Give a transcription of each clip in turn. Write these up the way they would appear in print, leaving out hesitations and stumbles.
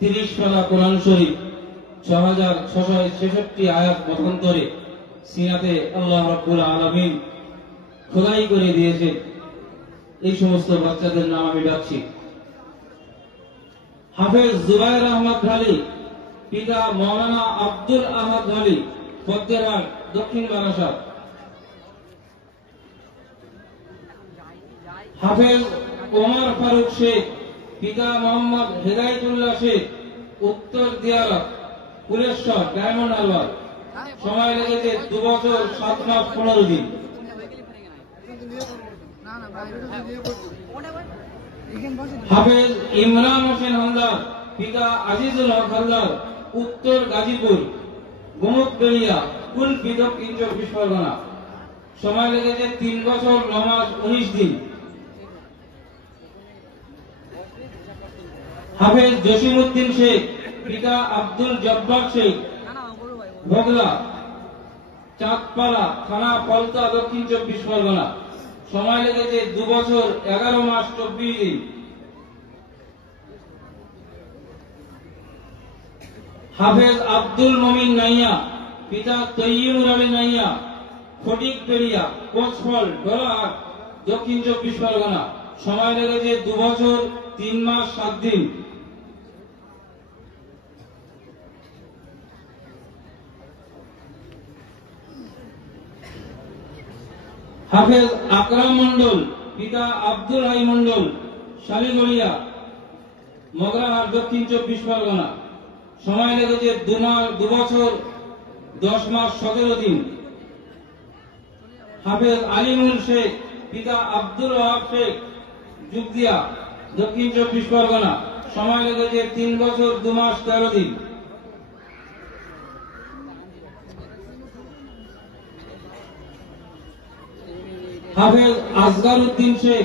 30 পারা কোরআন শরীফ 6666 আয়াত মতান্তরে সিনাতে আল্লাহ রাব্বুল আলামিন খোদাই করে দিয়েছে। এই সমস্ত বাচ্চাদের নাম আমি ডাকছি। হাফেজ জুবায়ের আহমদ ঢালি, পিতা মাওলানা আব্দুল আহাদ ঢালি, ফতেরহাট, দক্ষিণ বারাসাত। হাফেজ ওমর ফারুক শেখ, পিতা মোহাম্মদ হেদায়েতুল্লাহ শেখ, উত্তর দিয়ারা, কুলেশ্বর, ডায়মন্ড হারবার। সময় লেগেছে 2 বছর 7 মাস 15 দিন। হাফেজ ইমরান হোসেন হালদার, পিতা আজিজুল হক হালদার, উত্তর গাজীপুর, গোমতবেড়িয়া, কুলপি, দক্ষিণ 24 পরগনা। সময় লেগেছে 3 বছর 9 মাস 19 দিন। হাফেজ জসিমউদ্দিন শেখ, পিতা আব্দুল জব্বার শেখ, ভোগলা, চাঁদপাড়া থানা, পলতা, দক্ষিণ 24 পরগনা। সময় লেগেছে 2 বছর 11 মাস 24 দিন। হাফেজ আব্দুল মমিন নাইয়া, পিতা তৈয়িবুর আলী নাইয়া, ফটিকবেড়িয়া, কোচফল, ডোলাহাট, দক্ষিণ 24 পরগনা। সময় লেগেছে 2 বছর 3 মাস 7 দিন। হাফেজ আকরাম মন্ডল, পিতা আব্দুল হাই মন্ডল, শালিগড়িয়া, মগরাহাট, দক্ষিণ 24 পরগনা। সময় লেগেছে 2 বছর 10 মাস 17 দিন। হাফেজ আলিমুল শেখ, পিতা আব্দুল ওয়াহাব শেখ, যুগদিয়া, দক্ষিণ 24 পরগনা। সময় লেগেছে 3 বছর 2 মাস 13 দিন। হাফেজ আসগার উদ্দিন শেখ,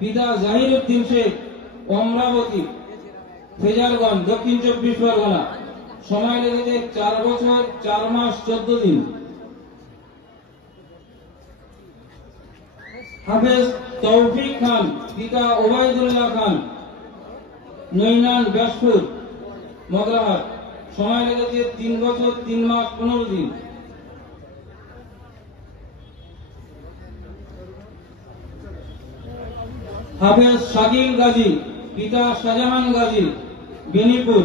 পিতা জাহির উদ্দিন শেখ, অমরাবতী, ফেজারগঞ্জ, দক্ষিণ 24 পরগনা। সময় লেগেছে 4 বছর 4 মাস 14 দিন। হাফেজ তৌফিক খান, পিতা ওবায়দুল্লাহ খান, নৈনান, ব্যাসপুর, মগরাহাট। সময় লেগেছে 3 বছর 3 মাস 15 দিন। হাফেজ শাকিল গাজী, পিতা শাহজাহান গাজী, বেনিপুর,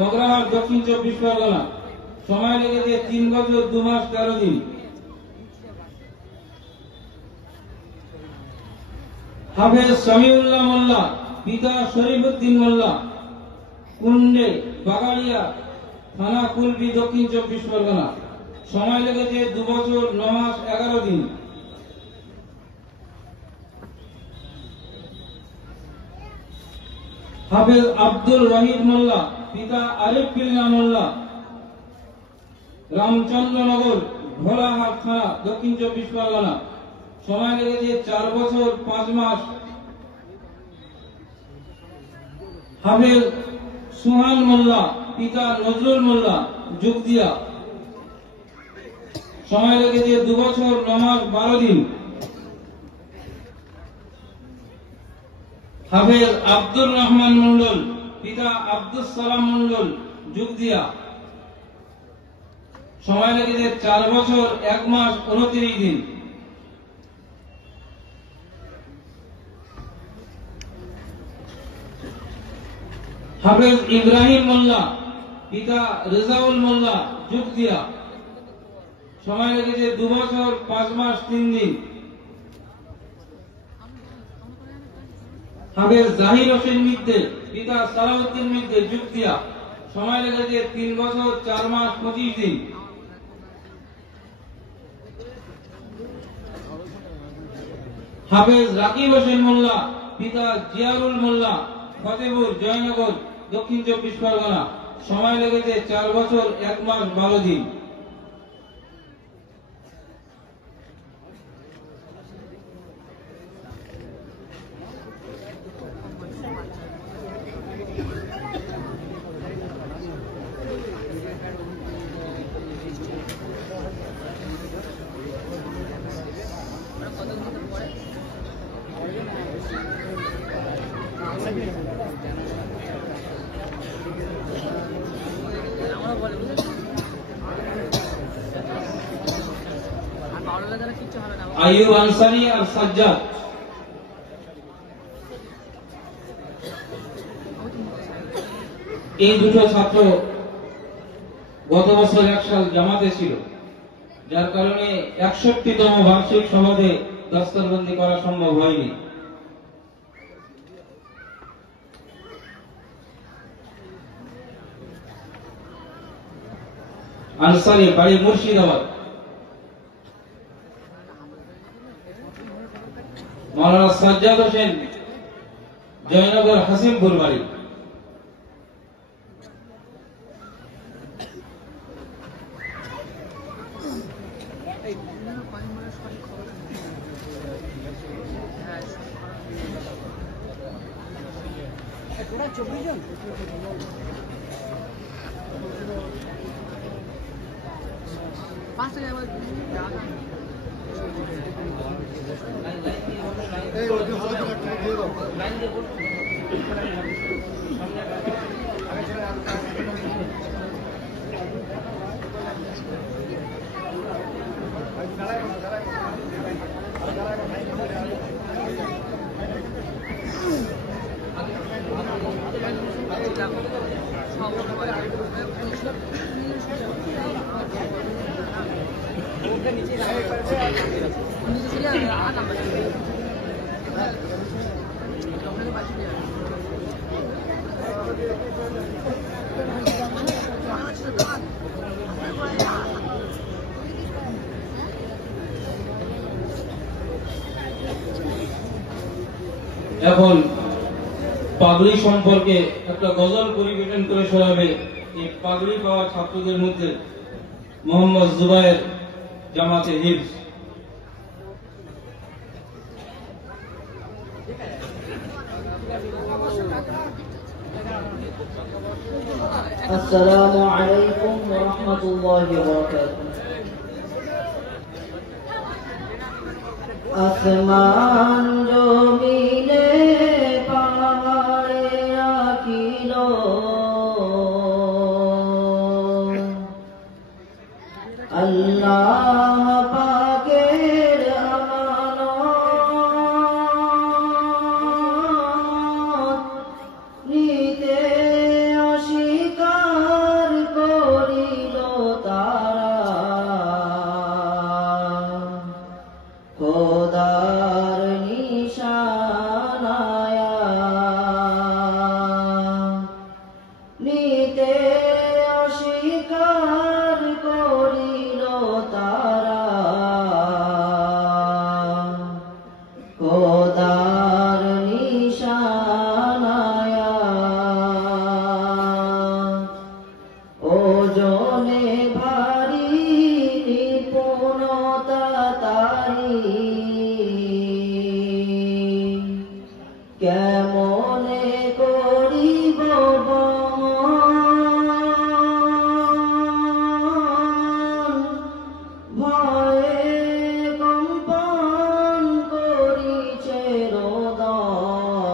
মগরাহাট, দক্ষিণ 24 পরগনা। সময় লেগেছে 3 বছর 2 মাস 13 দিন। হাফেজ সামিউল্লাহ মোল্লা, পিতা শরীফউদ্দিন মোল্লা, কুন্ডে, বাগাড়িয়া থানা, কুলপি, দক্ষিণ 24 পরগনা। সময় লেগেছে 2 বছর 9 মাস 11 দিন। হাফেজ আব্দুল ওয়াহিদ মোল্লা, পিতা আরিফ বিল্লাহ মোল্লা, রামচন্দ্রনগর, ভোলাহাট থানা, দক্ষিণ 24 পরগনা। সময় লেগেছে 4 বছর 5 মাস। হাফেজ সুহান মোল্লা, পিতা নজরুল মোল্লা, যুগদিয়া। সময় লেগেছে 2 বছর 9 মাস 12 দিন। হাফেজ আব্দুর রহমান মন্ডল, পিতা আব্দুল সালাম মন্ডল, যুগদিয়া। সময় লেগেছে 4 বছর 1 মাস 29 দিন। হাফেজ ইব্রাহিম মোল্লা, পিতা রেজাউল মোল্লা, যুগদিয়া। সময় লেগেছে 2 বছর 5 মাস 3 দিন। হাফেজ জাহির হোসেন মিদ্দে, পিতা সালাউদ্দিন মিদ্দে, যুগদিয়া। সময় লেগেছে 3 বছর 4 মাস 25 দিন। হাফেজ রাকিব হোসেন মোল্লা, পিতা জিয়ারুল মোল্লা, ফতেপুর, জয়নগর, দক্ষিণ 24 পরগনা। সময় লেগেছে 4 বছর 1 মাস 12 দিন। আইয়ুব আনসারী আর সাজ্জাদ। এই দুটো ছাত্র গত বছর এক সাল জামাতে ছিল, যার কারণে 61তম বার্ষিক সভাতে দস্তরবন্দি করা সম্ভব হয়নি। আনসারী, বাড়ি মুর্শিদাবাদ। মাওলানা সাজ্জাদ হোসেন, জয়নগর হাসিমপুর বাড়ি। এখন পাগড়ি সম্পর্কে একটা গজল পরিবেশন করে শোনাবে এই পাগড়ি পাওয়া ছাত্রদের মধ্যে মোহাম্মদ জুবায়ের, জামাতে হিফজ। আসসালামু আলাইকুম ওয়া রাহমাতুল্লাহি ওয়া বারাকাতুহু। আসমান জমিনে পাহাড়ে আকিল, আল্লাহ পাকের আমানত নিতে অস্বীকার করিল তারা। খোদার নিশানায়া নিতে অস্বীকার করিল তারা। খোদার নিশানায়া ওজনে ভারী নিপুণতা তারি, কেমনে করিব বহন, ভয়ে কম্পন করিছে রোদন।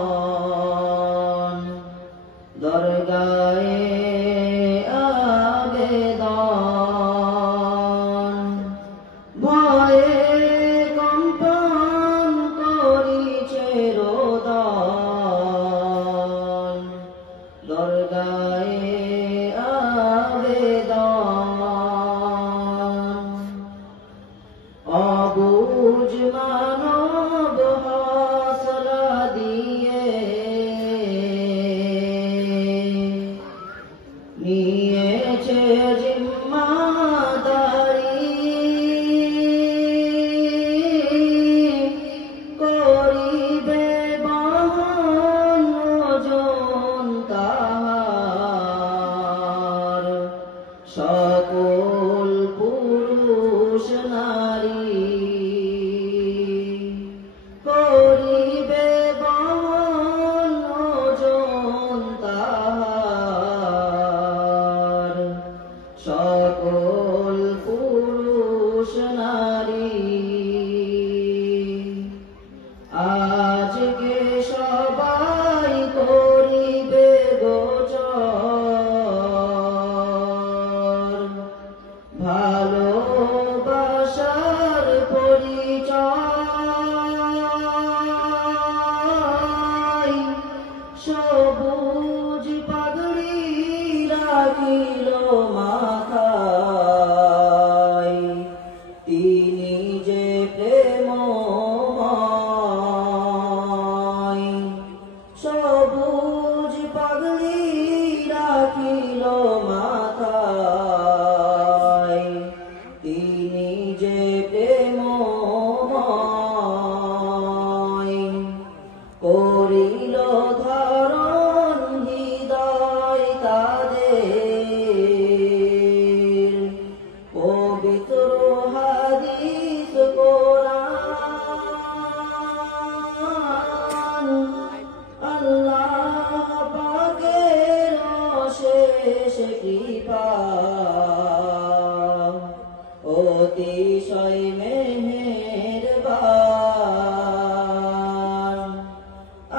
দরগায়ে আবেদন, ভয়ে কম্পন করিছে রোদন। দরগায়ে আবেদন, অবুঝ মানব হৌসলা দিয়ে নিয়েছে জিম্মাদারি। করিবে বহন ওজন তাহার, সকল পুরুষ নারী। করিবে বহন ওজন তাহার, সকল পুরুষ নারী। আজকে সবাই করিবে গোচর, রাখিল মাথায়, তিনি যে প্রেমময়। সবুজ পাগড়ি রাখিল মাথায়, তিনি যে প্রেমময়। করিল ধারণ হৃদয় তাদের, পবিত্র হাদিস কোরআন। আল্লাহ পাকের অশেষ কৃপা, অতিশয় মেহেরবান।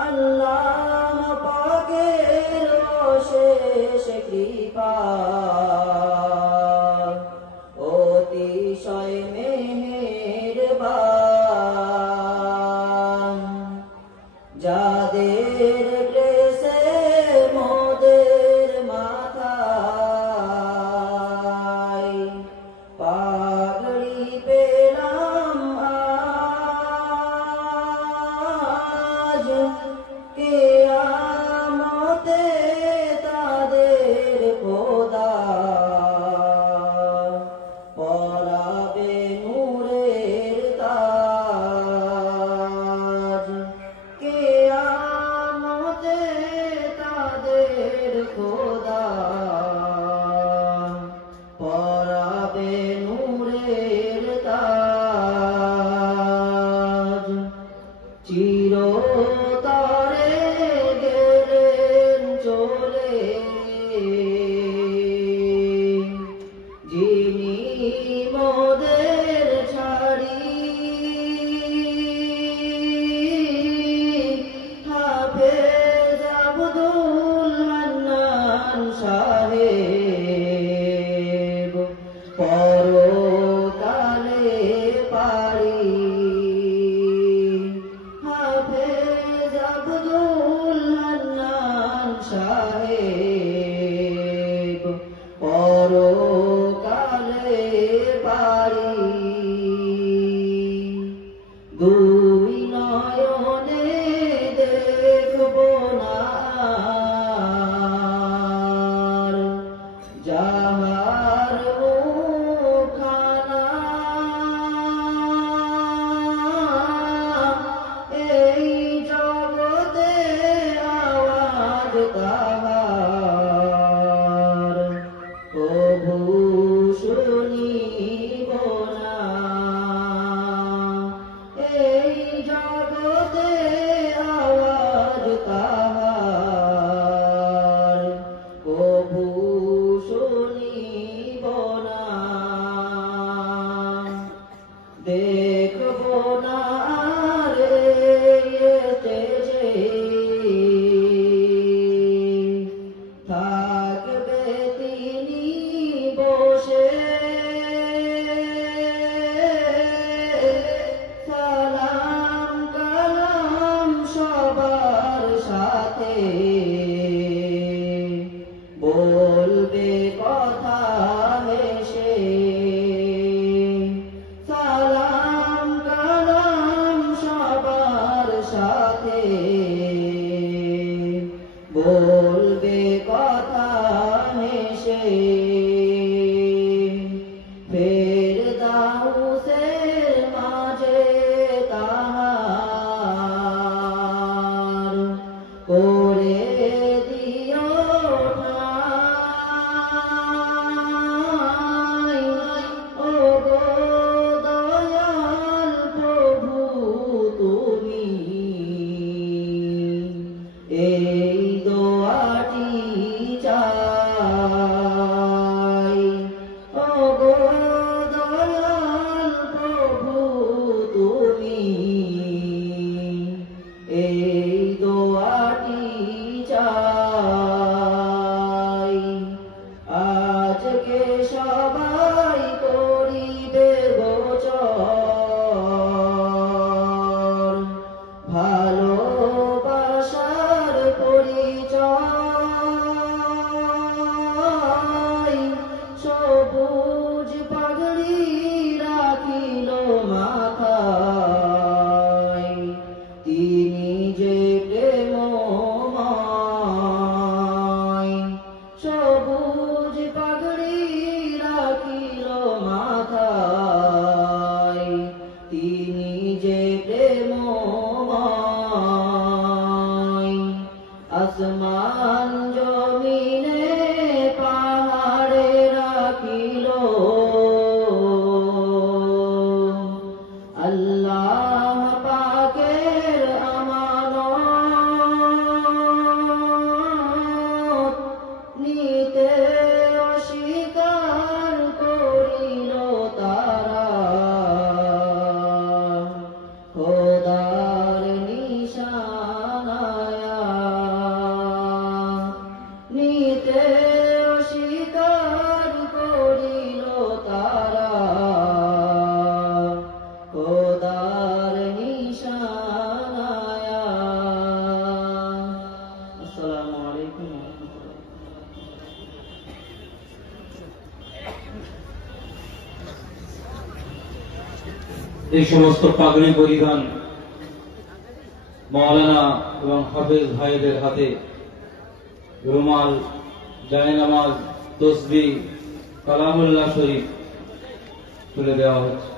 আল্লাহ পাকের অশেষ কৃপা, অতিশয় মেহেরবান। যাদের ক্লেশে মোদের মাথায়, পাগড়ি পেলাম আজ, কিয়ামতে তাদের খোদা পরাবে নূরের তাজ। কিয়ামতে তাদের খোদা পরাবে নূরের তাজ। চিরতরে গেলেন চলে যিনি মোদের ছাড়ি, হাফেজ আব্দুল হান্নান সাহেব পরকালে পারি। হাফেজ আব্দুল হান্নান সাহেব পরকালে পারি। দুই নয়নে দেখব না আর, যাহার মুখখানা, এই জগতে আওয়াজ তাহার কভু শুনিব না। এই জগতে আওয়াজ তাহার কভু শুনিব না। দেখব না রে এসেছে, থাকবে তিনি বসে, সালাম কালাম সবার সাথে, বলবে কথা হেসে। সালাম কালাম সবার সাথে, বলবে কথা হেসে। ফেরদাউসের মাঝে তাহার করে দিও ঠাঁই। ও গো দয়াল প্রভু তুমি, এই দোয়াটি চাই। ও গো দয়াল প্রভু তুমি, এই দোয়াটি চাই। আজকে সবাই করিবে গোচর, ভালোবাসার পরিচয়। নিতে অস্বীকার করিল তারা খোদার নিশানায়া নিতে অস্বীকার করিল তারা খোদার নিশানায়া। আসসালামু আলাইকুম ওয়া রাহমাতুল্লাহ। এই সমস্ত পাগড়ি পরিধান মাওলানা এবং হাফেজ ভাইদের হাতে রুমাল, জায়নামাজ, তসবিহ, কালামুল্লাহ শরীফ তুলে দেওয়া হচ্ছে।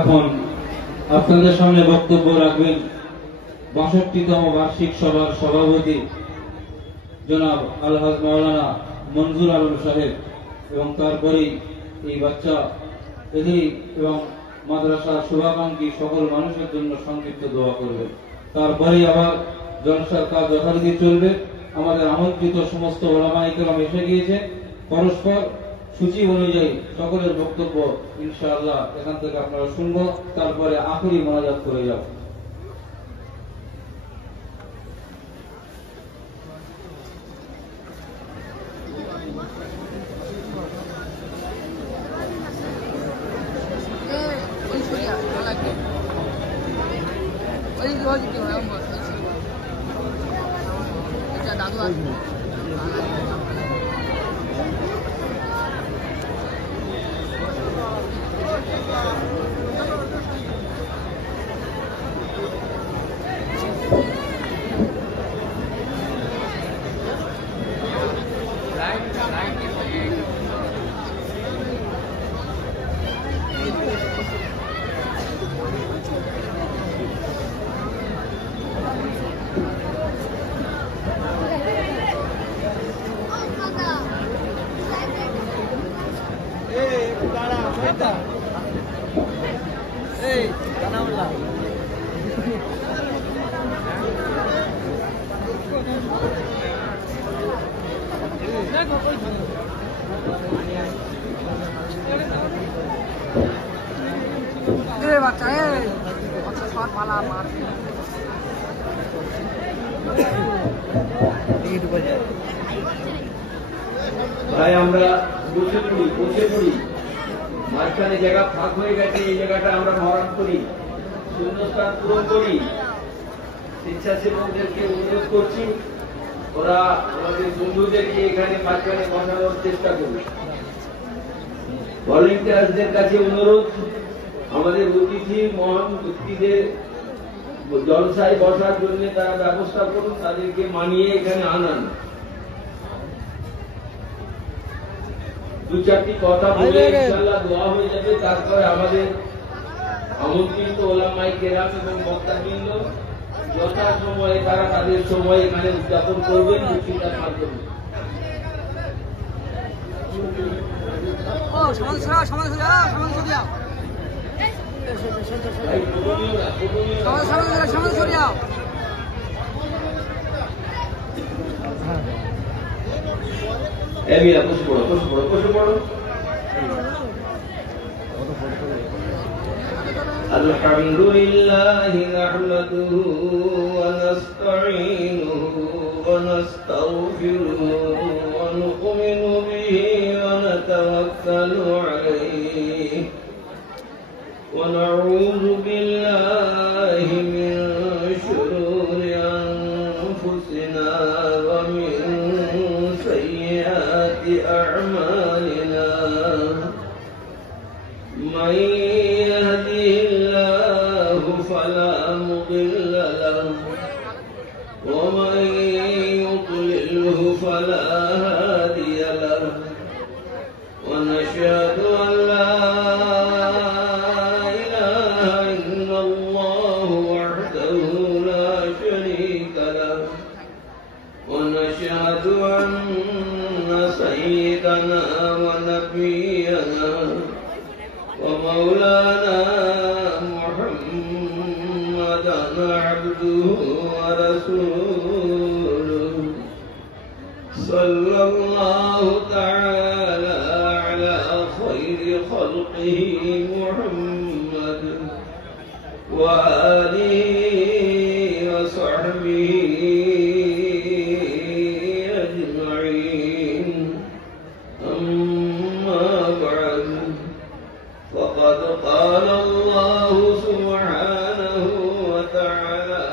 এখন আপনাদের সামনে বক্তব্য রাখবেন ৬২তম বার্ষিক সভার সভাপতি জনাব আলহাজ মাওলানা মনজুর আলম সাহেব, এবং তারপরেই এই বাচ্চা এদিক এবং মাদ্রাসার শুভাকাঙ্ক্ষী সকল মানুষের জন্য সংক্ষিপ্ত দোয়া করবেন। তারপরেই আবার জলসার কাজ যথারীতি চলবে। আমাদের আমন্ত্রিত সমস্ত ওলামায়ে কেরাম এসে গিয়েছে। পরস্পর সূচি অনুযায়ী সকলের বক্তব্য ইনশাআল্লাহ এখান থেকে আপনারা শুনবো, তারপরে আখেরি মোনাজাত করে যাব। ভাই আমরা বসে পড়ি মাঝখানে জায়গা ফাঁক হয়ে গেছে, এই জায়গাটা আমরা মহরণ করি, শূন্যস্থান পূরণ করি। স্বেচ্ছাসেবকদেরকে অনুরোধ করছি ওরা আমাদের বন্ধুদেরকে এখানে মাঝখানে বসানোর চেষ্টা করবে। ভলেন্টিয়ার্সদের কাছে অনুরোধ, আমাদের অতিথি মহান ব্যক্তিদের জলসায় বসার জন্য তারা ব্যবস্থা করুন, তাদেরকে মানিয়ে এখানে আনান। দু চারটি কথা বলে ইনশাআল্লাহ দোয়া হয়ে যাবে। তারপরে আমাদের আমন্ত্রিত ওলামায়ে কেরাম এবং বক্তাবৃন্দ যথাসময়ে তারা তাদের সময় এখানে উদযাপন করবেন বক্তৃতার মাধ্যমে। বসে পড়ো। আলহামদুলিল্লাহি নাহমাদুহু ওয়া নাস্তাঈনুহু ওয়া নাস্তাগফিরুহু ونتوكل عليه ونعوذ بالله من شرور أنفسنا ومن سيئات أعمالنا من يهده الله فلا مضل له ومن يضلله فلا هادي له ونشهد أن لا إله إلا الله وحده لا شريك له ونشهد أن سيدنا ونبينا ومولانا محمدا عبده ورسوله صلى الله تعالى على خير خلقه محمد وآله وصحبه أجمعين أما بعد فقد قال الله سبحانه وتعالى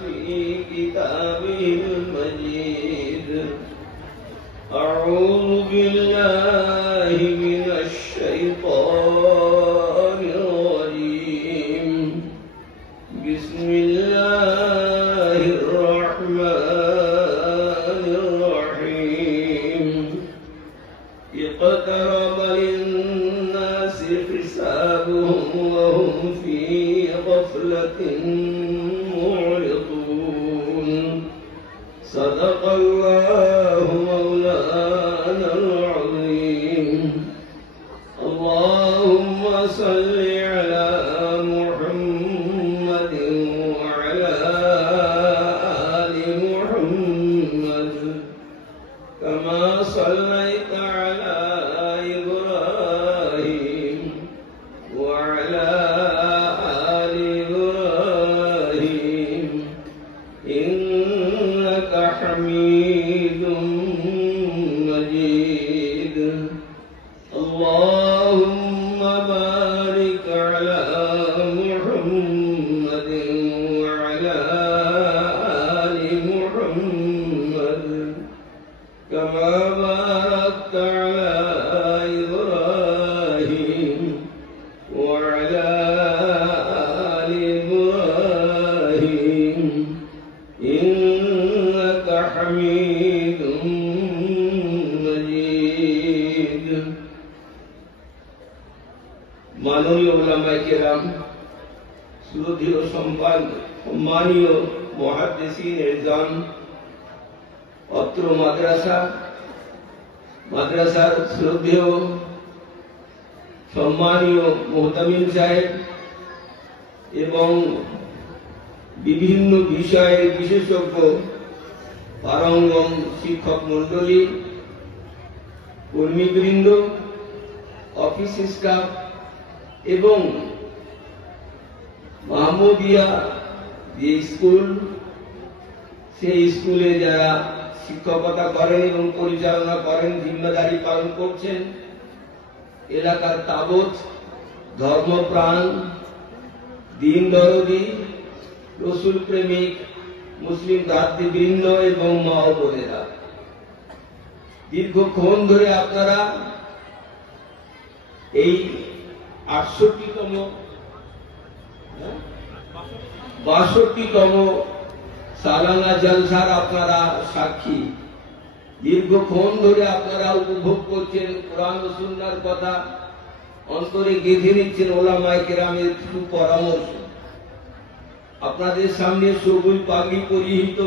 في كتابه المجيد أعوذ بالله من الشيطان الرجيم بسم الله الرحمن الرحيم اقترب للناس حسابهم وهم في غفلة معرضون صدق الله مولانا العظيم اللهم صل على محمد وعلى آل محمد كما صليت على إبراهيم وعلى آل إبراهيم إنك حميد مجيد اللهم بارك على محمد وعلى آل محمد كما باركت على إبراهيم وعلى آل إبراهيم إنك حميد مجيد মাননীয় উলামায়ে কেরাম শ্রদ্ধেয় সম্মানীয় মুহাদ্দিসিন ইরজাম অত্র মাদ্রাসার শ্রদ্ধেয় সম্মানীয় মুহতামিম সাহেব এবং বিভিন্ন বিষয়ের বিশেষজ্ঞ পারঙ্গম শিক্ষক মণ্ডলী কর্মীবৃন্দ অফিস স্টাফ এবং মাহমুদিয়া যে স্কুল সেই স্কুলে যারা শিক্ষকতা করেন এবং পরিচালনা করেন জিম্মেদারি পালন করছেন এলাকার তাবৎ ধর্মপ্রাণ দিন দরদি রসুল প্রেমিক মুসলিম ভ্রাতৃবৃন্দ এবং মা ও বোনেরা দীর্ঘক্ষণ ধরে আপনারা এই 62তম সালানা জলসার আপনারা সাক্ষী দীর্ঘক্ষণ ধরে আপনারা উপভোগ করছেন কোরআন ও সুন্নাহর কথা অন্তরে গেঁথে নিচ্ছেন ওলামায়ে কেরামের সুপরামর্শ আপনাদের সামনে সবুজ পাগড়ি পরিহিত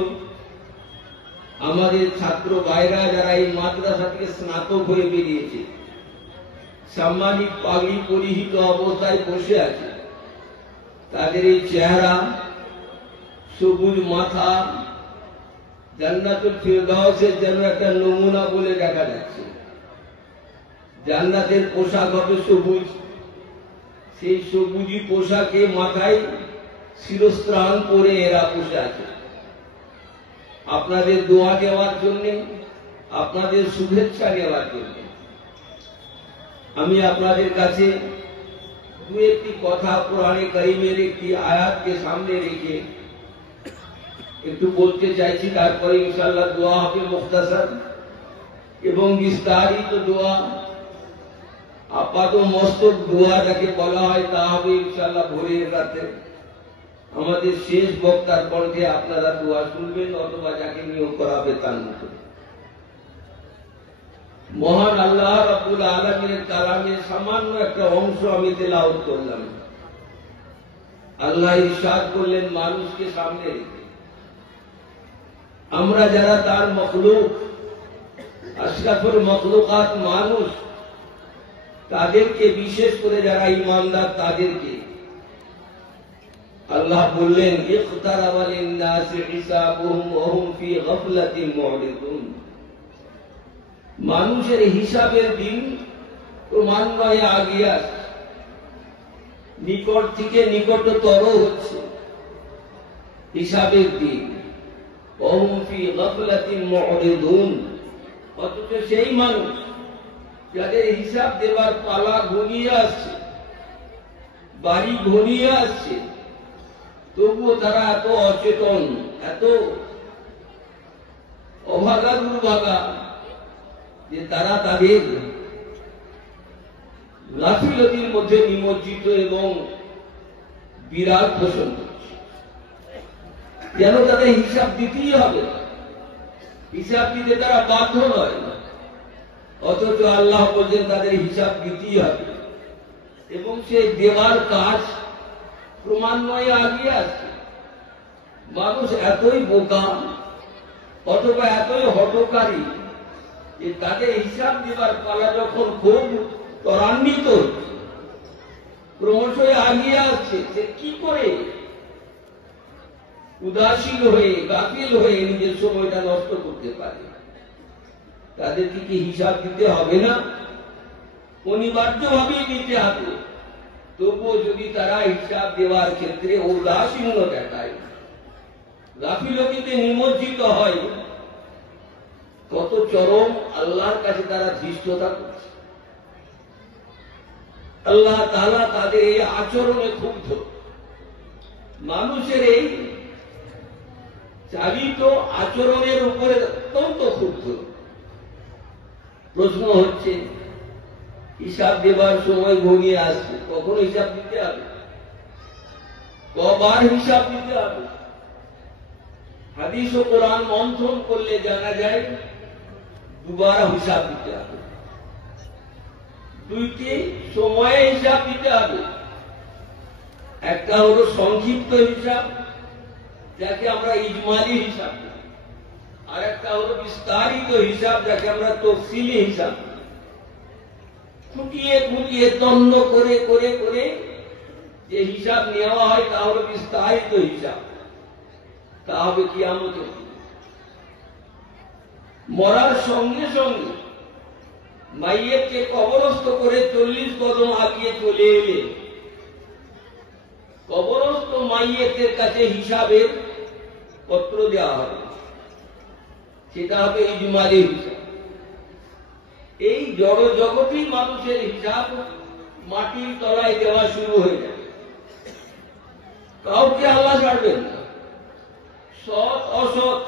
আমাদের ছাত্র ভাইরা যারা এই মাদ্রাসা থেকে স্নাতক হয়ে বেরিয়েছে সাম্মানিক পাগড়ি পরিহিত অবস্থায় বসে আছে তাদের এই চেহারা সবুজ মাথা জান্নাতুল ফিরদাউসের যেন একটা নমুনা বলে দেখা যাচ্ছে জান্নাতের পোশাক হবে সবুজ সেই সবুজই পোশাকে মাথায় শিরস্ত্রাণ পরে এরা বসে আছে আপনাদের দোয়া দেওয়ার জন্য আপনাদের শুভেচ্ছা নেওয়ার জন্য আমি আপনাদের কাছে দু একটি কথা কোরআনে কারীমের একটি আয়াতকে সামনে রেখে একটু বলতে চাইছি, তারপরে ইনশাআল্লাহ দোয়া হবে মুখতাসার এবং বিস্তারিত দোয়া, আপাত মস্তক দোয়া যাকে বলা হয়, তা হবে ইনশাআল্লাহ ভোরের রাতে আমাদের শেষ বক্তার কণ্ঠে আপনারা দোয়া শুনবেন অথবা যাকে নিয়োগ করা হবে তার মতো। মহান আল্লাহ রাব্বুল আলামিনের কালামের সামান্য একটা অংশ আমি তেলাওয়াত করলাম। আল্লাহ ইরশাদ করলেন মানুষকে সামনে রেখে, আমরা যারা তার মখলুক, আশরাফুল মখলুকাত মানুষ, তাদেরকে বিশেষ করে যারা ঈমানদার তাদেরকে আল্লাহ বললেন ইকতারাবা লিন-নাসি হিসাবুহুম ওয়া হুম ফি গাফলাতিন মু'রিদুন। মানুষের হিসাবের দিন ক্রমান্বয়ে আগিয়ে আসছে, নিকট থেকে নিকটতর হচ্ছে হিসাবের দিন। ওয়া হুম ফি গাফলাতিন মু'রিদুন, অথচ সেই মানুষ যাদের হিসাব দেবার পালা ঘনিয়ে আসছে, বাড়ি ঘনিয়ে আসছে, তবুও তারা এত অচেতন, এত অভাগা দুর্ভাগা যে তারা তাদের গাফিলতির মধ্যে নিমজ্জিত এবং বিরাট পোষণ করছে। যেন তাদের হিসাব দিতেই হবে, হিসাব দিতে তারা বাধ্য নয়, অথচ আল্লাহ বলছেন তাদের হিসাব দিতেই হবে এবং সে দেওয়ার কাজ ক্রমান্বয়ে আগিয়ে আসছে। মানুষ এতই বোকা অথবা এতই হঠকারী যে তাদের হিসাব দেবার পালা যখন খুব ত্বরান্বিত ক্রমশই আগিয়ে আসছে, সে কি করে উদাসীন হয়ে গাফিল হয়ে নিজের সময়টা নষ্ট করতে পারে? তাদেরকে কি হিসাব দিতে হবে না? অনিবার্যভাবেই দিতে হবে। তবুও যদি তারা হিসাব দেওয়ার ক্ষেত্রে উদাসীন্য দেখায়, গাফিলতিতে নিমজ্জিত হয়, কত চরম আল্লাহর কাছে তারা ধৃষ্টতা করছে। আল্লাহ তাআলা তাদের এই আচরণে ক্ষুব্ধ, মানুষের এই চালিত আচরণের উপরে অত্যন্ত ক্ষুব্ধ। প্রশ্ন হচ্ছে, হিসাব দেবার সময় ঘনিয়ে আসছে, কখন হিসাব দিতে হবে? কবার হিসাব দিতে হবে? হাদিস ও কোরআন মন্থন করলে জানা যায় দুবার হিসাব দিতে হবে। দুইটি সময়ে হিসাব দিতে হবে। একটা হলো সংক্ষিপ্ত হিসাব, যাকে আমরা ইজমালি হিসাব বলি, আর একটা হলো বিস্তারিত হিসাব, যাকে আমরা তফসিলি হিসাব বলি। খুঁটিয়ে খুঁটিয়ে তন্ন করে করে করে যে হিসাব নেওয়া হয় তা হলো বিস্তারিত হিসাব, তা হবে কিয়ামতের দিন। মরার সঙ্গে সঙ্গে মাইয়েতকে কবরস্থ করে 40 কদম আগিয়ে চলে এলে কবরস্থ মাইয়েতের কাছে হিসাবের পত্র দেওয়া হবে, সেটা হবে ইজমালি হিসাব। এই জড় জগতেই মানুষের হিসাব মাটির তলায় দেওয়া শুরু হয়ে যাবে। কাউকে আল্লাহ ছাড়বেন না, সৎ অসৎ,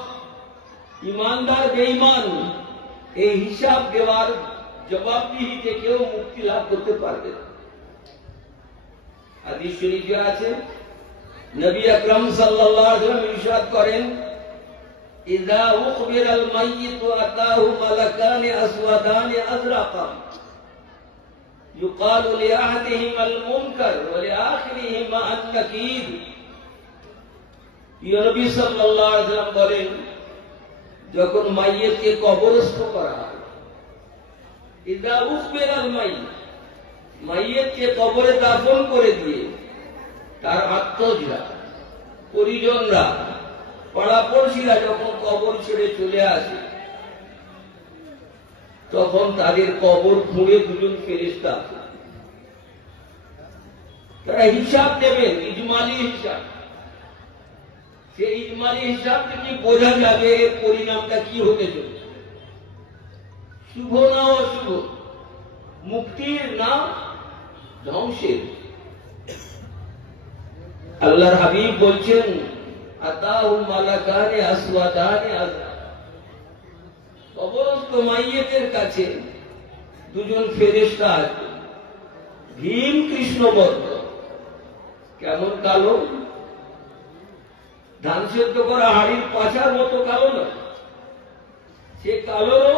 ইমানদার বেঈমান, এই হিসাব দেওয়ার জবাবদিহিতে কেউ মুক্তি লাভ করতে পারবে না। হাদিস শরীফে আছে, নবী আকরাম সাল্লাল্লাহু আলাইহি ওয়াসাল্লাম ইরশাদ করেন, ইযা উখবিরাল মাইয়িতু আতাহু মালাকানি আসওয়াদানি আযরাকা ইউকালু লিআহাদিহিমা আল মুনকার ওয়া লিআখিরিহিমা আন নাকির। নবী সাল্লাল্লাহু আলাইহি ওয়াসাল্লাম বলেন, যখন মাইয়িতকে কবরস্থ করা হয়, ইযা উখবিরাল মাইয়িত, মাইয়িতকে কবরে দাফন করে দিয়ে তার আত্মীয়রা, পরিজনরা, পাড়াপড়শিরা যখন কবর ছেড়ে চলে আসে, তখন তাদের কবর খুঁড়ে দুজন ফেরেশতা তারা হিসাব দেবেন, ইজমালি হিসাব। সেই ইজমালি হিসাব থেকে বোঝা যাবে এর পরিণামটা কি হতে চলেছে, শুভ না অশুভ, মুক্তির না ধ্বংসের। আল্লাহর হাবিব বলছেন আতাহুম মালাকানে আসওয়াদানে আযরা, কবরস্থ মাইয়িতের কাছে দুজন ফেরেশতা আছে, ভীম কৃষ্ণবর্ণ। কেমন কালো? ধান সেদ্ধ করা হাড়ির পাছার মতো কালো না, সে কালোরও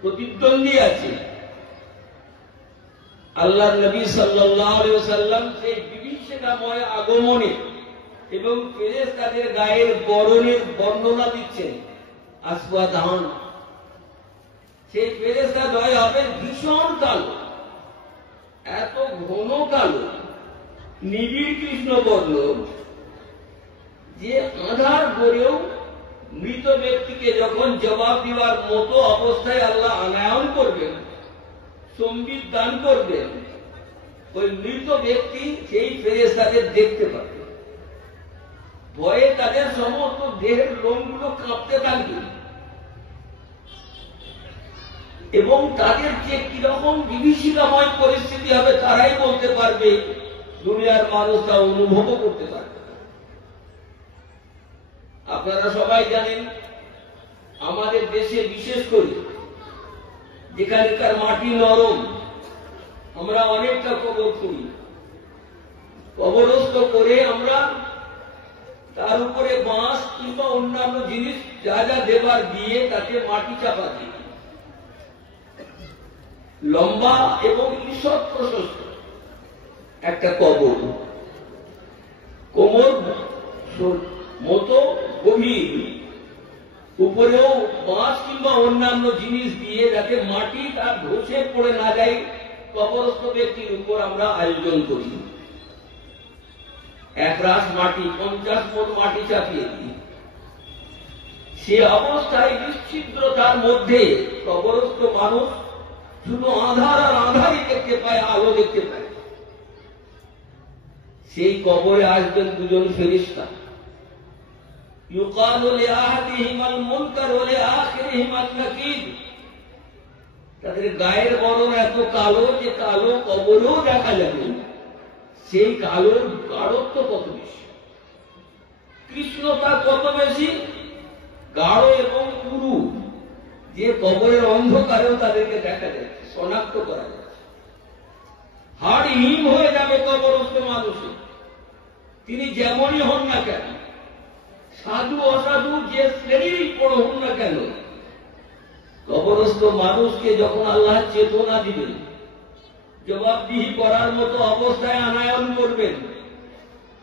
প্রতিদ্বন্দ্বী আছে। আল্লাহ নবী সাল্লাল্লাহু আলাইহি ওয়াসাল্লাম সেই বিভীষিকাময় আগমনে এবং ফেরেশতাদের গায়ের বরণের বর্ণনা দিচ্ছেন। আসওয়াদান, সেই ফেরেশতা দয় হবে ভীষণ কালো, এত ঘন কালো, নিবিড় কৃষ্ণবর্ণ, যে আধার গড়েও মৃত ব্যক্তিকে যখন জবাব দেওয়ার মতো অবস্থায় আল্লাহ আনায়ন করবেন, সম্বিত দান করবেন, ওই মৃত ব্যক্তি সেই ফেরেশতাদের দেখতে পাবে। ভয়ে তাদের সমস্ত দেহের লোমগুলো কাঁপতে থাকবে এবং তাদের যে কিরকম বিভীষিকাময় পরিস্থিতি হবে তারাই বলতে পারবে, দুনিয়ার মানুষ তা অনুভব করতে পারবে। আপনারা সবাই জানেন আমাদের দেশে বিশেষ করে যেখানকার মাটি নরম, আমরা অনেকটা কবর করি, কবরস্থ করে আমরা তার উপরে বাঁশ কিংবা অন্যান্য জিনিস যা যা দেবার দিয়ে তাকে মাটি চাপা দিই। লম্বা এবং ঈষৎ প্রশস্ত একটা কবর, কোমর মতো গভীর, উপরেও বাঁশ কিংবা অন্যান্য জিনিস দিয়ে যাতে মাটি তার ধসে পড়ে না যায়, কবরস্থ ব্যক্তির উপর আমরা আয়োজন করি। এক রাশ মাটি, 50 মণ মাটি চাপিয়ে দিই। সে অবস্থায় নিশ্চিদ্রতার মধ্যে কবরস্থ মানুষ শুধু আধার আর আধারই দেখতে পায়, আলো দেখতে পায়। সেই কবরে আসবেন দুজন ফেরেশতা, ইউকালু লিআহাদিহিমাল মুনকার ওয়া লিআখিরিহিমান নাকির। তাদের গায়ের বরণ এত কালো যে কালো কবরেও দেখা যাবে। সেই কালোর গাঢ়ত্ব কত বেশি, কৃষ্ণতা কত বেশি, গাঢ় এবং পুরু, যে কবরের অন্ধকারেও তাদেরকে দেখা যাচ্ছে, শনাক্ত করা যাচ্ছে। হাড় হিম হয়ে যাবে কবরস্থ মানুষের, তিনি যেমনই হন না কেন, সাধু অসাধু যে শ্রেণীরই বড় হন না কেন, কবরস্থ মানুষকে যখন আল্লাহ চেতনা দিবেন, জবাবদিহি করার মতো অবস্থায় আনায়ন করবেন,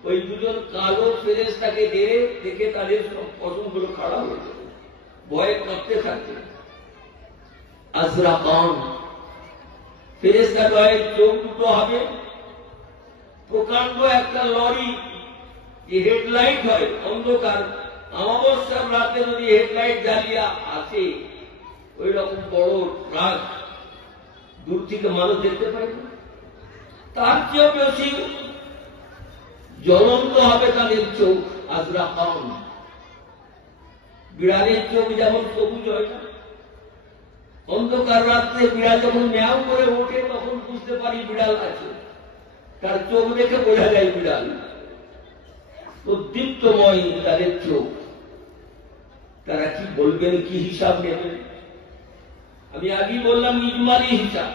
ওই দুজন কালো ফেরেশতাকে দেখে তাদের সব পশমগুলো খাড়া হয়ে যাবে, ভয়ে কাঁপতে থাকবে। আজরাকান, ফেরেশতা গায়ে চোখ দুটো হবে প্রকাণ্ড একটা লরি, যে হেডলাইট হয় অন্ধকার, অমাবস্যার রাতে যদি হেডলাইট জ্বালিয়ে আসে, ওই রকম বড় ট্রাক, দূর থেকে মানুষ দেখতে পায় না, তার চেয়েও বেশি জ্বলন্ত হবে তাদের চোখ। আজরাকান, বিড়ালের চোখ যেমন সবুজ হয় না, অন্ধকার রাত্রে বিড়াল যখন ম্যাও করে ওঠে তখন বুঝতে পারি বিড়াল আছে, তার চোখ দেখে বোঝা যায় বিড়াল। দীপ্তময় তাদের চোখ, তারা কি বলবেন, কি হিসাব নেবেন? আমি আগেই বললাম ইজমালি হিসাব,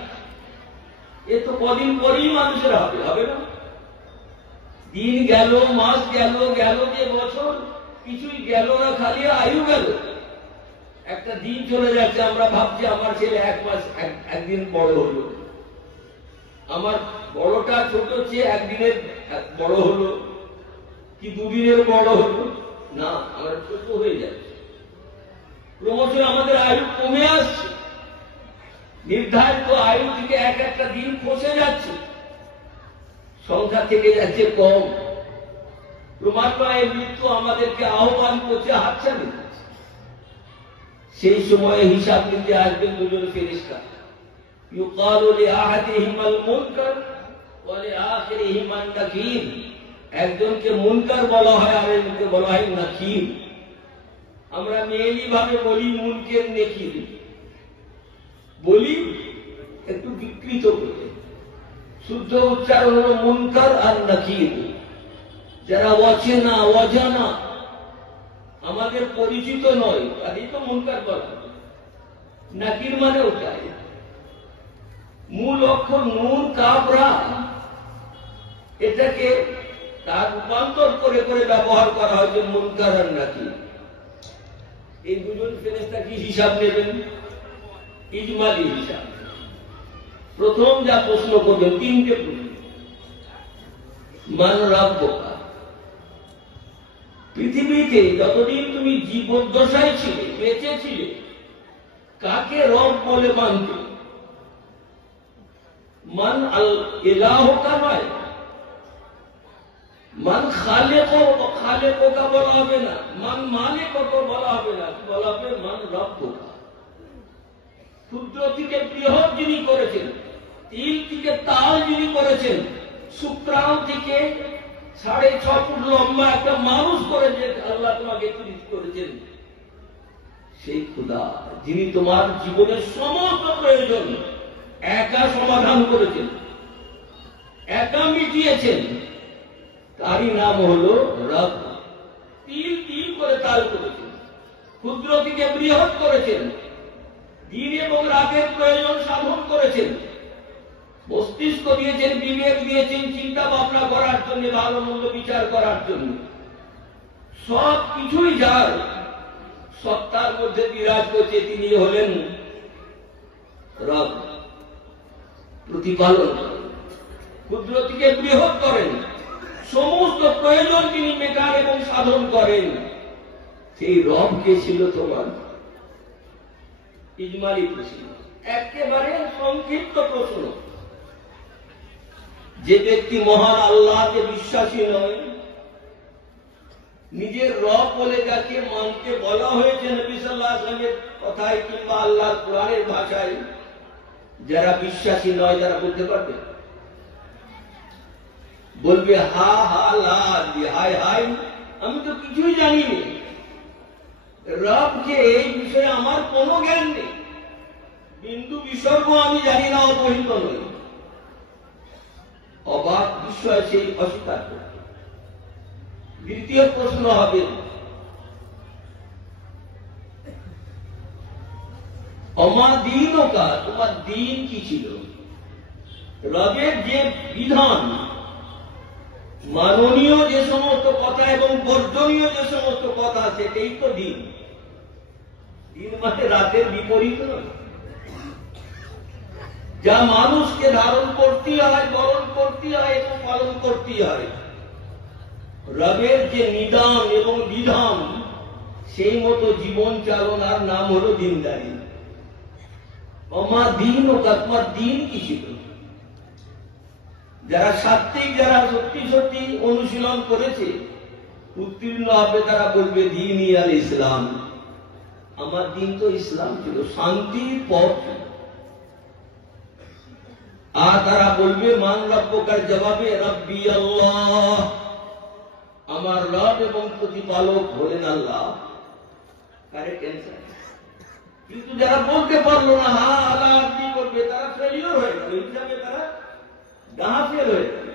এ তো কদিন পরেই মানুষের হবে, হবে না? দিন গেল, মাস গেল, গেল যে বছর, কিছুই গেল না, খালি আয়ু গেল। একটা দিন চলে যাচ্ছে, আমরা ভাবছি আমার ছেলে একদিন বড় হলো, আমার বড়টা ছোট চেয়ে একদিনের বড় হলো কি দুদিনের বড় হলো, না, আমরা ছোট হয়ে যাচ্ছে। ক্রমশ আমাদের আয়ু কমে আসছে, নির্ধারিত আয়ু থেকে এক একটা দিন খসে যাচ্ছে, সংখ্যা থেকে যাচ্ছে কম। ক্রমান্বয়ে মৃত্যু আমাদেরকে আহ্বান করছে, হাতছানি দিচ্ছে। সেই সময়ে হিসাব নিতে আসবেন দুজন ফেরেশতা, ইউকালু লিআহাদিহিমাল মুনকার ওয়া লিআখিরিহিমান নাকির। একজনকে মুনকার বলা হয়, আর একজনকে বলা হয় নাকির। আমরা মেয়েলি ভাবে বলি মুনকের নেকির। বলি একটু বিকৃত করে। শুদ্ধ উচ্চারণ হল মুনকার আর নাকির। যারা অচেনা অজানা আমাদের পরিচিত নয় তারই তো মুনকার বলা। নাকির মানে ওটাই। মূল অক্ষর নুন কাফ রা, এটাকে তার রূপান্তর করে করে ব্যবহার করা হয়েছে মুনকার আর নাকির। এই দুজন ফেরেশতা কি হিসাব নেবেন? ইজমালি হিসাব। প্রথম যা প্রশ্ন করবেন, তিনটে প্রশ্ন। মান রাব্বুকা, পৃথিবীতে যতদিন তুমি জীবদ্দশায় ছিলে, বেঁচে ছিলে, কাকে রব বলে মানতে? মান আল ইলাহুকা নয়, মান খালেকা বলা হবে না, মান মালিককে বলা হবে না, বলা হবে মান রাব্বুকা। ক্ষুদ্র থেকে বৃহৎ যিনি করেছেন, তিল থেকে তাল যিনি করেছেন, শুক্রাণু থেকে 6.5 ফুট লম্বা একটা মানুষ করেছে আল্লাহ তোমাকে সৃষ্টি করেছেন, সেই খোদা যিনি তোমার জীবনের সমস্ত প্রয়োজন একা সমাধান করেছেন, একা মিটিয়েছেন, তারই নাম হলো রব। তিল তিল করে তাল করেছেন, ক্ষুদ্র থেকে বৃহৎ করেছেন, দিন এবং রাতের প্রয়োজন সাধন করেছেন, মস্তিষ্ক দিয়েছেন, বিবেক দিয়েছেন, চিন্তা ভাবনা করার জন্য, ভালো মন্দ বিচার করার জন্য। সব কিছুই যার সত্তার মধ্যে বিরাজ করছে, তিনি হলেন রব। প্রতিপালন করেন, ক্ষুদ্র থেকে বৃহৎ করেন, সমস্ত প্রয়োজন তিনি মেটান এবং সাধন করেন। সেই রব কে ছিল তোমার? ইজমালি প্রশ্ন, একেবারে সংক্ষিপ্ত প্রশ্ন। যে ব্যক্তি মহান আল্লাহকে বিশ্বাসী নয়, নিজের রব বলে যাকে মানতে বলা হয়েছে নবী সাল্লাল্লাহু আলাইহি ওয়াসাল্লামের কথায় কিংবা আল্লাহর কোরআনের ভাষায়, যারা বিশ্বাসী নয় তারা বলতে পারবে? বলবে হা হা লা, হাই হাই, আমি তো কিছুই জানি না, রবকে এই বিষয়ে আমার কোনো জ্ঞান নেই, বিন্দু বিসর্গ আমি জানি না, অপরিচিত নই। অবাক বিষয় সেই অস্বীকার করবে। দ্বিতীয় প্রশ্ন হবে, অমা দীনকা, তোমার দিন কি ছিল? রবের যে বিধান, মাননীয় যে সমস্ত কথা এবং বর্জনীয় যে সমস্ত কথা, সেটাই তো দিন। দিন মানে রাতের বিপরীত নয়। যা মানুষকে ধারণ করতে হয়, বরণ করতে হয় এবং পালন করতে হয়, রবের যে নিদান এবং বিধান, সেই মতো জীবন চালনার নাম হলো দিনদারি। আমার দিন ও তোমার দিন কি ছিল? যারা সাত্বিক, যারা সত্যি সত্যি অনুশীলন করেছে, উত্তীর্ণ হবে, তারা বলবে দীনই আল ইসলাম, আমার দিন তো ইসলাম ছিল, শান্তির পথ। আর তারা বলবে মান রব্বুকার জবাবে রব্বি আল্লাহ, আমার রব এবং প্রতিপালক হলেন আল্লাহ। Correct answer. কিন্তু যারা বলতে পারলো না, হা আল্লাহ কি করবে, তারা ফেলিওর হয়ে গেল, হিসাবে তারা গাফেল হয়ে গেল।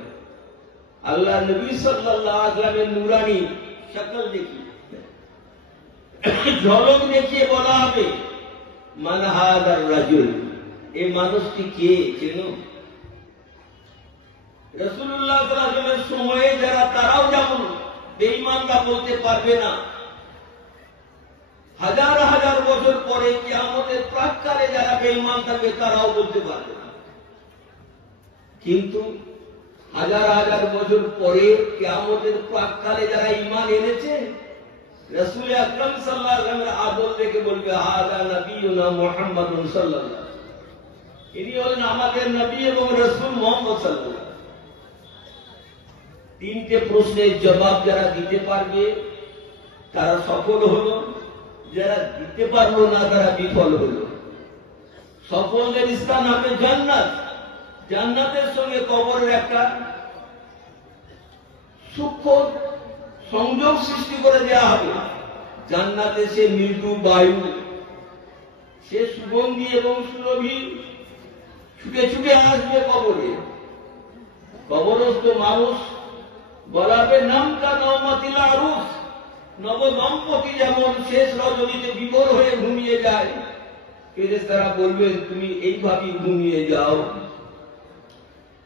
আল্লাহ নবী সাল্লাল্লাহু আলাইহি ওয়াসাল্লামের নূরানি শক্ল দেখি, ঝলক দেখিয়ে বলা হবে মান হাদার রাজুল, এই মানুষটি কে, চেনো? রাসূলুল্লাহ সাল্লাল্লাহু আলাইহি ওয়াসাল্লামের সময়ে যারা, তারাও যেমন বেঈমানরা বলতে পারবে না, হাজার হাজার বছর পরে কিয়ামতের প্রাক্কালে যারা বেঈমান থাকবে তারাও বলতে পারবে না। কিন্তু হাজার হাজার বছর পরে কিয়ামতের প্রাক্কালে যারা ঈমান এনেছে, রাসূল আকরাম সাল্লাল্লাহু আলাইহি ওয়াসাল্লামের আদর দেখে বলবে হাদা নবিয়ুনা মুহাম্মাদুন সাল্লাল্লাহু আলাইহি ওয়াসাল্লাম, ইনি হলেন আমাদের নবী এবং রাসূল মুহাম্মদ সাল্লাল্লাহু আলাইহি ওয়াসাল্লাম। তিনটে প্রশ্নের জবাব যারা দিতে পারবে তারা সফল হলো, যারা দিতে পারলো না তারা বিফল হলো। সফলদের স্থান হবে জান্নাত, জান্নাতের সঙ্গে কবরের একটা সূক্ষ্ম সংযোগ সৃষ্টি করে দেওয়া হবে। জান্নাতে সে মৃদু বায়ু, সে সুগন্ধি এবং সুরভি ছুটে ছুটে আসবে কবরে। কবরস্থ মানুষ বলাবে নামটা নওমাতিল আরুস, নবদম্পতি যেমন শেষ রজনীতে বিভোর হয়ে ঘুমিয়ে যায়, ফেরেশতারা বলবেন তুমি এইভাবেই ঘুমিয়ে যাও।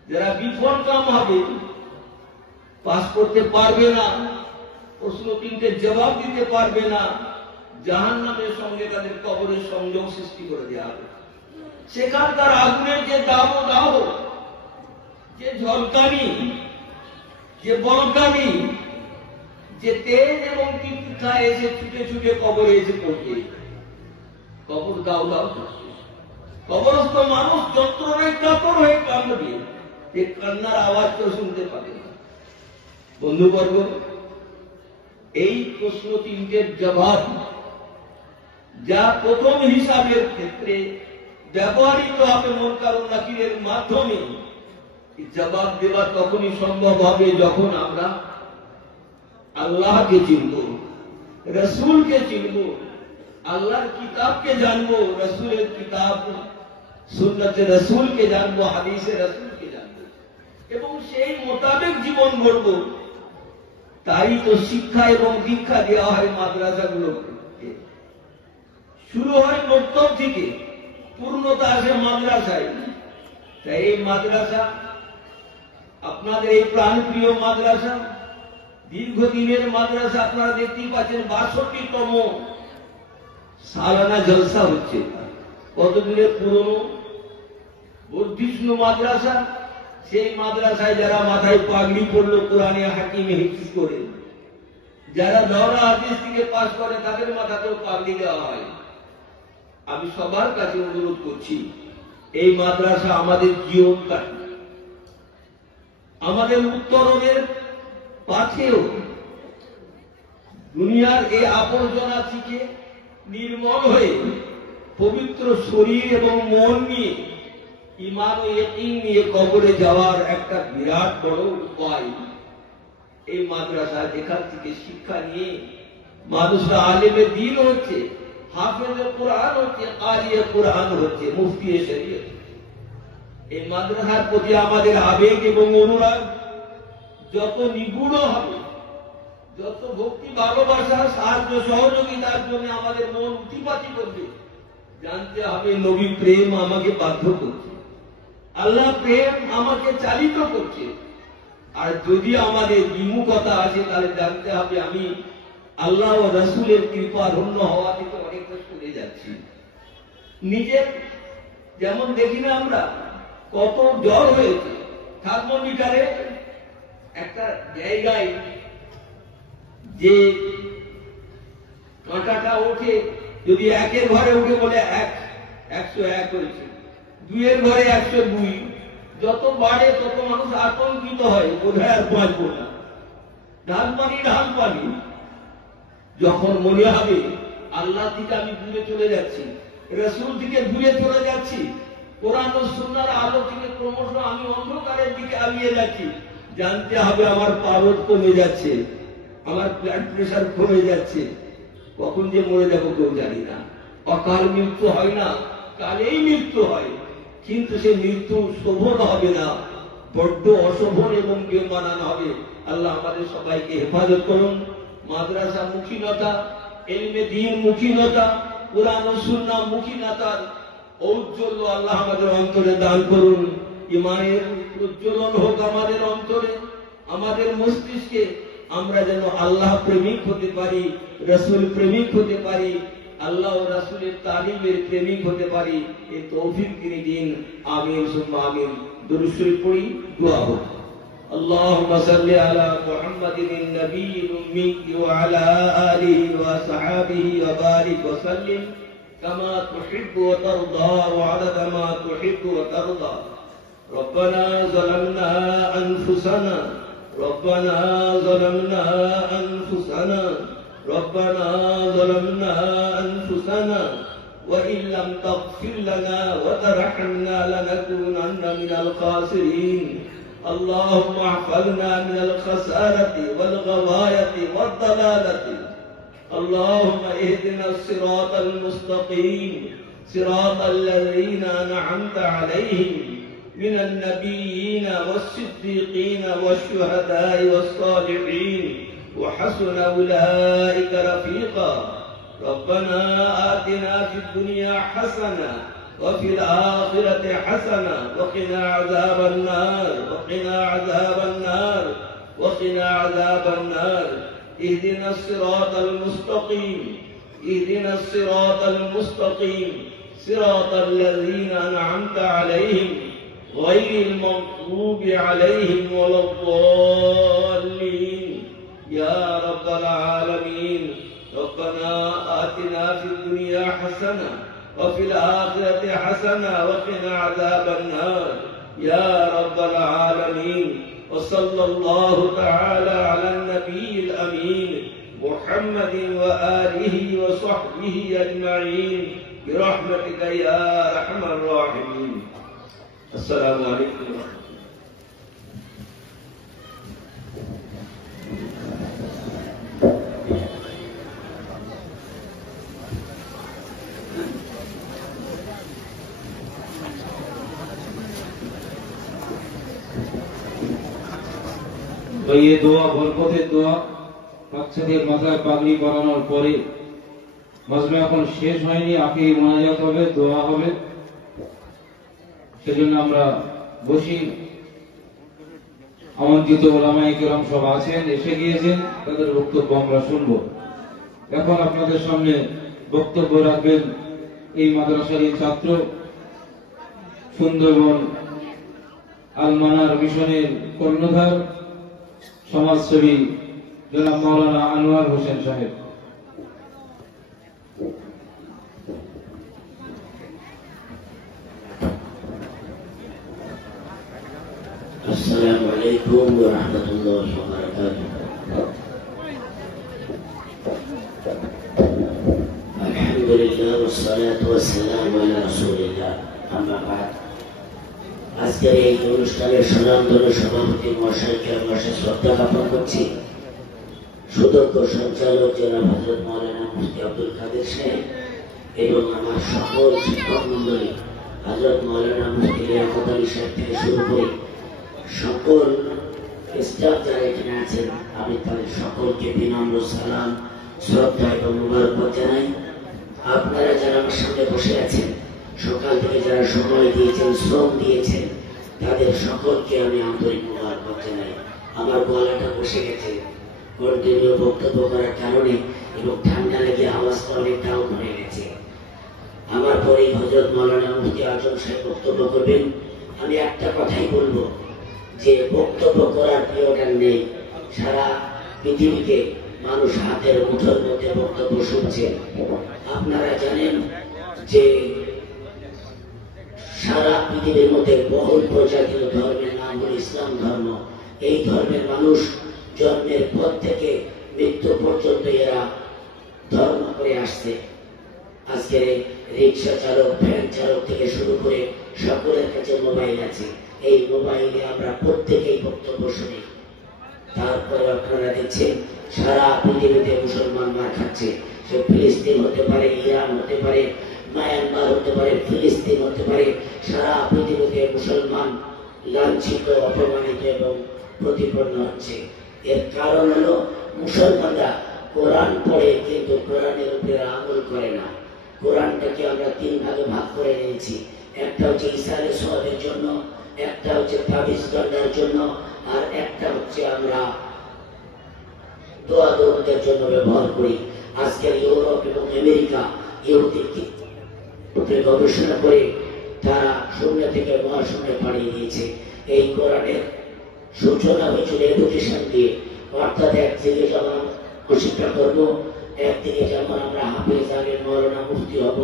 যারা বিফলকাম হবে, পাস করতে পারবে না, প্রশ্ন তিনটে জবাব দিতে পারবে না, জাহান্নামের সঙ্গে তাদের কবরের সংযোগ সৃষ্টি করে দেওয়া হবে। সেখানকার আগুনের যে দাহ দাহ, যে ঝলকানি, যে বলকানি, যে তেজ এবং তীক্ষা এসে ছুটে ছুটে কবরে এসে পড়বে। কবর দাও দাও করছে। কবরস্থ মানুষ যন্ত্রণায় কাতর হয়ে কাঁদবে, যে কান্নার আওয়াজ তো শুনতে পাবে না। বন্ধুবর্গ, এই প্রশ্ন তিনটের জবাব যা প্রথম হিসাবের ক্ষেত্রে ব্যবহৃত হবে মুনকার ও নাকিরের মাধ্যমে, জবাব দেওয়া তখনই সম্ভব হবে যখন আমরা আল্লাহকে চিনব, রসুলকে চিনব, আল্লাহর কিতাবকে জানবো, রসুলের কিতাব সুন্নতে রসুলকে জানবো, হাদিসে রসুলকে জানবো এবং সেই মোতাবেক জীবন গড়ব। তাই তো শিক্ষা এবং দীক্ষা দেওয়া হয় মাদ্রাসাগুলোকে। শুরু হয় মক্তব থেকে, পূর্ণতা আসে মাদ্রাসায়। তাই এই মাদ্রাসা, আপনাদের এই প্রাণপ্রিয় মাদ্রাসা, দীর্ঘদিনের মাদ্রাসা, আপনারা দেখতেই পাচ্ছেন 62তম সালানা জলসা হচ্ছে। কতদিনের পুরনো বর্ধিষ্ণু মাদ্রাসা। সেই মাদ্রাসায় যারা মাথায় পাগড়ি পড়লো কোরআনে হাকিমে হিফজ করে, যারা দওরা হাদিস থেকে পাস করে তাদের মাথাতেও পাগড়ি দেওয়া হয়। আমি সবার কাছে অনুরোধ করছি, এই মাদ্রাসা আমাদের জীবন কাটে, আমাদের উত্তরণের পাথেও দুনিয়ার এই আবর্জনা থেকে নির্মল হয়ে পবিত্র শরীর এবং মন নিয়ে, ঈমান ও ইয়াকিন নিয়ে কবরে যাওয়ার একটা বিরাট বড় উপায় এই মাদ্রাসা। এখান থেকে শিক্ষা নিয়ে মানুষরা আলেমে দ্বীন হচ্ছে, হাফেজে কোরআন হচ্ছে, কারিয়ে কোরআন হচ্ছে, মুফতি শরীয়ত। এই মাদ্রাসার প্রতি আমাদের আবেগ এবং অনুরাগ যত নিগুড় হবে, যত ভক্তি ভালোবাসা সাহায্য সহযোগিতার জন্য আমাদের মন উঠিপাতি করবে, জানতে হবে নবী প্রেম আমাকে বাধ্য করছে, আল্লাহ প্রেম আমাকে চালিত করছে। আর যদি আমাদের বিমুখতা আছে, তাহলে জানতে হবে আমি আল্লাহ ও রসুলের কৃপা ধন্য হওয়া থেকে অনেকটা সরে যাচ্ছি। নিজের যেমন দেখি না আমরা, কত জ্বর হয়েছে, থার্মোমিটারে একটা জায়গায় যে কাঁটাটা ওঠে, যদি 1-এর ঘরে উঠে বলে 101 হয়েছে, 2-এর ঘরে 102, যত বাড়ে তত মানুষ আতঙ্কিত হয়, বোধহয় আর বাঁচবো না। ঢাল পানি। যখন মনে হবে আল্লাহ থেকে আমি দূরে চলে যাচ্ছি, রসুল থেকে দূরে চলে যাচ্ছি, কোরআন ও সুন্নাহর আলো থেকে ক্রমশ আমি অন্ধকারের দিকে আগিয়ে যাচ্ছি, জানতে হবে আমার পাওয়ার কমে যাচ্ছে, আমার ব্লাড প্রেশার কমে যাচ্ছে। কখন যে মরে যাবো কেউ জানি না। অকাল মৃত্যু হয় না, কালেই মৃত্যু হয়, কিন্তু সে মৃত্যু শোভন হবে না, বড্ড অশোভন এবং বেমানান হবে। আল্লাহ আমাদের সবাইকে হেফাজত করুন। মাদ্রাসা মুখীনতা, ইলমে দ্বীন মুখীনতা, কোরআন ও সুন্নাহ মুখীনতার ঔজ্জ্বল্য আল্লাহ আমাদের অন্তরে দান করুন। ঈমানের প্রজ্বলন হোক আমাদের অন্তরে, আমাদের মস্তিষ্কে। আমরা যেন আল্লাহ প্রেমিক হতে পারি, রসুল প্রেমিক হতে পারি, আল্লাহ ও রাসূলের তালিমের প্রেমিক হতে পারি। এই তৌফিক তিনি দিন। আমিন সুম্মা আমিন। দুরূদ শরীফ পড়ি, দোয়া হোক। اللهم صل على محمد النبي الأمي وعلى آله وصحبه وبارك وسلم كما تحب وترضى وعدد ما تحب وترضى. ربنا ظلمنا أنفسنا ربنا ظلمنا أنفسنا ربنا ظلمنا أنفسنا وإن لم تغفر لنا وترحمنا لنكونن من الخاسرين. اللهم احفظنا من الخسارة والغواية والضلالة. اللهم اهدنا الصراط المستقيم صراط الذين أنعمت عليهم من النبيين والصديقين والشهداء والصالحين وحسن أولئك رفيقا ربنا آتنا في الدنيا حسنة وفي الآخرة حسنة وقنا عذاب النار وقنا عذاب النار وقنا عذاب النار اهدنا الصراط المستقيم اهدنا الصراط المستقيم صراط الذين أنعمت عليهم غير المغضوب عليهم ولا الضالين يا رب العالمين ربنا آتنا في الدنيا حسنة وفي الآخرة حسنة وقنا عذاب النار يا رب العالمين وصلى الله تعالى على النبي الأمين محمد وآله وصحبه أجمعين برحمتك يا أرحم الراحمين السلام عليكم ورحمة الله তো এই দোয়া বরকতের দোয়া বাচ্চাদের মাথায় পাগড়ি পরানোর পরে মজমা এখন শেষ হয়নি, আখেরি মোনাজাত হবে, দোয়া হবে। সেজন্য আমরা বসি। আমন্ত্রিত ওলামায়ে কেরাম সব আছেন, এসে গিয়েছেন, তাদের বক্তব্য আমরা শুনব। এখন আপনাদের সামনে বক্তব্য রাখবেন এই মাদ্রাসার ছাত্র, সুন্দরবন আল-মানার মিশনের কর্ণধার, সমাজসেবী জনাব মাওলানা আনোয়ার হোসেন সাহেব। السلام عليكم ورحمة الله وبركاته. الحمد لله والصلاة والسلام على رسول الله. أما بعد, আজকের এই অনুষ্ঠানের সুনামধন্য সভাপতি মহাশয়কে আমরা শ্রদ্ধা জ্ঞাপন করছি। সুদক্ষ সঞ্চালক জনাব হযরত মাওলানা মুফতি আব্দুল কাদের সাহেব এবং আমার সকল শিক্ষক মন্ডলী হযরত মাওলানা মুফতি লিয়াকত আলী সাহেব থেকে শুরু করে সকল স্টাফ যারা এখানে আছেন, আমি তাদের সকলকে বিনম্র সালাম, শ্রদ্ধা এবং মুবারকবাদ জানাই। আপনারা যারা আমার সামনে বসে আছেন, সকাল থেকে যারা সময় দিয়েছেন, শ্রম দিয়েছেন, তাদের সকলকে আমি আন্তরিক মুবারকবাদ জানাই। আমার গলাটা বসে গেছে কন্টিনিউ বক্তব্য করার কারণে এবং ঠান্ডা লেগে আওয়াজটা অনেক ডাউন হয়ে গেছে। আমার পরেই হযরত মাওলানা মুফতি আজম সাহেব বক্তব্য করবেন। আমি একটা কথাই বলবো যে বক্তব্য করার প্রয়োজন নেই। সারা পৃথিবীতে মানুষ হাতের মুঠোর মধ্যে বক্তব্য শুনছে। আপনারা জানেন যে সারা পৃথিবীর মধ্যে বহুল প্রচারিত ধর্মের নাম হল ইসলাম ধর্ম। এই ধর্মের মানুষ জন্মের পর থেকে মৃত্যু পর্যন্ত এরা ধর্ম করে আসছে। আজকে রিক্সা চালক, ভ্যান চালক থেকে শুরু করে সকলের কাছে মোবাইল আছে। এই মোবাইলে আমরা প্রত্যেকেই বক্তব্য শুনি। তারপরে আপনারা দেখছেন সারা পৃথিবীতে মুসলমান মার খাচ্ছে। সে ফিলিস্তিন হতে পারে, ইরান হতে পারে, মায়ানমার হতে পারে, ফিলিস্তিন হতে পারে। সারা পৃথিবীতে মুসলমান লাঞ্ছিত, অপমানিত এবং প্রতিপন্ন হচ্ছে। এর কারণ হলো মুসলমানরা কোরআন পড়ে কিন্তু কোরআনের উপরে আমল করে না। কোরআনটাকে আমরা তিন ভাগে ভাগ করে নিয়েছি। একটা হচ্ছে ইসালে সওয়াবের জন্য, একটা হচ্ছে তাবিজ গন্ডার জন্য, আর একটা হচ্ছে আমরা দোয়া দরুদের জন্য ব্যবহার করি। আজকের ইউরোপ এবং আমেরিকা ইহুদির উপরে গবেষণা করে তারা শূন্য থেকে মহাশূন্যে পাঠিয়ে দিয়েছে। এই কোরআনের সূচনা হয়েছিল এডুকেশন দিয়ে, অর্থাৎ একদিকে যেমন শিক্ষা করবো, একদিকে যেমন আমরা হাফেজ আলেম মাওলানা মুফতি হব,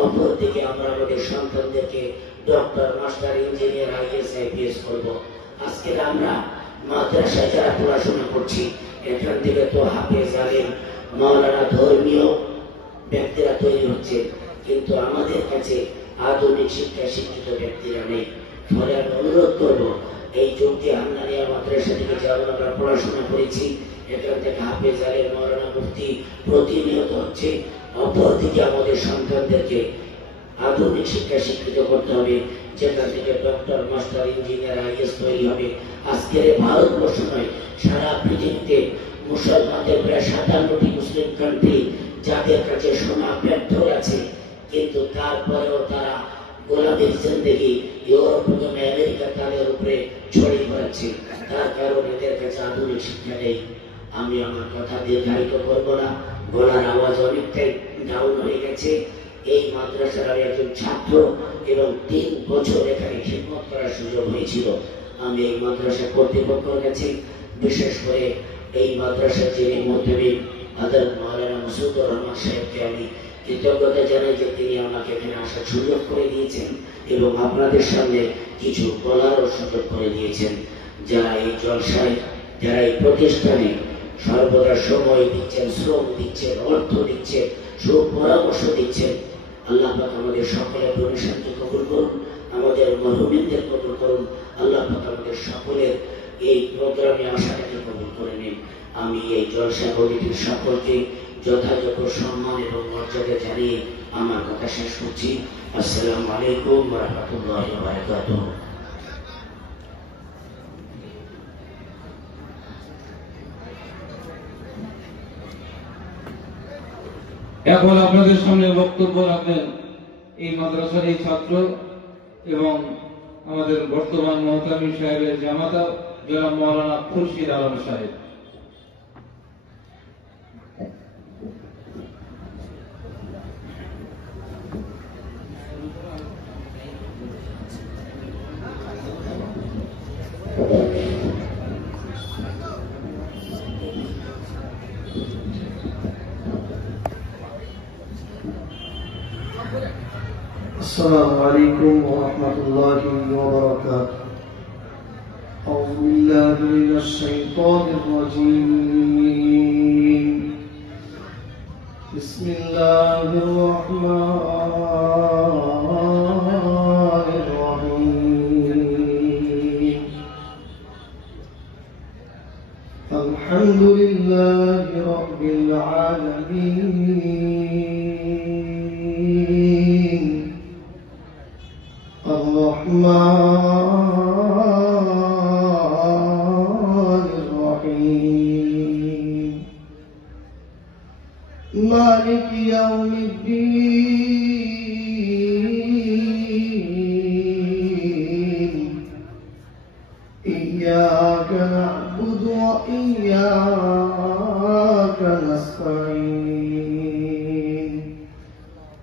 অপরদিকে আমরা আমাদের সন্তানদেরকে doctor, master, engineer, is, IPS করবো। আজকে আমরা মাদ্রাসায় যারা পড়াশোনা করছি, এখান থেকে তো হাফেজ আলেম মাওলানা ধর্মীয় ব্যক্তিরা তৈরি হচ্ছে, কিন্তু আমাদের কাছে আধুনিক শিক্ষায় শিক্ষিত ব্যক্তিরা নেই। ফলে আমি অনুরোধ করবো, এই যুক্তি হামদানিয়া মাদ্রাসা থেকে যেমন আমরা পড়াশোনা করেছি, এখান থেকে হাফেজ আলেম মাওলানা মুফতি প্রতিনিয়ত হচ্ছে, অপরদিকে আমাদের সন্তানদেরকে আধুনিক শিক্ষা শিক্ষিত করতে হবে, যেখান থেকে ডক্টর, মাস্টার, ইঞ্জিনিয়ার, আইএস তৈরি হবে। আজকের ভারতবর্ষ নয়, সারা পৃথিবীতে মুসলমানদের প্রায় 57টি মুসলিম কান্ট্রি, যাদের কাছে সোনা পেট্রোল আছে, কিন্তু তারপরেও তারা গোলামীর জিন্দেগি ইউরোপ এবং আমেরিকা তাদের উপরে ছড়িয়ে পড়াচ্ছে। তার কারণ এদের কাছে আধুনিক শিক্ষা নেই। আমি আমার কথা দীর্ঘায়িত করবো না, গলার আওয়াজ অনেকটাই ডাউন হয়ে গেছে। এই মাদ্রাসার আমি একজন ছাত্র এবং 3 বছর এখানে খিদমত করার সুযোগ হয়েছিল। আমি এই মাদ্রাসা কর্তৃপক্ষের কাছে, বিশেষ করে এই মাদ্রাসার যিনি মুরব্বি হযরত মাওলানা মাসুদুর রহমান সাহেবকে আমি কৃতজ্ঞতা জানাই যে তিনি আমাকে এখানে আসার সুযোগ করে দিয়েছেন এবং আপনাদের সামনে কিছু বলারও সুযোগ করে দিয়েছেন। যারা এই জলসায়, যারা এই প্রতিষ্ঠানে সর্বদা সময় দিচ্ছেন, শ্রম দিচ্ছেন, অর্থ দিচ্ছেন, সুপরামর্শ দিচ্ছেন, আল্লাহ পাক আমাদের সকলের ডোনেশনকে কবুল করুন, আমাদের মরহুমিনদের কবুল করুন। আল্লাহ পাক আমাদের সকলের এই প্রোগ্রামে আসাটাকে কবুল করে নিন। আমি এই জলসা কমিটির সকলকে যথাযথ সম্মান এবং মর্যাদা জানিয়ে আমার কথা শেষ করছি। আসসালামু আলাইকুম ওয়া রাহমাতুল্লাহি ওয়া বারাকাতুহু। এখন আপনাদের সামনে বক্তব্য রাখবেন এই মাদ্রাসার এই ছাত্র এবং আমাদের বর্তমান মহতামিম সাহেবের জামাতা জনাব মাওলানা খুরশিদ আলম সাহেব। السلام عليكم ورحمة الله وبركاته. أعوذ بالله من الشيطان الرجيم. بسم الله الرحمن الرحيم. الحمد لله رب العالمين الرحمن الرحيم مالك يوم الدين إياك نعبد وإياك نستعين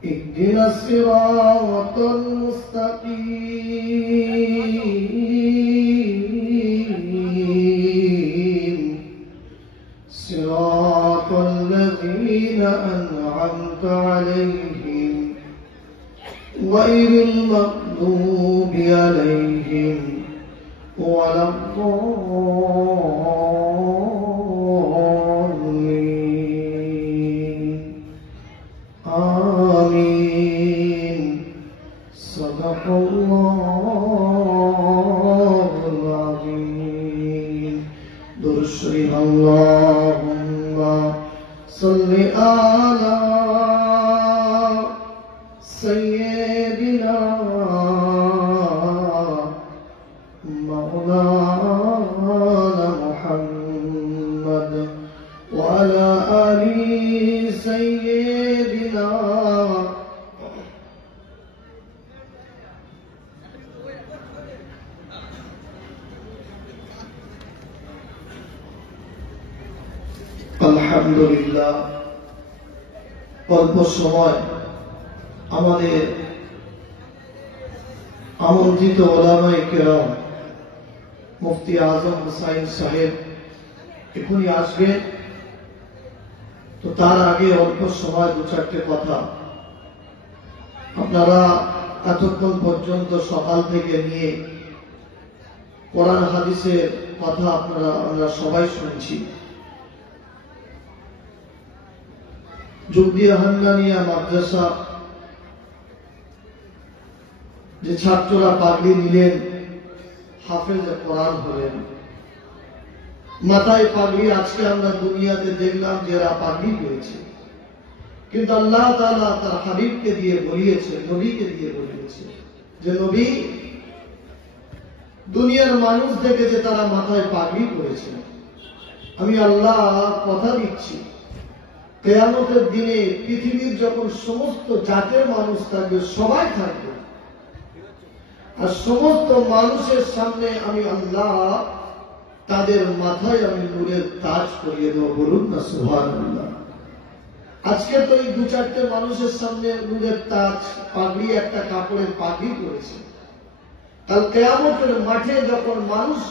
اهدنا الصراط المستقيم صراط الذين أنعمت عليهم غير المغضوب عليهم ولا الضالين آمين صدق الله العظيم درود شريف اللهم صل على سيدنا مولانا محمد وعلى آل سيدنا আলহামদুলিল্লাহ। অল্প সময় আমাদের আমন্ত্রিত ওলামায়ে কেরাম মুফতি আজম হুসাইন সাহেব এখনই আসবেন, তো তার আগে অল্প সময় 2-4টে কথা। আপনারা এতক্ষণ পর্যন্ত সকাল থেকে নিয়ে কোরআন হাদিসের কথা আমরা সবাই শুনছি। জুবদিয়া হান্নানিয়া মাদ্রাসা যে ছাত্ররা পাগড়ি নিলেন, হাফেজ কোরআন হলেন, মাথায় পাগড়ি। আজকে আমরা দুনিয়াতে দেখলাম যারা পাগড়ি পেয়েছে, কিন্তু আল্লাহ তাআলা তার হাবিবকে দিয়ে বলিয়েছে, নবীকে দিয়ে বলিয়েছে যে নবী, দুনিয়ার মানুষ দেখে যে তারা মাথায় পাগড়ি পরেছে, আমি আল্লাহ কথা দিচ্ছি কিয়ামতের দিনে পৃথিবীর যখন সমস্ত জাতের মানুষ থাকবে, সবাই থাকবে, আর সমস্ত মানুষের সামনে আমি আল্লাহ তাদের মাথায় আমি নূরের তাজ পরিয়ে দেব। বলুন না সুবহানাল্লাহ। আজকে তো এই দু চারটে মানুষের সামনে নূরের তাজ, পাগড়ি, একটা কাপড়ের পাগড়ি পরেছে। কাল কিয়ামতের মাঠে যখন মানুষ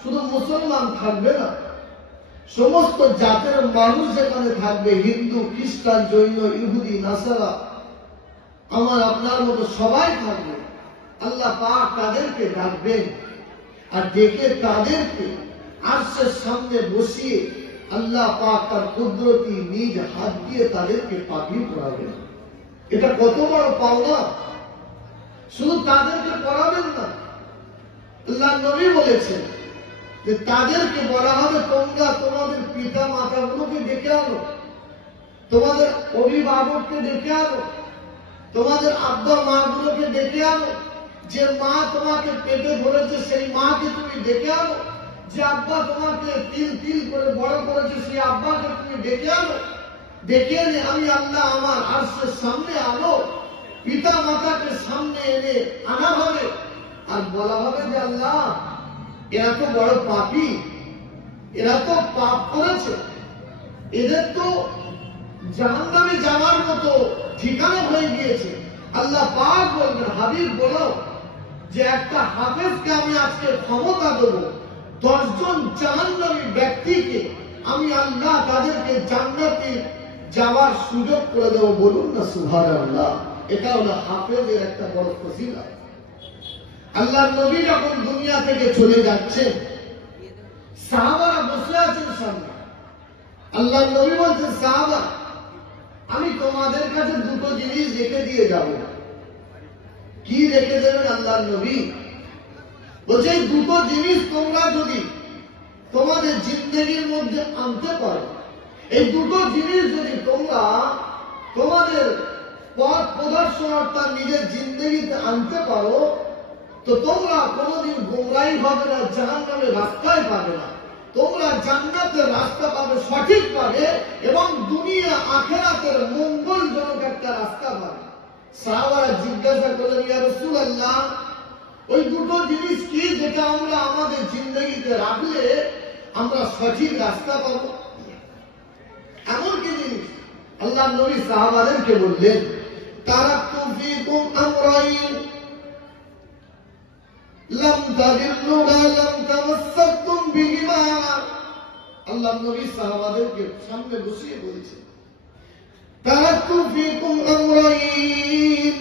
শুধু মুসলমান থাকবে না, সমস্ত জাতের মানুষ যেখানে থাকবে, হিন্দু, খ্রিস্টান, জৈন, ইহুদি, নাসারা, আমার আপনার মতো সবাই থাকবে। আল্লাহ পাক তাদেরকে ডাকবেন, আর ডেকে তাদেরকে আরশের সামনে বসিয়ে আল্লাহ পাক তার কুদরতি নিজ হাত দিয়ে তাদেরকে পাগড়ি পরাবেন। এটা কত বড় পাওনা! শুধু তাদেরকে পরাবেন না, আল্লাহ নবী বলেছেন যে তাদেরকে বলা হবে, তোমরা তোমাদের পিতা মাতাগুলোকে ডেকে আনো, তোমাদের অভিভাবককে ডেকে আনো, তোমাদের আব্বা মা গুলোকে ডেকে আনো। যে মা তোমাকে পেটে ধরেছে সেই মাকে তুমি ডেকে আনো, যে আব্বা তোমাকে তিল তিল করে বড় করেছে সেই আব্বাকে তুমি ডেকে আনো। ডেকে এনে আমি আল্লাহ আমার আরশের সামনে আনো, পিতা মাতাকে সামনে এনে আনা হবে, আর বলা হবে যে আল্লাহ, এরা তো বড় পাপী, এরা তো পাপ করেছে, এদের তো জাহান্নামে যাওয়ার মতো ঠিকানা হয়ে গিয়েছে। আল্লাহ পাক বলবেন, হাবিব বলো যে একটা হাফেজকে আমি আজকে ক্ষমতা দেবো, 10 জন জাহান্নামী ব্যক্তিকে আমি আল্লাহ তাদেরকে জান্নাতে যাওয়ার সুযোগ করে দেবো। বলুন না সুবহানাল্লাহ। এটা হলো হাফেজের একটা বড় ফজিলত। আল্লাহ নবী যখন দুনিয়া থেকে চলে যাচ্ছেন, সাহাবারা বসে আছেন সামনে। আল্লাহ নবী বলছেন, সাহাবা, আমি তোমাদের কাছে দুটো জিনিস রেখে দিয়ে যাব। কি রেখে দেবেন আল্লাহ নবী? বলছে, এই দুটো জিনিস তোমরা যদি তোমাদের জিন্দগির মধ্যে আনতে পারো, এই দুটো জিনিস যদি তোমরা তোমাদের পথ প্রদর্শন অর্থাৎ নিজের জিন্দগিতে আনতে পারো, তো তোমরা কোনোদিন গোমরাহি হবে না, জাহান্নামের রাস্তায় পাবে না, তোমরা জান্নাতের রাস্তা পাবে, সঠিক পাবে, এবং দুনিয়া আখিরাতের মঙ্গলজনক একটা রাস্তা পাবে। সাহাবারা জিজ্ঞাসা করলেন, ইয়া রাসূলুল্লাহ, ওই দুটো জিনিস কি যেটা আমরা আমাদের জিন্দগিতে রাখলে আমরা সঠিক রাস্তা পাব? এমন কি জিনিস? আল্লাহ নবী সাহাবাদেরকে বললেন, তারাকতু ফীকুম আমরাইন লাম তাদিল্লু মা লাম তামাসসাকতুম বিহিমা। আল্লাহ নবী সাহাবাদেরকে সামনে বসিয়ে বলেছেন, তারাকতু ফীকুম আমরাইন,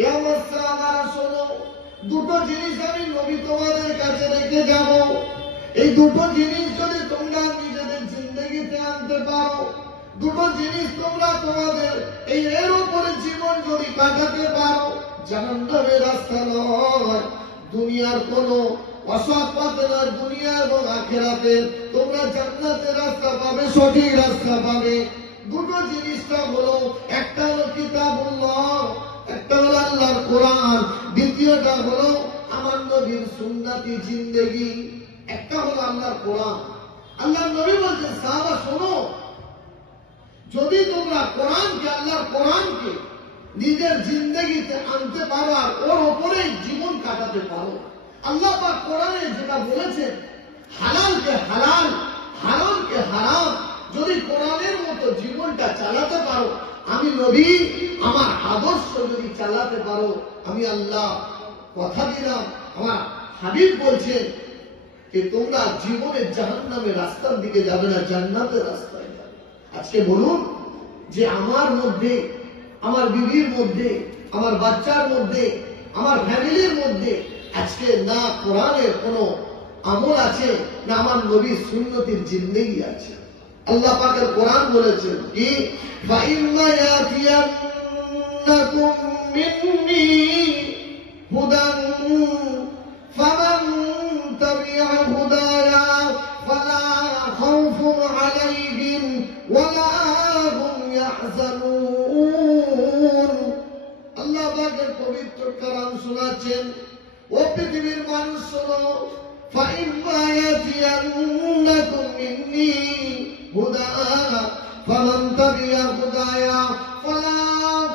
এ আমার সাহাবারা শোনো, দুটো জিনিস আমি নবী তোমাদের কাছে রেখে যাব। এই দুটো জিনিস যদি তোমরা নিজেদের জিন্দগিতে আনতে পারো, দুটো জিনিস তোমরা তোমাদের এর উপরে জীবন যদি কাটাতে পারো, জাহান্নামের রাস্তা নয়, দুনিয়ার কোন অসৎ পথে নয়, দুনিয়া এবং আখিরাতে তোমরা জান্নাতের রাস্তা পাবে, সঠিক রাস্তা পাবে। দুটো জিনিসটা হলো, একটা হলো কিতাবুল্লাহ, একটা হলো আল্লাহর কোরআন, দ্বিতীয়টা হলো আমার নবীর সুন্নতি জিন্দেগি। একটা হলো আল্লাহর কোরআন। আল্লাহর নবী বলছেন, সাহাবা শোনো, যদি তোমরা কোরআনকে, আল্লাহর কোরআনকে নিজের জিন্দগিতে আনতে পারো আর ওর ওপরেই জীবন কাটাতে পারো, আল্লাহ পাক কোরআনে যেটা বলেছেন, হালালকে হালাল, হারামকে হারাম, যদি কোরআনের মতো জীবনটা চালাতে পারো, আমি নবী আমার আদর্শ যদি চালাতে পারো, আমি আল্লাহ কথা দিলাম, আমার হাবিব বলছেন যে তোমরা জীবনের জাহান্নামের রাস্তার দিকে যাবে না, জান্নাতের রাস্তায় যাবে। আজকে বলুন যে আমার মধ্যে, আমার বিবির মধ্যে, আমার বাচ্চার মধ্যে, আমার ফ্যামিলির মধ্যে আজকে না কোরআনের কোন আমল আছে, না আমার নবীর সুন্নতির জিন্দেগি আছে। আল্লাহ পাকের কোরআন বলেছেন কি, ফাইম্মা ইয়াতিয়ান্নাকুম মিন্নি হুদান ফামান তাবিআ হুদায়া ফালা খাউফুন আলাইহিম ওয়ালা হুম ইয়াহজানুন। পাকের পবিত্র কালাম শোনাচ্ছেন, ও পৃথিবীর মানুষ শোনো, فإما يأتينكم مني هدى فمن تبع هدايا فلا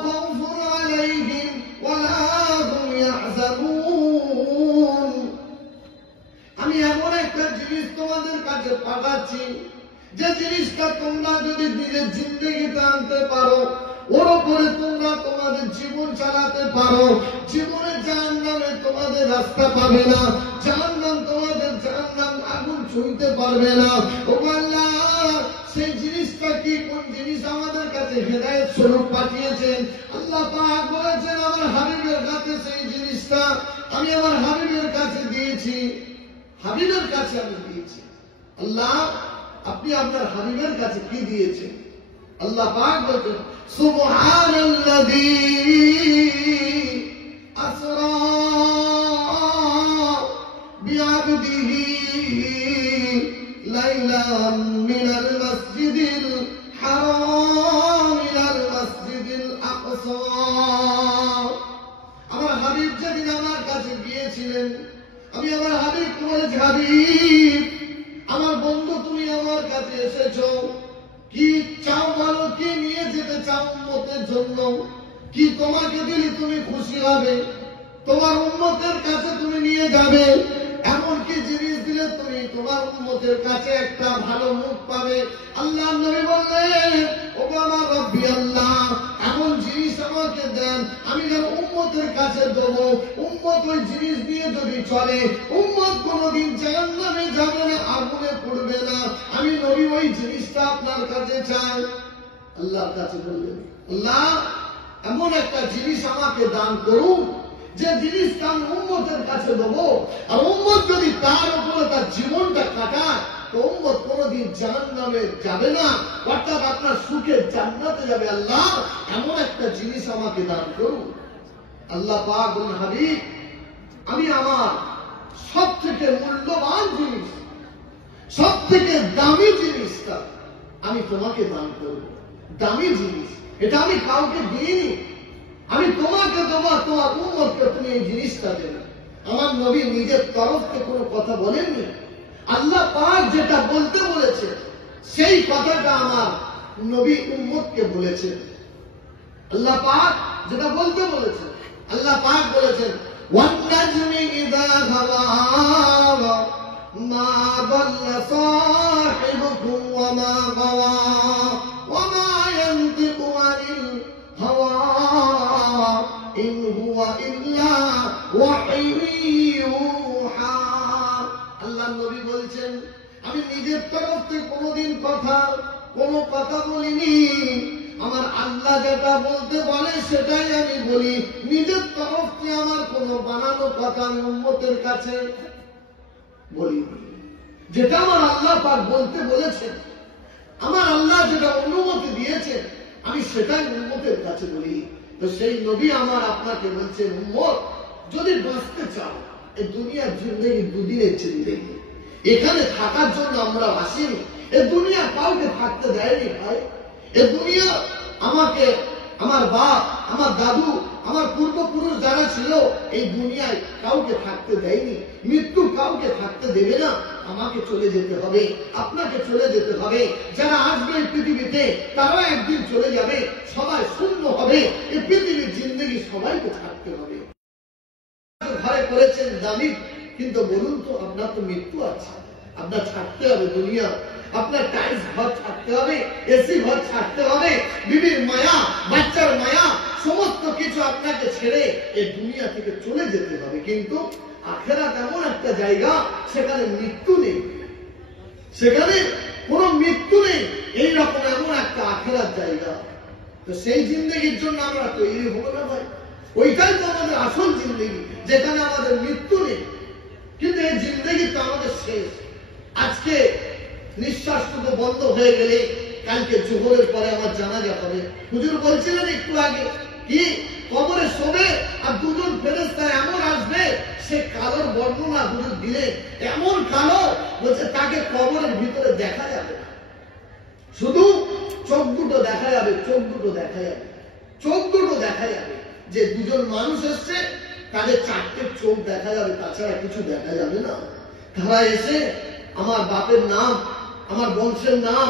خوف عليهم ولا هم يحزنون। আমি এমন একটা জিনিস তোমাদের কাছে পাঠাচ্ছি, যে জিনিসটা তোমরা যদি নিজের জিন্দেগিতে আনতে পারো, ওর উপরে তোমরা তোমাদের জীবন চালাতে পারো, জীবনে জাহান্নামে তোমাদের রাস্তা পাবে না, জাহান্নাম তোমাদের জাহান্নাম আগুন ছুঁইতে পারবে না। ও আল্লাহ, সেই জিনিসটা কি, কোন জিনিস আমাদের কাছে হেদায়েত স্বরূপ পাঠিয়েছেন? আল্লাহ পাক বলেছেন, আমার হাবিবের কাছে সেই জিনিসটা আমি আমার হাবিবের কাছে দিয়েছি, হাবিবের কাছে আমি দিয়েছি। আল্লাহ, আপনি আপনার হাবিবের কাছে কি দিয়েছেন? আল্লাহ পাক বলেন, সুবহানাল্লাযী আসরা বিআবদিহি লাইলান মিনাল মাসজিদিল হারাম ইলাল মাসজিদিল আকসা। আমার হাবিব যেদিন আমার কাছে গিয়েছিলেন, আমি আমার হাবিবকে বলেছি, হাবিব, আমার বন্ধু, তুমি আমার কাছে এসেছো, কি চাও বলো, কি নিয়ে যেতে চাও উম্মতের জন্য? কি তোমাকে দিলে তুমি খুশি হবে? তোমার উম্মতের কাছে তুমি নিয়ে যাবে এমন কি জিনিস দিলে তুমি তোমার উম্মতের কাছে একটা ভালো মুখ পাবে? আল্লাহ নবী বললেন, ও আমার রব্বি আল্লাহ, এমন জিনিস আমাকে দেন, আমি যেন উম্মতের কাছে দেবো, উম্মত ওই জিনিস দিয়ে যদি চলে, উম্মত কোনোদিন জাহান্নামে যাবে না, আগুনে পড়বে না। আমি নবী ওই জিনিসটা আপনার কাছে চাই। আল্লাহর কাছে বললেন, আল্লাহ, এমন একটা জিনিস আমাকে দান করুন, যে জিনিসটা আমি উম্মতের কাছে দেবো, আর উম্মত যদি তার উপরে তার জীবনটা কাটায়, তো উম্মত কোনোদিন জাহান্নামে যাবে না, অর্থাৎ আপনার সুখে জান্নাতে যাবে। আল্লাহ, এমন একটা জিনিস আমাকে দান করুন। আল্লাহ পাক বলেন, হাবিব, আমি আমার সব থেকে মূল্যবান জিনিস, সব থেকে দামি জিনিসটা আমি তোমাকে দান করব। দামি জিনিস, এটা আমি কাউকে দিইনি, আমি তোমাকে দেবো, তোমার উম্মতকে তুমি এই জিনিসটা দেবে। আমার নবী নিজের তরফ থেকে কোনো কথা বলেননি, আল্লাহ পাক যেটা বলতে বলেছে সেই কথাটা আমার নবী উম্মতকে বলেছেন। আল্লাহ পাক যেটা বলতে বলেছেন, আল্লাহ পাক বলেছেন, ওয়ান-নাজমি ইযা হাওয়া মা দাল্লা সাহিবুকুম ওয়া মা গাওয়া ওয়া মা ইয়ানতিকু আনিল হাওয়া ইন হুয়া ইল্লা ওয়াহয়ুন ইউহা। আল্লাহ নবী বলছেন, আমি নিজের তরফ থেকে কোনোদিন কোনো কথা বলিনি, আমার আল্লাহ যেটা বলতে বলে সেটাই আমি বলি। নিজের তরফ থেকে আমার কোনো বানানো কথা আমি উম্মতের কাছে বলিনি। যেটা আমার আল্লাহ পাক বলতে বলেছেন, আমার আল্লাহ যেটা অনুমতি দিয়েছেন, আমি সেটাই উম্মতের কাছে বলি। তো সেই নবী আমার আপনাকে বলছেন, উম্মত, যদি বাঁচতে চাও, এই দুনিয়ার জিন্দেগি দুদিনের জিন্দেগি, এখানে থাকার জন্য আমরা আসিনি। এ দুনিয়া কাউকে থাকতে দেয়নি ভাই। এ দুনিয়া আমাকে, আমার বাপ, আমার দাদু, আমার পূর্বপুরুষ যারা ছিল, এই দুনিয়ায় কাউকে থাকতে দেয়নি। মৃত্যু কাউকে থাকতে দেবে না। আমাকে চলে যেতে হবে, আপনাকে চলে যেতে হবে। যারা আসবে এই পৃথিবীতে তারাও একদিন চলে যাবে, সবাই শূন্য হবে। এই পৃথিবীর জিন্দেগি সবাইকে থাকতে হবে। ঘরে করেছেন দামি, কিন্তু বলুন তো, আপনার তো মৃত্যু আছে, আপনার ছাড়তে হবে দুনিয়া। আপনার টাইলস ঘর ছাড়তে হবে, এসি ঘর ছাড়তে হবে, বিবির মায়া, বাচ্চার মায়া, সমস্ত কিছু আপনাকে ছেড়ে এই দুনিয়া থেকে চলে যেতে হবে। কিন্তু আখিরাত এমন একটা জায়গা, সেখানে মৃত্যু নেই, সেখানে কোনো মৃত্যু নেই। এইরকম এমন একটা আখিরাত জায়গা। তো সেই জিন্দেগির জন্য আমরা তৈরি হবো না ভাই? ওইটাই তো আমাদের আসল জিন্দেগি, যেখানে আমাদের মৃত্যু নেই। কিন্তু এই জিন্দেগি তো আমাদের শেষ। আজকে নিঃশ্বাস টুকু বন্ধ হয়ে গেলে কালকে জোহরের পরে আমার জানাজা হবে। হুজুর বলছিলেন একটু আগে, কি কবরে শোবে আর দুজন ফেরেশতা এমন আসবে, সে কালোর বর্ণনা হুজুর দিলেন, এমন কালো, বলছে তাকে কবরের ভিতরে দেখা যাবে না, শুধু চোখ দুটো দেখা যাবে, চোখ দুটো দেখা যাবে, চোখ দুটো দেখা যাবে। যে দুজন মানুষ এসছে, তাদের চারটে চোখ দেখা যাবে, তাছাড়া কিছু দেখা যাবে না। তারা এসে আমার বাপের নাম, আমার বংশের নাম,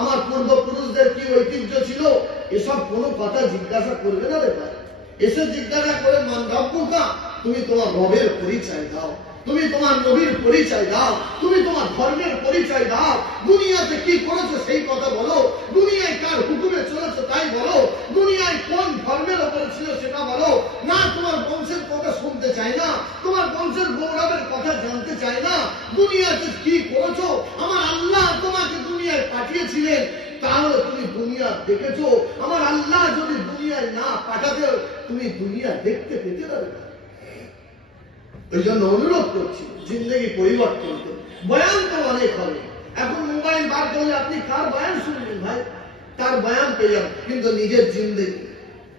আমার পূর্বপুরুষদের কি ঐতিহ্য ছিল, এসব কোনো কথা জিজ্ঞাসা করবে না রে ভাই। এসে জিজ্ঞাসা করে মান রব্বুকা, তুমি তোমার রবের পরিচয় দাও, তুমি তোমার নবীর পরিচয় দাও, তুমি তোমার ধর্মের পরিচয় দাও, দুনিয়াতে কি করেছো সেই কথা বলো, দুনিয়ায় কার হুকুমে চলেছো তাই বলো, দুনিয়ায় কোন ধর্মের ওপরে ছিল সেটা বলো। না তোমার বংশের কথা শুনতে চাই না, তোমার বংশের গৌরবের কথা জানতে চাই না, দুনিয়াতে কি করেছো। আমার আল্লাহ তোমাকে দুনিয়ায় পাঠিয়েছিলেন, তাহলে তুমি দুনিয়া দেখেছো। আমার আল্লাহ যদি দুনিয়ায় না পাঠাতে, তুমি দুনিয়া দেখতে পেতে পারবে না। ওই জন্য অনুরোধ করছি জিন্দগি পরিবর্তন করুন। বয়ান তো অনেক হবে, এখন মোবাইল বার করলে আপনি কার বয়ান শুনবেন ভাই, তার বয়ান পেয়ে যাবেন, কিন্তু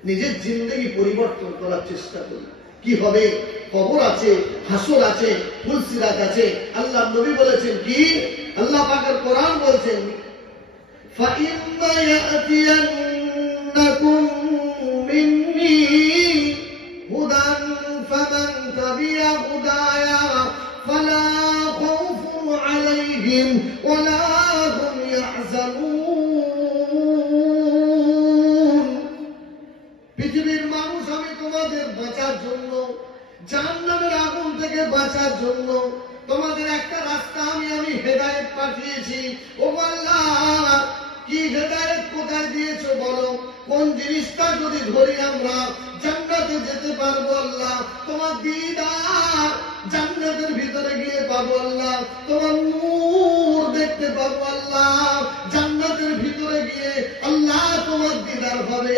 নিজের জিন্দগি পরিবর্তন করার চেষ্টা করুন। কি হবে? কবর আছে, হাসর আছে, ফুলসিরাত আছে। আল্লাহ নবী বলেছেন কি, আল্লাহ পাকের কোরআন বলছেন, فَإِمَّا يَأْتِيَنَّكُم مِّنِّي هُدًى فَمَن تَبِعَ هُدَايَ فَلَا خَوْفٌ عَلَيْهِمْ وَلَا هُمْ يَحْزَنُونَ। পৃথিবীর মানুষ, আমি তোমাদের বাঁচার জন্য, জাহান্নামের আগুন থেকে বাঁচার জন্য তোমাদের একটা রাস্তা আমি হেদায়েত পাঠিয়েছি। ও আল্লাহ, কি হেদায়েত কোথায় দিয়েছো বলো? কোন জিনিসটা যদি ধরি আমরা জান্নাতে যেতে পারবো আল্লাহ? তোমার দিদার জান্নাতের ভিতরে গিয়ে পাবো আল্লাহ, তোমার নূর দেখতে পাবো আল্লাহ, জান্নাতের ভিতরে গিয়ে আল্লাহ তোমার দিদার হবে।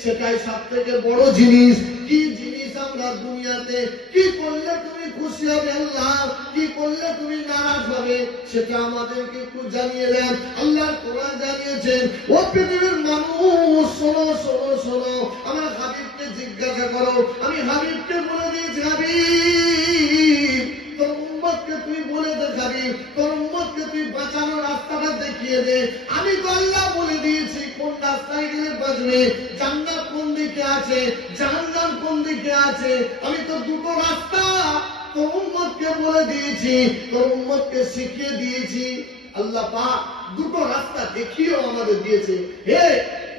সেটাই সব থেকে বড় জিনিস। কি জিনিস আমরা দুনিয়াতে কি করলে তুমি খুশি হবে আল্লাহ, কি করলে তুমি নারাজ হবে, সেটা আমাদেরকে একটু জানিয়ে দেন। আল্লাহর কোরআন জানিয়েছেন, ও পৃথিবীর মানুষ শোনো শোনো শোনো, আমার হাবিবকে জিজ্ঞাসা করো। আমি হাবিবকে বলে দিয়েছি, হাবিব তোর উম্মতকে তুই বলে দে, হাবিব তোর উম্মতকে তুই বাঁচানোর রাস্তাটা দেখিয়ে দে। আমি তো আল্লাহ বলে দিয়েছি কোন রাস্তায় গেলে বাঁচবে, জান্নাত কোন দিকে আছে, জাহান্নাম কোন দিকে আছে। আমি তো দুটো রাস্তা তোর উম্মতকে বলে দিয়েছি, তোর উম্মতকে শিখিয়ে দিয়েছি। আল্লাহ পাক দুটো রাস্তা দেখিয়েও আমাদের দিয়েছে। হে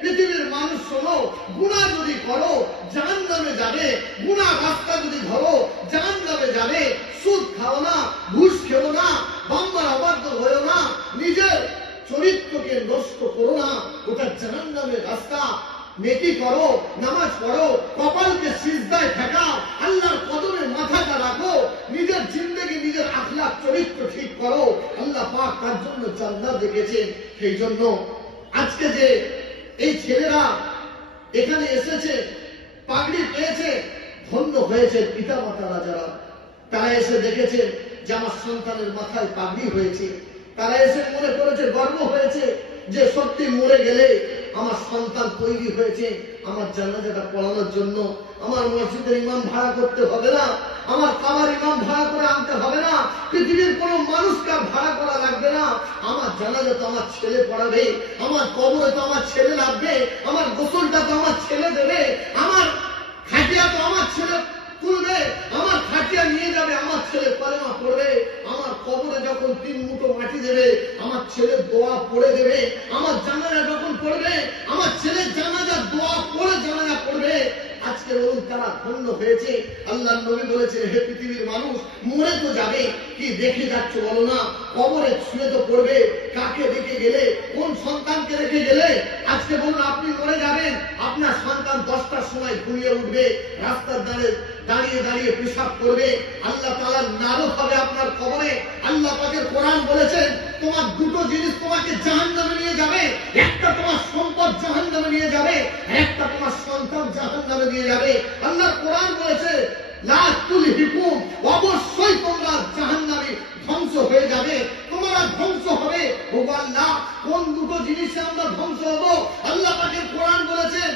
পৃথিবীর মানুষ শোনো, গুনাহ যদি করো জাহান্নামে যাবে, গুনাহ রাস্তা যদি ধরো জাহান্নামে যাবে। সুদ খাও না, ঘুষ খেও না, বাম্মার অবাধ্য হয়েও না, নিজের চরিত্রকে নষ্ট করো না, ওটা জাহান্নামের রাস্তা। নেকি করো, নামাজ পড়ো, কপালকে সিজদায় ঠেকাও, আল্লাহর কদমে মাথাটা রাখো, নিজের জিন্দেগি নিজের আখলাক চরিত্র ঠিক করো। আল্লাহ পাক তার জন্য জান্নাত রেখেছেন। সেই জন্য আজকে যে এই ছেলেরা এখানে এসেছে, পাগড়ি পেয়েছে, ধন্য হয়েছে পিতা মাতারা যারা, তারা এসে দেখেছে যে আমার সন্তানের মাথায় পাগড়ি হয়েছে। তারা এসে মনে করেছে, গর্ব হয়েছে যে সত্যি মরে গেলে আমার সন্তান তৈরি হয়েছে আমার জানাজাটা পড়ানোর জন্য। আমার মসজিদের ইমাম ভাড়া করতে হবে না, আমার কাবার ইমাম ভাড়া করে আনতে হবে না, পৃথিবীর কোন মানুষকে ভাড়া করা লাগবে না। আমার জানাজা তো আমার ছেলে পড়াবে, আমার কবরে তো আমার ছেলে লাগবে, আমার গোসলটা তো আমার ছেলে দেবে, আমার খাটিয়া তো আমার ছেলে তুলবে, আমার খাটিয়া নিয়ে যাবে, আমার ছেলে কলেমা পড়বে, আমার কবরে যখন 3 মুঠো মাটি দেবে আমার ছেলে দোয়া পড়ে দেবে, আমার জানাজা যখন পড়বে আমার ছেলে জানাজা দোয়া পড়ে জানাজা পড়বে। আজকে বলুন তারা ধন্য হয়েছে। আল্লাহ নবী বলেছেন, হে পৃথিবীর মানুষ, মরে তো যাবে, কি দেখে যাচ্ছ বলো না? কবরে শুয়ে তো পড়বে। কাকে রেখে গেলে, কোন সন্তানকে রেখে গেলে? আজকে বলুন আপনি মরে যাবেন, আপনার সন্তান 10টার সময় ঘুমিয়ে উঠবে, রাস্তার দাঁড়িয়ে দাঁড়িয়ে পেশাব করবে, আল্লাহ তাআলার নারদ হবে আপনার কবরে। আল্লাহ পাকের কোরআন বলেছেন, তোমার দুটো জিনিস তোমাকে জাহান্নামে নিয়ে যাবে, একটা তোমার সম্পদ জাহান্নামে নিয়ে যাবে, একটা তোমার সন্তান জাহান্নামে নিয়ে যাবে। আল্লাহ কোরআন বলেছে, লা তুলহিকুম, অবশ্যই তোমরা জাহান্নামে ধ্বংস হয়ে যাবে, তোমরা ধ্বংস হবে। ও আল্লাহ, কোন দুটো জিনিসে আমরা ধ্বংস হব? আল্লাহ পাকের কোরআন বলেছেন,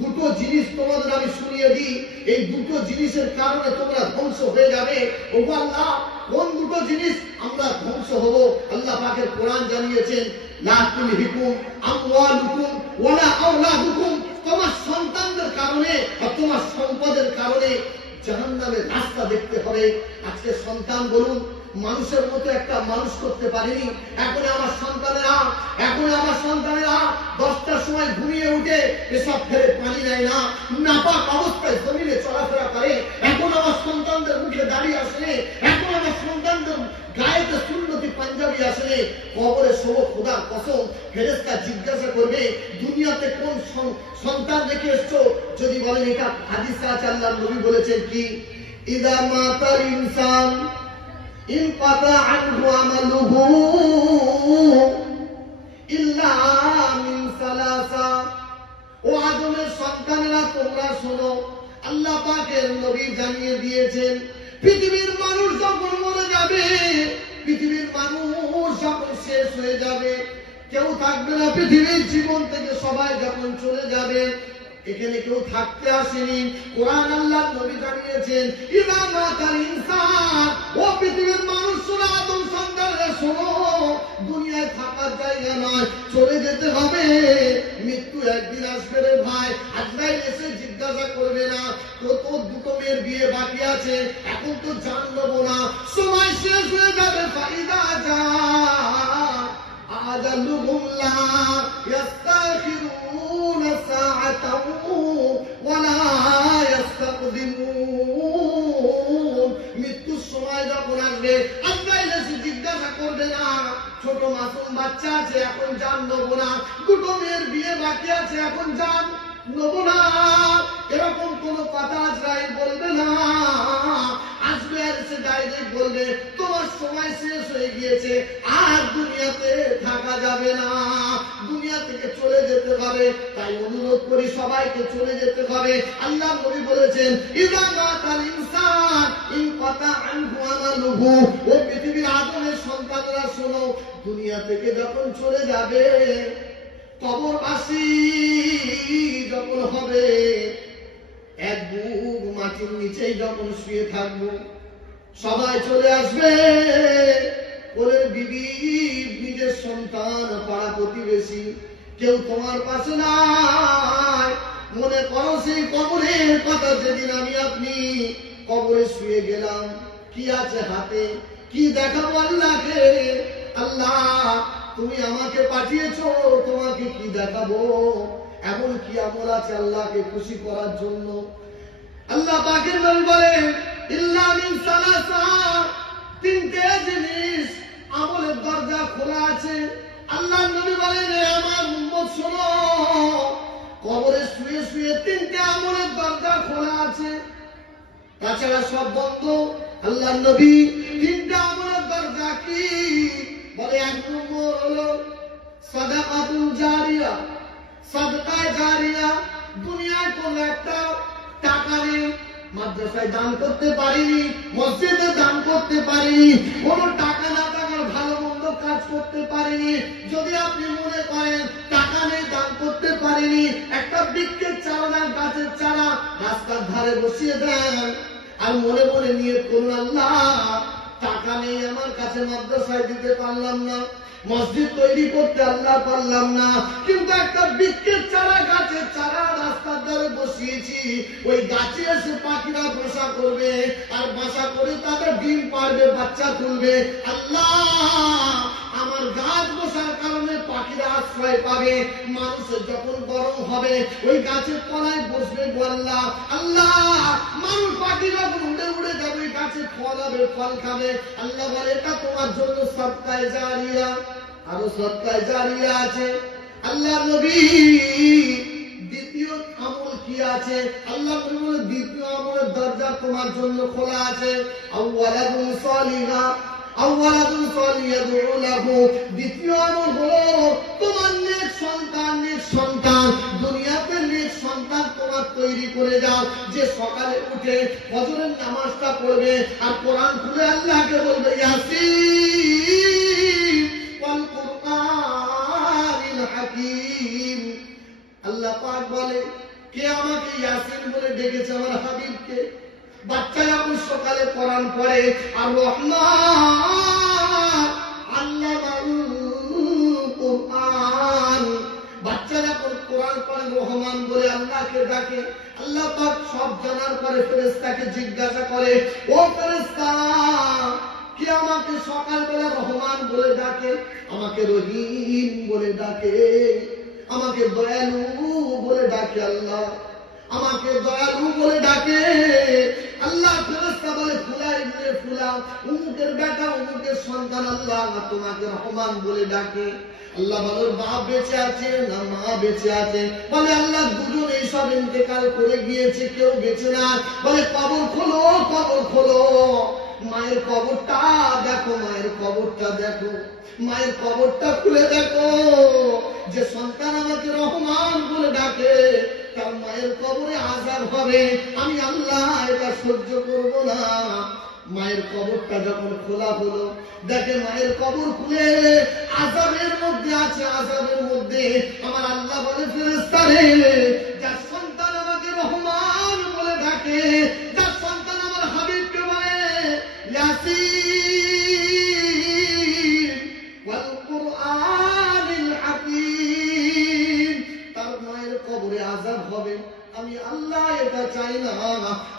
দুটো জিনিস তোমাদের আমি শুনিয়ে দিই, এই দুটো জিনিসের কারণে তোমরা ধ্বংস হয়ে যাবে। ও আল্লাহ, কোন দুটো জিনিস আমরা ধ্বংস হব? আল্লাহ পাকের কোরআন জানিয়েছেন, লা তুলহিকুম আমওয়ালুকুম ওয়ালা আওলাদুকুম, তোমার সন্তানদের কারণে তোমার সম্পদের কারণে জাহান্নামের রাস্তা দেখতে হবে। আজকে সন্তান বলুন, মানুষের মতো একটা মানুষ করতে পারিনি। এখন আমার সন্তানেরা 10টার সময় ঘুমিয়ে উঠে পেশাব ফেলে পানি নেয় না, নাপাক অবস্থায় জমিনে চলাফেরা করে। এখন আমার সন্তানদের মুখে দাঁড়িয়ে আসে, এখন আমার সন্তানদের গায়েতে সুন্নতি পাঞ্জাবি আসে। কবরে শোভ খোদার কসম, ফেরেশতা জিজ্ঞাসা করবে দুনিয়াতে কোন সন্তান রেখে এসছো? যদি বলেন এটা হাদিসে আছে, আল্লাহর নবী বলেছেন কি, ইদা মাতাল ইনসান ইনকাতা আনহু আমালুহু ইল্লা মিন সালাসা। ও আদমের সন্তানেরা তোমরা শোনো, আল্লাহ পাকের নবী জানিয়ে দিয়েছেন পৃথিবীর মানুষ যখন মরে যাবে, পৃথিবীর মানুষ যখন শেষ হয়ে যাবে, কেউ থাকবে না পৃথিবীর জীবন থেকে, সবাই যখন চলে যাবে, এখানে কেউ থাকতে আসেনি। কোরআন আল্লাহর নবী জানিয়েছেন ইদা মাতাল ইনসান, ও পৃথিবীর মানুষ শোনো, আদম সন্তানরা শোনো, দুনিয়ায় থাকার জায়গা নয়, চলে যেতে হবে। মৃত্যু একদিন আসবে রে ভাই। আজরাইল এসে জিজ্ঞাসা করবে না তোর দুটো মেয়ের বিয়ে বাকি আছে, এখন তো জান নেবো না, সময় শেষ হয়ে যাবে। ফাইদা যা আজালুহুম লা ইস্তাখিরুনা সাআতান ওয়া লা ইস্তাকদিমুন। মৃত্যুর সময় যখন আসবে, আজরাইল এসে জিজ্ঞাসা করবে না ছোট মাসুম বাচ্চা আছে, এখন জান নেবো না, দুটো মেয়ের বিয়ে বাকি আছে, এখন জান নেবো না, এরকম কোন কথা আজরাইল বলবে না। আসবে আর এসে ডাইরেক্ট বলবে তোমার সময় শেষ হয়ে গিয়েছে, আর দুনিয়াতে থাকা যাবে না, দুনিয়া থেকে চলে যেতে হবে। তাই অনুরোধ করি সবাইকে চলে যেতে হবে। আল্লাহ নবী বলেছেন ইযা মাতাল ইনসান ইনকাতা আনহু আমালুহু। ও পৃথিবীর আদমের সন্তানেরা শোনো, দুনিয়া থেকে যখন চলে যাবে, কবরবাসী যখন হবে, এক বুক মাটির নিচেই যখন শুয়ে থাকবো, সবাই চলে আসবে, কোলের বিবি, নিজের সন্তান, পাড়া প্রতিবেশী, কেউ তোমার পাশে নাই। মনে করো সেই কবরের কথা, যেদিন আমি আপনি কবরে শুয়ে গেলাম, কি আছে হাতে, কি দেখাবো আল্লাহকে? আল্লাহ তুমি আমাকে পাঠিয়েছো, তোমাকে কি দেখাবো? এমন কি আমল আছে আল্লাহকে খুশি করার জন্য? আল্লাহ পাকের নবী বলেন ইল্লা মিন সালাসা, তিনটে জিনিস আমলের দরজা খোলা আছে। আল্লাহ নবী বলেন আমার উম্মত শোনো, কবরে শুয়ে শুয়ে তিনটে আমলের দরজা খোলা আছে, তাছাড়া সব বন্ধ। আল্লাহ নবী তিনটে আমলের দরজা কি বলে? এক নম্বর হলো সাদাকাতুল জারিয়া, সাদকা জারিয়া। দুনিয়ায় কোন একটা টাকা নেই, মাদ্রাসায় দান করতে পারিনি, মসজিদে দান করতে পারিনি, কোন টাকা না থাকার ভালো মন্দ কাজ করতে পারিনি। যদি আপনি মনে করেন টাকা নেই, দান করতে পারিনি, একটা বৃক্ষের চারা দেন, গাছের চারা রাস্তার ধারে বসিয়ে দেন, আর মনে মনে নিয়ত করুন আল্লাহ টাকা নেই আমার কাছে, মাদ্রাসায় দিতে পারলাম না, মসজিদ তৈরি করতে আল্লাহ পারলাম না, কিন্তু একটা বৃক্ষের চারা, গাছের চারা রাস্তার ধারে বসিয়েছি, ওই গাছে এসে পাখিরা বাসা করবে, আর বাসা করে তাদের ডিম পারবে, বাচ্চা তুলবে। আল্লাহ আমার গাছ বসার কারণে পাখিরা আশ্রয় পাবে, মানুষের যখন গরম হবে ওই গাছের তলায় বসবে গো আল্লাহ। আল্লাহ মানুষ পাখি যখন উড়ে উড়ে যাবে, ওই গাছে ফল হবে, ফল খাবে। আল্লাহ বলে এটা তোমার জন্য সদকায়ে জারিয়া। আরো সদকায়ে জারিয়া আছে। আল্লাহ নবী দ্বিতীয় আমল কি আছে? আল্লাহ নবী বলে দ্বিতীয় আমলের দরজা তোমার জন্য খোলা আছে। আওয়ালাদুন সালিহা, আওয়ালাদুন সালিয়াদউ লাহু। দ্বিতীয় আমল হলো তোমার নেক সন্তান, নেক সন্তান, দুনিয়াতে নেক সন্তান তোমার তৈরি করে যাও, যে সকালে উঠে ফজরের নামাজটা পড়বে আর কোরআন খুলে আল্লাহকে বলবে ইয়াসিন ওয়াল কুরআনিল হাকীম। আল্লাহ পাক বলে কে আমাকে ইয়াসিন বলে ডেকেছে? আমার হাবিবকে। বাচ্চা যখন সকালে কোরআন পড়ে, আর রহমান আল্লামাল কুরআন, বাচ্চা যখন কোরআন পড়ে রহমান বলে আল্লাহকে ডাকে, আল্লাহ পাক সব জানার পরে ফেরেশতাকে জিজ্ঞাসা করে, ও ফেরেশতা, কে আমাকে সকালবেলা রহমান বলে ডাকে, আমাকে রহিম বলে ডাকে, আমাকে দয়ালু বলে ডাকে, আল্লাহ আমাকে দয়ালু বলে ডাকে। আল্লাহ ফেরেশতা বলে, ফুলা ইবনে ফুলা, উমুকের বেটা, উমুকের সন্তান, আল্লাহ তোমাকে রহমান বলে ডাকে। আল্লাহ বলে, বাপ বেঁচে আছে না মা বেঁচে আছে? বলে, আল্লাহ দুজন এইসব ইন্তেকাল করে গিয়েছে, কেউ বেঁচে না। বলে, কবর খোলো, কবর খোলো, মায়ের কবরটা দেখো, মায়ের কবরটা দেখো, মায়ের কবরটা খুলে দেখো। যে সন্তান আমাকে রহমান বলে ডাকে, তার মায়ের কবরে আযাব হবে, আমি আল্লাহ এটা সহ্য করব না। মায়ের কবরটা যখন খোলা হলো, দেখে মায়ের কবর খুলে আযাবের মধ্যে আছে, আযাবের মধ্যে। আমার আল্লাহ বলে, ফেরেশতা রে, যার সন্তান আমাকে রহমান বলে ডাকে, যার সন্তান আমার হাবিবকে বলে ইয়াসিন ওয়াল কুরআনিল হাকীম, তার মায়ের কবরে আযাব হবে। আমি আল্লাহ এটা চাই না,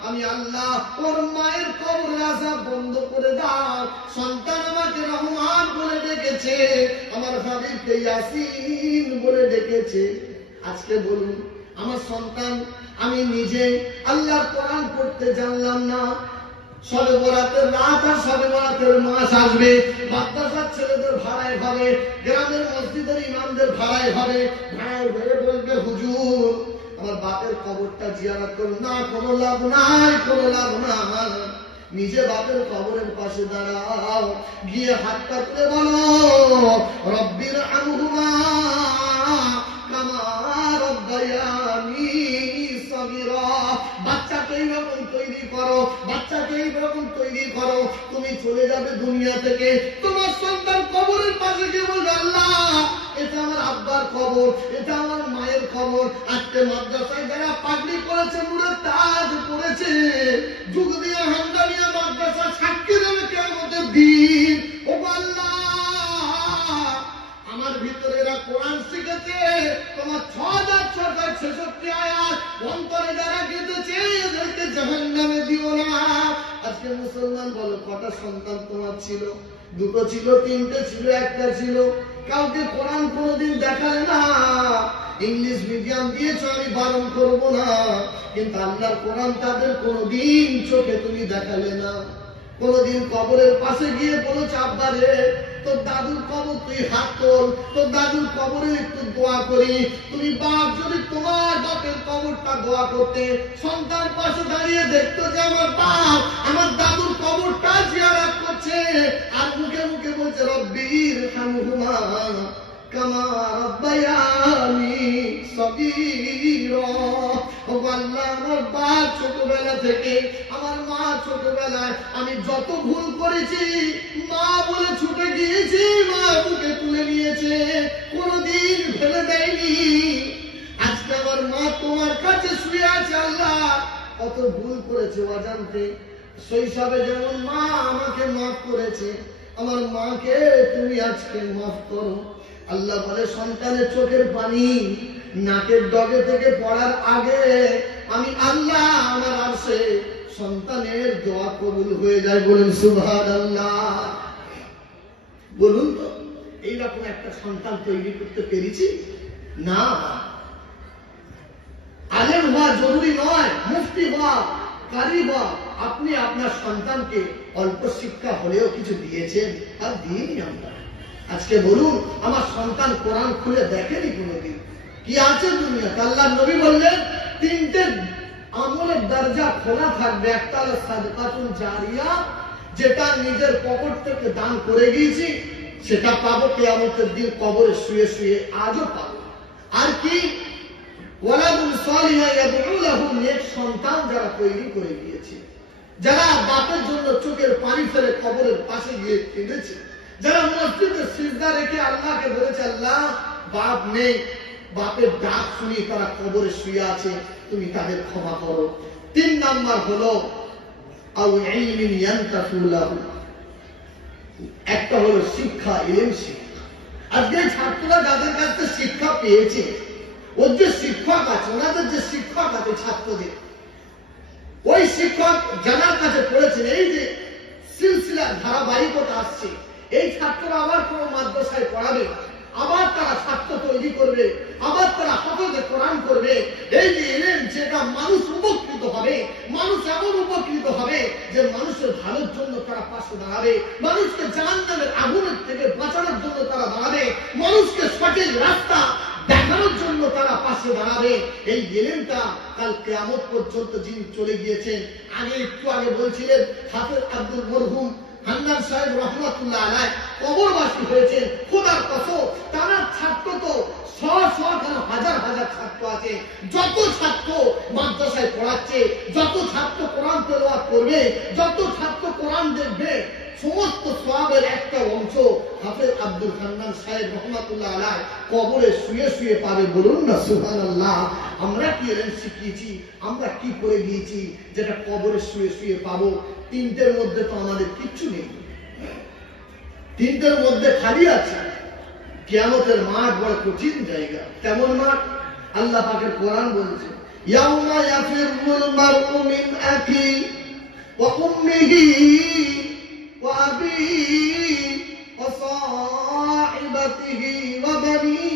আমি আল্লাহ ওর মায়ের কবরে আযাব বন্ধ করে দাও। সন্তান আমাকে রহমান বলে ডেকেছে, আমার হাবিবকে ইয়াসিন বলে ডেকেছে। আজকে বলুন, আমার সন্তান, আমি নিজে আল্লাহর কোরআন পড়তে জানলাম না, শবে বরাতের রাত আর শবে বরাতের মাস আসবে, মাদ্রাসার ছেলেদের ভাড়ায় হবে, গ্রামের মসজিদের ইমামদের ভাড়ায় হবে, ভাড়ায় ধরে বলবে, হুজুর আমার বাপের কবরটা জিয়ারত করুন। না, কোনো লাভ নাই, কোনো লাভ নাই। নিজে বাপের কবরের পাশে দাঁড়াও, গিয়ে হাতটা তুলে বলো, রব্বির আনহুমা কামা রব্বায়ানি সগীরা। বাচ্চাকে এইরকম তৈরি করো, বাচ্চাকে এইরকম তৈরি করো, তুমি চলে যাবে দুনিয়া থেকে, তোমার সন্তান কবরের পাশে গিয়ে বলবে, আল্লাহ এটা আমার আব্বার কবর, এটা আমার মায়ের কবর। আজকে মাদ্রাসায় যারা পাগড়ি করেছে, নূরের তাজ পড়েছে, যুগ দিয়ে হামদানিয়া মাদ্রাসা সাক্ষী দেবে কিয়ামতের দিন। ও আল্লাহ, আমার ভিতরে এরা কোরআন শিখেছে, তোমার ৬,৬৬৬ আয়াত অন্তরে যারা গেঁথেছে, এদেরকে জাহান্নামে দিও না। আজকে মুসলমান বলো, কটা সন্তান তোমার ছিল? দুটো ছিল, তিনটে ছিল, একটা ছিল? কাউকে কোরআন কোনোদিন দেখালে না। ইংলিশ মিডিয়াম দিয়েছ, আমি বারণ করব না, কিন্তু আল্লাহর কোরআন তাদের কোনোদিন চোখে তুমি দেখালে না। কোনোদিন কবরের পাশে গিয়ে বলেছ, আব্বা রে তোর দাদুর কবর তুই হাত তোল, তোর দাদুর কবরে একটু দোয়া করি। তুমি বাপ যদি তোমার বাপের কবরটা দোয়া করতে, সন্তান পাশে দাঁড়িয়ে দেখতো যে আমার বাপ আমার দাদুর কবরটা জিয়ারত করছে, আর মুখে মুখে বলছে, রব্বির হামহুমা কামা রব্বায়ানি সগীরা। ও আল্লাহ, আমার বাপ ছোটবেলা থেকে, আমার মা ছোটবেলায় আমি যত ভুল করেছি, মা বলে ছুটে গিয়েছি, মা বুকে তুলে নিয়েছে, কোনদিন ফেলে দেয়নি। আজকে আমার মা তোমার কাছে শুয়ে আছে, আল্লাহ কত ভুল করেছে অজান্তে। শৈশবে যেমন মা আমাকে মাফ করেছে, আমার মাকে তুমি আজকে মাফ করো। আল্লাহ বলে, সন্তানের চোখের পানি নাকের ডগে থেকে পড়ার আগে আমি আল্লাহ আমার আরশে সন্তানের দোয়া কবুল হয়ে যায়। বলুন সুবহানাল্লাহ। বলুন তো, এইরকম একটা সন্তান তৈরি করতে পেরেছি না? আলেম হওয়া জরুরি নয়, মুফতি হওয়া, কারি হওয়া। আপনি আপনার সন্তানকে অল্প শিক্ষা হলেও কিছু দিয়েছেন, আর দিইনি আমরা। আজকে বলুন, আমার সন্তান কোরআন খুলে দেখেনি কোনোদিন, কি আছে দুনিয়াতে? আল্লাহর নবী বললেন, তিনটে আমলের দরজা খোলা থাকবে। একটা হলো সাদকাতুন জারিয়া, যেটা নিজের পকেট থেকে দান করে গিয়েছি, সেটা পাবো কিয়ামতের দিন কবরে শুয়ে শুয়ে, আজও পাবো। আর কি? ওয়ালাদুন সালিহা ইয়াদউ লাহু, নেক সন্তান যারা তৈরি করে গিয়েছে, যারা বাপের জন্য চোখের পানি ফেলে কবরের পাশে গিয়ে কেঁদেছে, যারা মসজিদে সিজদা রেখে আল্লাহকে বলেছে, আল্লাহ বাপ নেই, বাপের ডাক শুনি তারা কবরে শুয়ে আছে, তুমি তাদের ক্ষমা করো। 3 নাম্বার হলো আও ইলমিন ইয়ানতাফু লাহু, একটা হলো শিক্ষা, ইলম শিক্ষা। আজকে ছাত্ররা যাদের কাছে শিক্ষা পেয়েছে, ওর যে শিক্ষক আছে, ওনাদের যে শিক্ষক আছে ছাত্রদের, ওই শিক্ষক জানার কাছে পড়েছেন এই যে সিলসিলা ধারাবাহিকতা আসছে, এই ছাত্ররা আবার কোন মাদ্রাসায় পড়াবে, আবার তারা ছাত্র তৈরি করবে, আবার তারা হাফেজে কোরআন করবে। এই যে এলেন, যেটা মানুষ উপকৃত হবে, মানুষ এমন উপকৃত হবে যে মানুষের ভালোর জন্য তারা পাশে দাঁড়াবে, মানুষকে জাহান্নামের আগুনের থেকে বাঁচানোর জন্য তারা দাঁড়াবে, মানুষকে সঠিক রাস্তা দেখানোর জন্য তারা পাশে দাঁড়াবে। এই এলেনটা কাল কিয়ামত পর্যন্ত যিনি চলে গিয়েছেন, একটু আগে বলছিলেন হাফেজ আব্দুল মরহুম হান্নান সাহেব রহমাতুল্লাহ আলাইহি কবরবাসী হয়েছেন। খোদার কসম, তারা ছাত্র তো হাজার হাজার ছাত্র আছে, যত ছাত্র মাদ্রাসায় পড়াচ্ছে, যত ছাত্র কোরআন তেলাওয়াত করবে, যত ছাত্র কোরআন দেখবে, সমস্ত সওয়াবের একটা অংশ হাফেজ আব্দুল হান্নান সাহেব রহমাতুল্লাহ আলাইহি কবরে শুয়ে শুয়ে পাবে। বলুন না সুবহানাল্লাহ। আমরা কি এলেন শিখিয়েছি, আমরা কি করে গিয়েছি যেটা কবরে শুয়ে শুয়ে পাবো? তিনটের মধ্যে তো আমাদের কিচ্ছু নেই, তিনটের মধ্যে খালি আছে। কিয়ামতের মাঠ বড় কঠিন জায়গা। কেমন মাঠ? আল্লাহ পাকের কোরআন বলছে, ইয়াউমা ইয়াফিরুল মারউ মিন আখি ওয়া উম্মিহি ওয়া আবিহি ওয়া সাহিবাতিহি ওয়া বানিহি।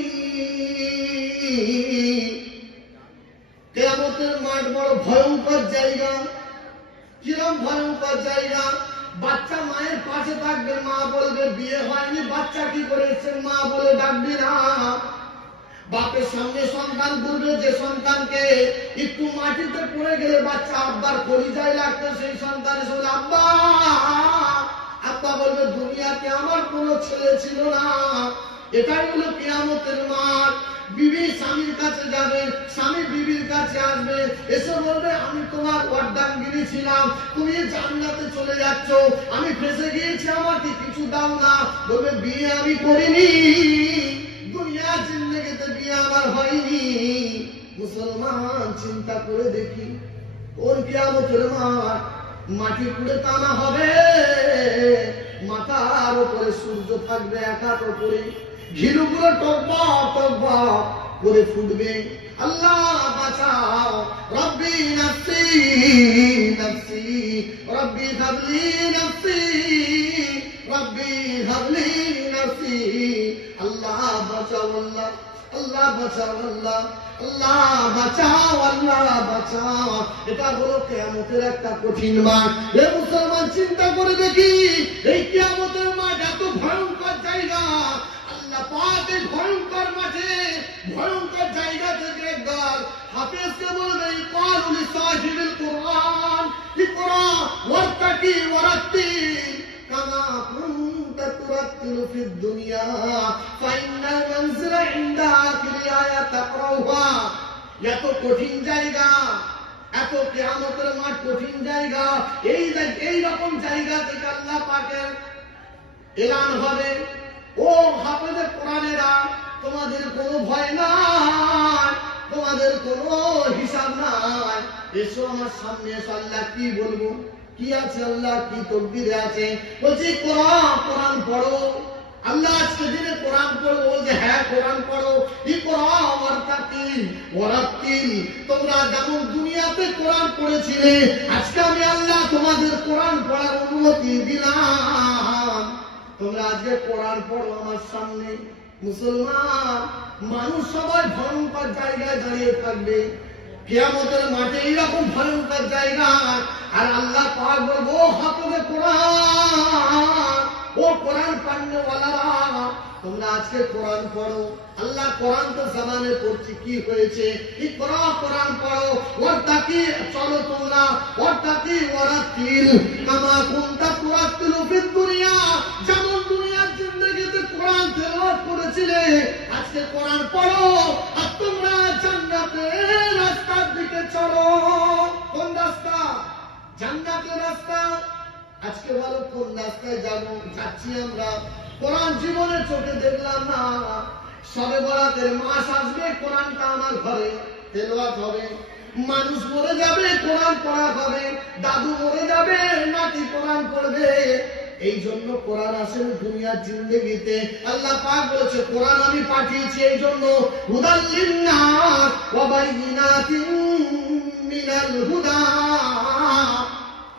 কিয়ামতের মাঠ বড় ভয়ঙ্কর জায়গা। কিরম ভয়ঙ্কর জায়গা? বাচ্চা মায়ের পাশে থাকবে, মা বলবে বিয়ে হয়নি, বাচ্চা কি করেছেন, মা বলে ডাকবি না। বাপের সামনে সন্তান ঘুরবে, যে সন্তানকে একটু মাটিতে পড়ে গেলে বাচ্চা আব্বার কলিজায় লাগতো, সেই সন্তানের সঙ্গে আব্বা আব্বা বলবে দুনিয়াতে আমার কোনো ছেলে ছিল না। এটাই হলো কিয়ামতের মাঠ। বিবি স্বামীর কাছে যাবে, স্বামী বিবির কাছে আসবে, এসে বলবে আমি তোমার অর্ধাঙ্গিনী ছিলাম, তুমি জান্নাতে চলে যাচ্ছ, আমি ফেসে গিয়েছি, আমাকে কিছু দাও না। বলবে বিয়ে আমি করিনি, দুনিয়া জিন্দেগিতে বিয়ে আমার হয়নি। মুসলমান চিন্তা করে দেখি, কোন কিয়ামতের মাঠ? মাটি পুড়ে টানা হবে, মাথার উপরে সূর্য থাকবে একার উপরে, ঘিরুগুলো টকবক টকবক করে ফুটবে। আল্লাহ বাঁচাও, রব্বি নাফসি নাফসি রব্বি হাবলি নাফসি রব্বি হাবলি নাফসি। আল্লাহ বাঁচাও, আল্লাহ আল্লাহ বাঁচাও, আল্লাহ আল্লাহ বাঁচাও, আল্লাহ বাঁচাও। এটা হলো কিয়ামতের একটা কঠিন মাঠ। এ মুসলমান চিন্তা করে দেখি, এই কিয়ামতের মাঠ এত ভয়ঙ্কর জায়গা। আল্লাহ পাক এই ভয়ঙ্কর মাঠে, ভয়ঙ্কর জায়গা থেকে একদল হাফেজকে বলবে ইকরাউ লিসাহিবিল কুরআন ইকরা ওয়ারতাকি ওয়ারাত্তিল কামা কুনতা তুরাত্তিলু ফিদ দুনিয়া ফাইনাল মানজিলা ইনদা আখিরি আয়াত তাকরাউহা। এত কঠিন জায়গা, এত কিয়ামতের মাঠ কঠিন জায়গা। এই রকম জায়গা থেকে আল্লাহ পাকের এলান হবে, ও হাফেজে কোরআনেরা, তোমাদের কোনো ভয় নাই, তোমাদের কোনো হিসাব নাই, এসো আমার সামনে এসো। আল্লাহ কি বলবো, কি আছে, আল্লাহ কি তকদিরে আছে? বলছি কোরআন পড়ো। আল্লাহ আজকে দিনে কোরআন পড়ো, বলছে হ্যাঁ কোরআন পড়ো। ইকরা ওয়ারতাকিল ওয়ারাত্তিল। তোমরা যেমন দুনিয়াতে কোরআন পড়েছিলে, আজকে আমি আল্লাহ তোমাদের কোরআন পড়ার অনুমতি দিলাম, তোমরা আজকে কোরআন পড়ো আমার সামনে। মুসলমান মানুষ সবাই ভয়ঙ্কর জায়গায় দাঁড়িয়ে থাকবে, কিয়ামতের মাঠে এইরকম ভয়ঙ্কর জায়গা। আর আল্লাহ পাক বলবো হাফেজে কোরআন, ও কোরআন পান্নেওয়ালারা, তোমরা আজকে কোরআন পড়ো। আল্লাহ কোরআন তো জামানে পড়ছি, কি হয়েছে? ইকরা কোরআন পড়ো, ওয়ারতাকি চলো তোমরা, ওয়ারতাকি ওয়ারাত্তিল কামা কুনতা তুরাত্তিলু ফিদ দুনিয়া। যেমন দুনিয়ার জিন্দেগিতে কোরআন তেলাওয়াত করেছিলে, আজকে কোরআন পড়ো আর তোমরা জান্নাতের রাস্তার দিকে চলো। কোন রাস্তা? জান্নাতের রাস্তা। আজকে বলো কোন রাস্তায় যাচ্ছি আমরা? কোরআন জীবনে চোখে দেখলাম না। সবে বরাতের মাস আসবে, কোরআনটা আমার ঘরে তেলাওয়াত হবে। মানুষ মরে যাবে, কোরআন পড়া হবে। দাদু মরে যাবে, নাতি কোরআন পড়বে। এই জন্য কোরআন আসেন দুনিয়ার জিন্দেগিতে। আল্লাহ পাক বলেছে কোরআন আমি পাঠিয়েছি এই জন্য হুদাল লিন্নাস ওয়া বাইয়িনাতিন মিনাল হুদা।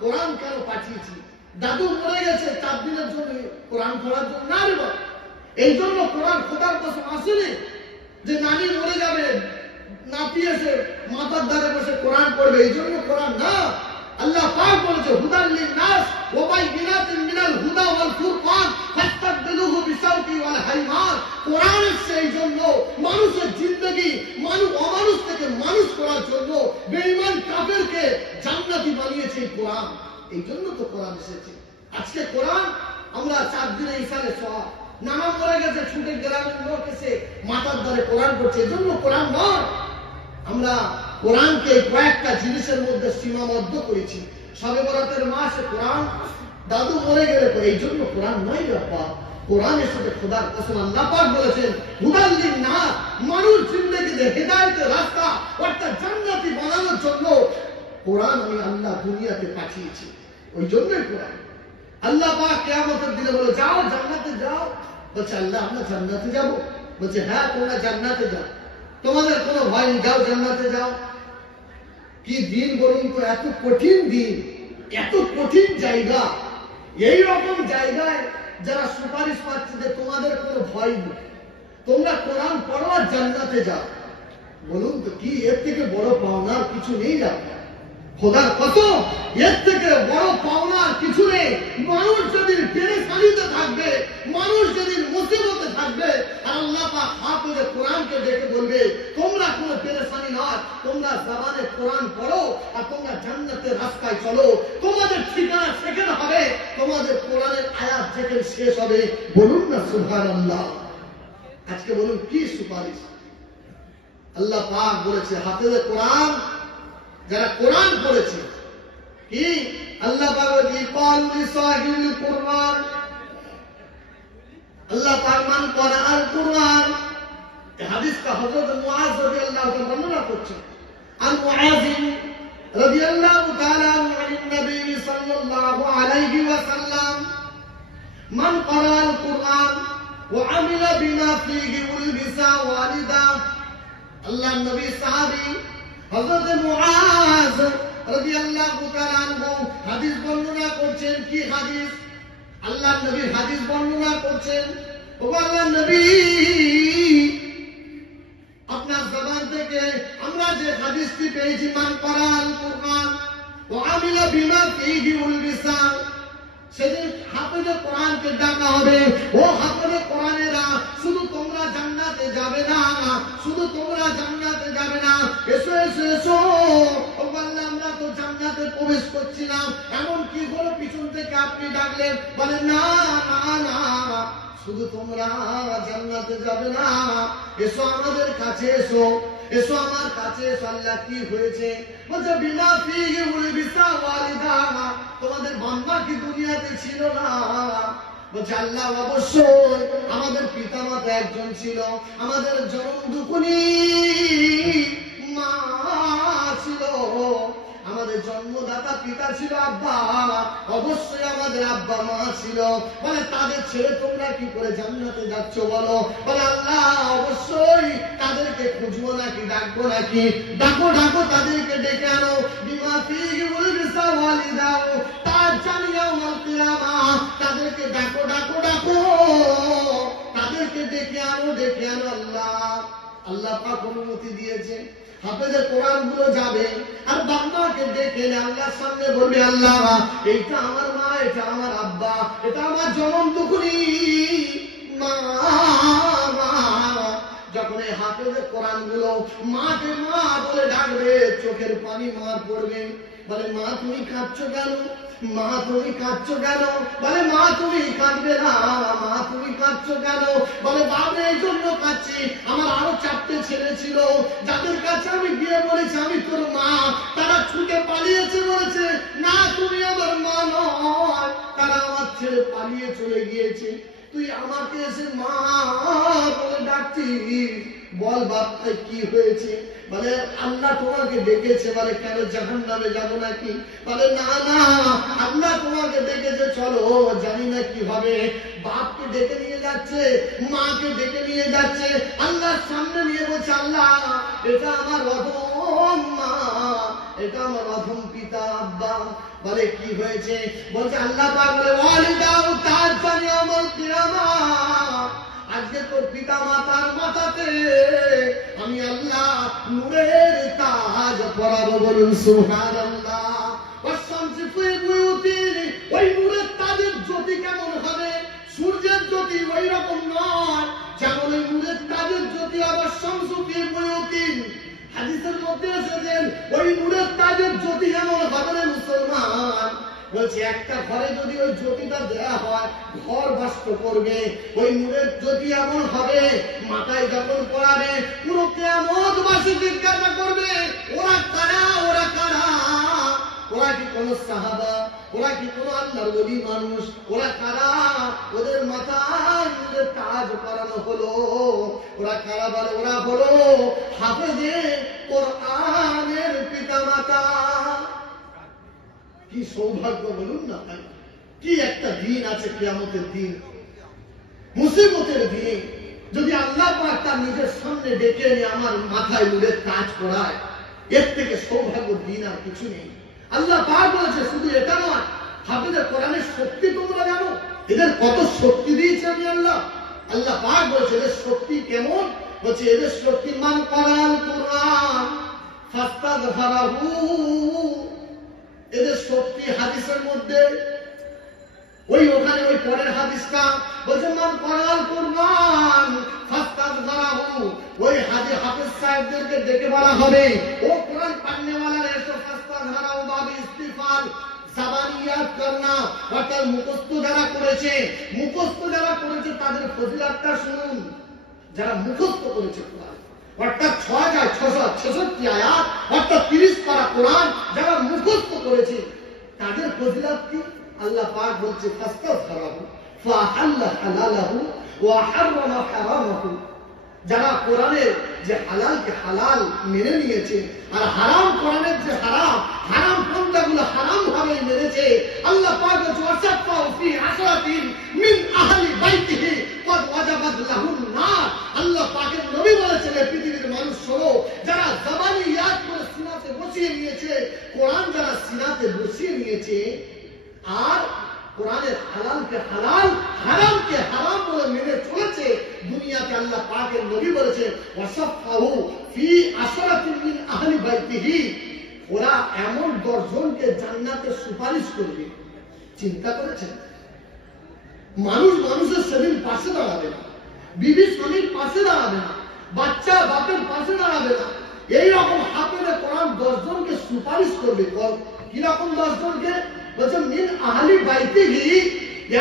কোরআন কেন পাঠিয়েছি? দাদু মরে গেছে 4 দিনের জন্য কোরআন পড়ার জন্য না রে বাবা। এই জন্য কোরআন খোদার কসম আসেনি যে নানি মরে যাবে নাতি এসে মাথার ধারে বসে কোরআন পড়বে, এই জন্য কোরআন না। আল্লাহ পাক বলেছে হুদাল লিন্নাস ওয়া বাইয়িনাতিন মিনাল হুদা ওয়াল ফুরকান ফাস্তাবদিলুহু বিসাউতি ওয়াল হাইমান। কোরআন সেই জন্য মানুষের জিন্দেগি অমানুষ থেকে মানুষ করার জন্য বেঈমান কাফেরকে জান্নাতি বানিয়েছে এই কোরআন। এই জন্য তো কোরআন এসেছে। আজকে কোরআন আমরা 4 দিনে ইসালে সওয়াব, নানা মরে গেছে ছুটে গ্রামের লোক এসে মাথার ধারে কোরআন পড়ছে, এই জন্য কোরআন নয়। আমরা কোরআনকে কয়েকটা জিনিসের মধ্যে সীমাবদ্ধ করেছি। শবে বরাতের মাসে কোরআন, দাদু মরে গেলে তো এই জন্য কোরআন নয় বাবা। কোরআন এসেছে খোদার কসম। আল্লাহ পাক বলেছেন হুদাল লিন্নাস, মানুষ জিন্দেগিতে হেদায়েতের রাস্তা অর্থাৎ জান্নাতি বানানোর জন্য কোরআন আমি আল্লাহ দুনিয়াতে পাঠিয়েছি। ওই জন্যই কোরআন। আল্লাহ পাক কিয়ামতের দিনে বলে যাও জান্নাতে যাও। বলছে আল্লাহ আমরা জান্নাতে যাব? বলছে হ্যাঁ তোমরা জান্নাতে যাও, তোমাদের কোনো ভয় নেই, যাও জান্নাতে যাও। কি দিন বলুন তো, এত কঠিন দিন, এত কঠিন জায়গা। এই রকম জায়গায় যারা সুপারিশ পাচ্ছে যে তোমাদের কোনো ভয় নেই, তোমরা কোরআন পড়ো আর জান্নাতে যাও। বলুন তো কি এর থেকে বড় পাওনার কিছু নেই? খোদার কসম এর থেকে বড় পাওনার কিছু নেই। মানুষ যদি পেরেশানিতে থাকবে, মানুষ যদি মুসিবতে থাকবে, আর আল্লাহ পাক হাফেজে কোরআনকে ডেকে বলবে তোমরা কোনো পেরেশানি নয়, তোমরা জবানে কোরআন পড়ো আর তোমরা জান্নাতের রাস্তায় চলো, তোমাদের ঠিকানা সেখানে হবে, তোমাদের কোরআনের আয়াত যেখানে শেষ হবে। বলুন না সুবহানাল্লাহ। আজকে বলুন কি সুপারিশ? আল্লাহ পাক বলেছে হাফেজে কোরআন যারা কোরআন পড়েছে কি আল্লাহ পাক বলেছে কল লিসাহিল কুরআন। আল্লাহ পাক মান কোরআন কুরআন এই হাদিসটা হযরত মুআজ রাদিয়াল্লাহু তাআলা বর্ণনা করছেন। আন মুআজ রাদিয়াল্লাহু তাআলা আন নবী সাল্লাল্লাহু আলাইহি ওয়াসাল্লাম মান কোরআন কুরআন ওয়া আমিলা বিমা ফীহি উলবিসা ওয়ালিদা। আল্লাহ নবী সাহাবী হযরত মুআজ রাদিয়াল্লাহু তাআলা আনহু হাদিস বর্ণনা করছেন। কি হাদিস? আল্লাহর নবী হাদিস বর্ণনা করছেন। ও আল্লাহর নবী আপনার জবান থেকে আমরা যে হাদিসটি পেয়েছি মান কোরআন কুরআন ওয়া আমিলা বিমা ফীহি উলবিসা, সেদিন হাফেজে কোরআনকে ডাকা হবে। ও হাফেজে কোরআনেরা, শুধু তোমরা জান্নাতে যাবে না, শুধু তোমরা জান্নাতে যাবে না, এসো এসো এসো। ও আল্লাহ আমরা তো জান্নাতে প্রবেশ করছি না, এমন কি হলো পিছন থেকে আপনি ডাকলেন? বলেন না না না, শুধু তোমরা জান্নাতে যাবে না, এসো আমাদের কাছে এসো, এসো আমার কাছে এসো। আল্লাহ কি হয়েছে? বলছে বিমা ফীহি উলবিসা ওয়ালিদা, তোমাদের বান্দা কি দুনিয়াতে ছিল না? বলছে আল্লাহ অবশ্যই আমাদের পিতামাতা একজন ছিল, আমাদের জনম দুকুনি মা ছিল, আমাদের জন্মদাতা পিতা ছিল আব্বা, অবশ্যই আমাদের আব্বা মা ছিল। বলে তাদের ছেড়ে তোমরা কি করে জান্নাতে যাচ্ছ বলো? বলে আল্লাহ অবশ্যই তাদেরকে খুঁজবো নাকি ডাকবো নাকি? ডাকো ডাকো তাদেরকে ডেকে আনো। বিমা ফীহি উলবিসা ওয়ালিদা, তার জানিয়া ওয়াল কিয়ামা, তাদেরকে ডাকো ডাকো ডাকো, তাদেরকে ডেকে আনো ডেকে আনো। আল্লাহ পাক অনুমতি দিয়েছে হাফেজে কোরআন গুলো যাবে আর বান্দাকে ডেকে আল্লাহর সামনে বলবে আল্লাহ এইটা আমার মা, এটা আমার আব্বা, এটা আমার জনম দুকুনি মা। যখন এই হাফেজে কোরআন গুলো মাকে মা বলে ডাকবে, চোখের পানি মার পড়বে। বলে মা তুমি কাঁদছো কেন? মা তুমি কাঁদছো কেন? বলে মা তুমি কাঁদবে না, মা তুমি কাঁদছো কেন? বলে বাবা এই জন্য কাঁদছি, আমার আরো 4টে ছেলে ছিল যাদের কাছে আমি গিয়ে বলেছি আমি তোর মা, তারা ছুটে পালিয়েছে, বলেছে না তুমি আমার মা নয়, তারা আমার ছেড়ে পালিয়ে চলে গিয়েছে, তুই আমাকে এসে মা বলে ডাকছিস। বল বাপটা কি হয়েছে? বলে আল্লাহ তোমাকে ডেকেছে, বলে কেন জাহান্নামে যাবো নাকি? বলে না না, আল্লাহ তোমাকে ডেকেছে, চলো জানি না কি হবে। বাপকে ডেকে নিয়ে যাচ্ছে, মাকে ডেকে নিয়ে যাচ্ছে, আল্লাহর সামনে নিয়ে বলছে আল্লাহ এটা আমার অধম মা, এটা আমার অধম পিতা আব্বা। বলে কি হয়েছে? বলছে আল্লাহ পাক বলে ওয়ালিদাউ তাজানি আমল কিয়ামা, আজকে তোর পিতা মাতার মাথাতে আমি আল্লাহ নূরের তাজ পরাবো। বলুন সুবহানাল্লাহ। ওই নূরের তাজের জ্যোতি কেমন হবে? সূর্যের জ্যোতি ওই রকম নয়, যেমন ওই নূরের তাজের জ্যোতি আবার শামসুফি বয়ুতিন। হাদিসের মধ্যে এসেছেন ওই নূরের তাজের জ্যোতি যেমন হবে না মুসলমান, বলছে একটা ঘরে যদি ওই জ্যোতিটা দেয়া হয় ঘর বাস্ত করবে। ওই নূরের জ্যোতি এমন হবে মাথায় যখন পড়াবে পুরো কিয়ামতবাসী জিজ্ঞাসা করবে ওরা কারা, ওরা কারা? ওরা কি কোন সাহাবা? ওরা কি কোন আল্লাহর ওলি মানুষ? ওরা কারা? ওদের মাথায় নূরের তাজ পরানো হলো। ওরা কারা? বলে ওরা হলো হাফেজে কোরআনের পিতা মাতা। কি সৌভাগ্য বলুন না, কি একটা দিন আছে কিয়ামতের দিন, মুসিবতের দিনে যদি আল্লাহ পাক তার নিজের সামনে ডেকে এনে আমার মাথায় নূরের তাজ পরায়, এর থেকে সৌভাগ্যের দিন আর কিছু নেই। আল্লাহ পাক বলেছে শুধু এটা নয়, হাফেজে কোরআনের শক্তি তোমরা জানো, এদের কত শক্তি দিয়েছে আমি আল্লাহ। আল্লাহ পাক বলেছে এদের শক্তি কেমন? বলছে এদের শক্তি মান কোরআন কোরআন ফাস্তাগফারাহু, এদের শক্তি হাদিসের মধ্যে ওখানে ওই পরের হাদিসটা বলছে মান কোরআন কোরআন ফাস্তাগফারাহু, ওই হাফেজ সাহেবদেরকে ডেকে বলা হবে ও কোরআন পড়নে वाला এসো ফাস্তাগফারাহু বাবে ইস্তিগফার জাবানিয়াত করনা। অর্থাৎ মুখস্থ যারা করেছে তাদের ফজিলতটা শুনুন। যারা মুখস্থ করেছে কোরআন, অর্থাৎ 6666 আয়াত অর্থাৎ 30 পারা কোরআন যারা মুখস্থ করেছে তাদের ফজিলত কি? আল্লাহ পাক বলছে ফাস্তাগফারাহু ফাহাল্লা হালালাহু ওয়া হারামা হারামাহু, যারা কোরআনের যে হালালকে হালাল মেনে নিয়েছে আর হারাম কোরআনের যে হারাম, হারাম পন্থাগুলো হারাম ভাবে মেনেছে, আল্লাহ পাক বলছে ওয়াসাফাউ ফি আশরাতিন মিন আহলি বাইতিহি ক্বাদ ওয়াজাবাত লাহুন নার। আল্লাহ পাকের নবী বলেছেন পৃথিবীর মানুষ শোনো, যারা জবানি ইয়াদ করে সিনাতে বসিয়ে নিয়েছে, কোরআন যারা সিনাতে বসিয়ে নিয়েছে আর কোরআনের হালালকে হালাল হারামকে হারাম বলে মেনে চলেছে, দুনিয়াতে আল্লাহ পাকের নবী বলেছে ওয়াসাফাহু ফি আশরাতিন মিন আহলি বাইতিহি, ওরা এমন 10 জনকে জান্নাতে সুপারিশ করবে। চিন্তা করেছেন? মানুষ মানুষের সেদিন পাশে দাঁড়াবে না, বিবি স্বামীর পাশে দাঁড়াবে না, বাচ্চা বাপের পাশে দাঁড়াবে না, এইরকম হাফেজে কোরআন 10 জনকে সুপারিশ করবে। কিরকম 10 জনকে? বলছে মিন আহলি বাইতিহি,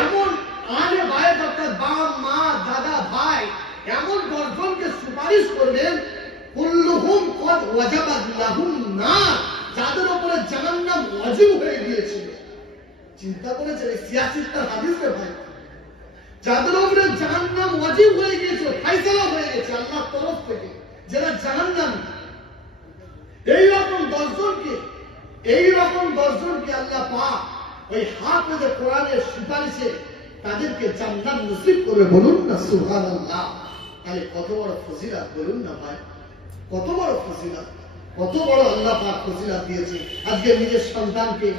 এমন আহলে বাইত অর্থাৎ বাপ মা দাদা ভাই, এমন 10 জনকে সুপারিশ করবেন কুল্লুহুম ক্বাদ ওয়াজাবাত লাহুন নার, যাদের উপরে জাহান্নাম ওয়াজিব হয়ে গিয়েছিল। চিন্তা করেছেন? 86টা হাদিসে ভাই, যাদের উপরে জাহান্নাম ওয়াজিব হয়ে গিয়েছিল, ফয়সালা হয়ে গেছে আল্লাহর তরফ থেকে, যারা জাহান্নামী, এইরকম 10 জনকে আল্লাহ পাক ওই হাফেজে কোরআনের সুপারিশে তাদেরকে জান্নাত নসিব করবে। বলুন না সুবহানাল্লাহ। তাহলে কত বড় ফজিলত বলুন না ভাই, কত বড় ফজিলত, কত বড় আল্লাহ পাক ফজিলত দিয়েছে। আজকে নিজের সন্তানকে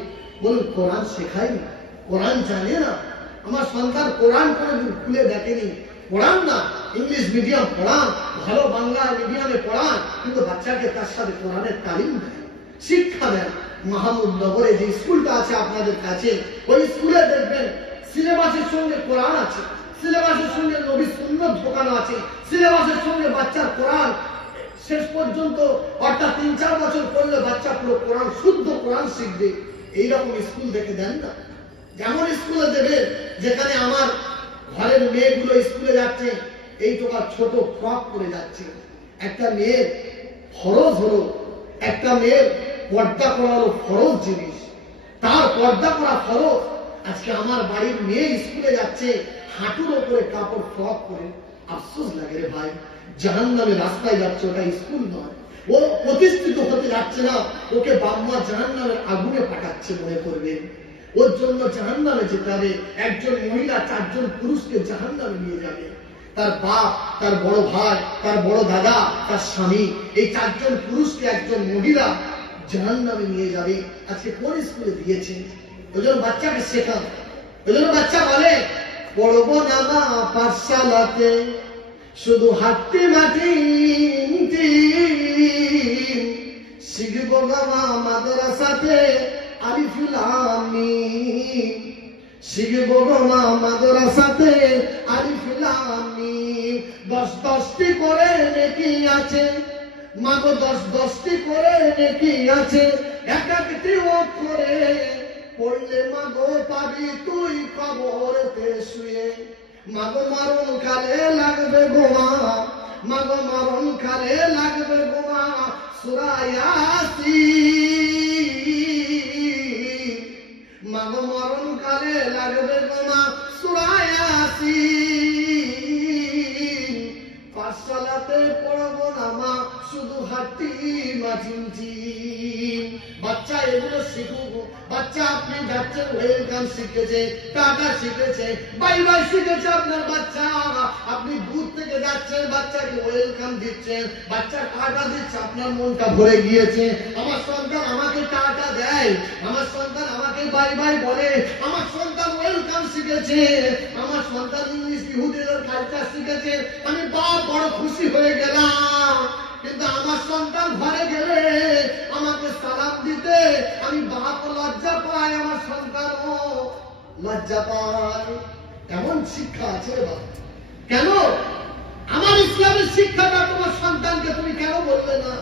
বলুন কোরআন শেখায়নি, কোরআন জানে না, আমার সন্তান কোরআন কোনদিন খুলে দেখেনি, পড়ান না, ইংলিশ মিডিয়াম পড়ান, ভালো বাংলা মিডিয়ামে পড়ান, কিন্তু বাচ্চাকে তার সাথে কোরআনের তালিম দেন, শিক্ষা দেন। মাহমুদনগরে যে স্কুলটা আছে আপনাদের কাছে, ওই স্কুলে দেখবেন সিলেবাসের সঙ্গে কোরআন আছে, সিলেবাসের সঙ্গে নবী সুন্নাত ঢোকানো আছে, সিলেবাসের সঙ্গে বাচ্চার কোরআন শেষ পর্যন্ত অর্থাৎ 3-4 বছর পড়লে বাচ্চা পুরো কোরআন শুদ্ধ কোরআন শিখবে। এইরকম স্কুল দেখে দেন না। যেমন স্কুলে দেবে যেখানে আমার ঘরের মেয়েগুলো স্কুলে যাচ্ছে এই তো ছোট ফ্রক পরে যাচ্ছে, একটা মেয়ের ফরজ হলো, একটা মেয়ের পর্দা করা হলো ফরজ জিনিস, তার পর্দা করা ফরজ। আজকে আমার বাড়ির মেয়ে স্কুলে যাচ্ছে হাঁটুর ওপরে কাপড় ফ্রক পরে, আফসোস লাগে রে ভাই, জাহান্নামের রাস্তায় যাচ্ছে, ওটা স্কুল নয়। ও প্রতিষ্ঠিত হতে যাচ্ছে না, ওকে বাম্মা জাহান্নামের আগুনে পাঠাচ্ছে মনে করবেন। ওর জন্য জাহান্নামে যেতে হবে। একজন মহিলা 4 জন পুরুষকে জাহান্নামে নিয়ে যাবে। তার বাপ, তার বড় ভাই, তার বড় দাদা, তার স্বামী, এই 4 জন পুরুষকে একজন মহিলা জাহান্নামে নিয়ে যাবে। আজকে কোন স্কুলে দিয়েছে? ওই জন্য বাচ্চাকে শেখান। ওই জন্য বাচ্চা বলে পড়বো না মা পাঠশালাতে, শুধু হাঁটতে মাটি শিখবো না মা মাদ্রাসাতে আলিফ লাম মিম, শিখবো মা মাদ্রাসাতে আলিফ লাম মিম। 10-10টি করে নেকি আছে মাগো, 10-10টি করে নেকি আছে, এক একটি অক্ষরে পড়লে মাগো পাবি তুই কবরেতে শুয়ে। মাগো মরণ কালে লাগবে গোমা, মাগো মরণ কালে লাগবে গোমা সূরা ইয়াসিন, মাগো মরণ কালে লাগবে গোমা সূরা ইয়াসিন। পাঠশালাতে পড়বো না মা, শুধু হাঁটি মাঝিঞ্চি। বাচ্চা এগুলো শিখুক। বাচ্চা আপনি যাচ্ছেন, ওয়েলকাম শিখেছে, টাটা শিখেছে, বাই বাই শিখেছে আপনার বাচ্চা। আপনি দূর থেকে যাচ্ছেন, বাচ্চাকে ওয়েলকাম দিচ্ছেন, বাচ্চা টাটা দিচ্ছে, আপনার মনটা ভরে গিয়েছে। আমার সন্তান আমাকে টাটা দেয়, আমার সন্তান আমাকে বাই বাই বলে, আমার সন্তান ওয়েলকাম শিখেছে, আমার সন্তান ইংলিশ ইহুদিদের কালচার শিখেছে। আমি বাপ বড় খুশি হয়ে গেলাম। কিন্তু আমার সন্তান ঘরে গেলে আমাকে সালাম দিতে আমি বাপ লজ্জা পাই, আমার সন্তানও লজ্জা পায়। এমন শিক্ষা আছে রে বাবা। কেন আমার ইসলামের শিক্ষাটা তোমার সন্তানকে তুমি কেন বললে না?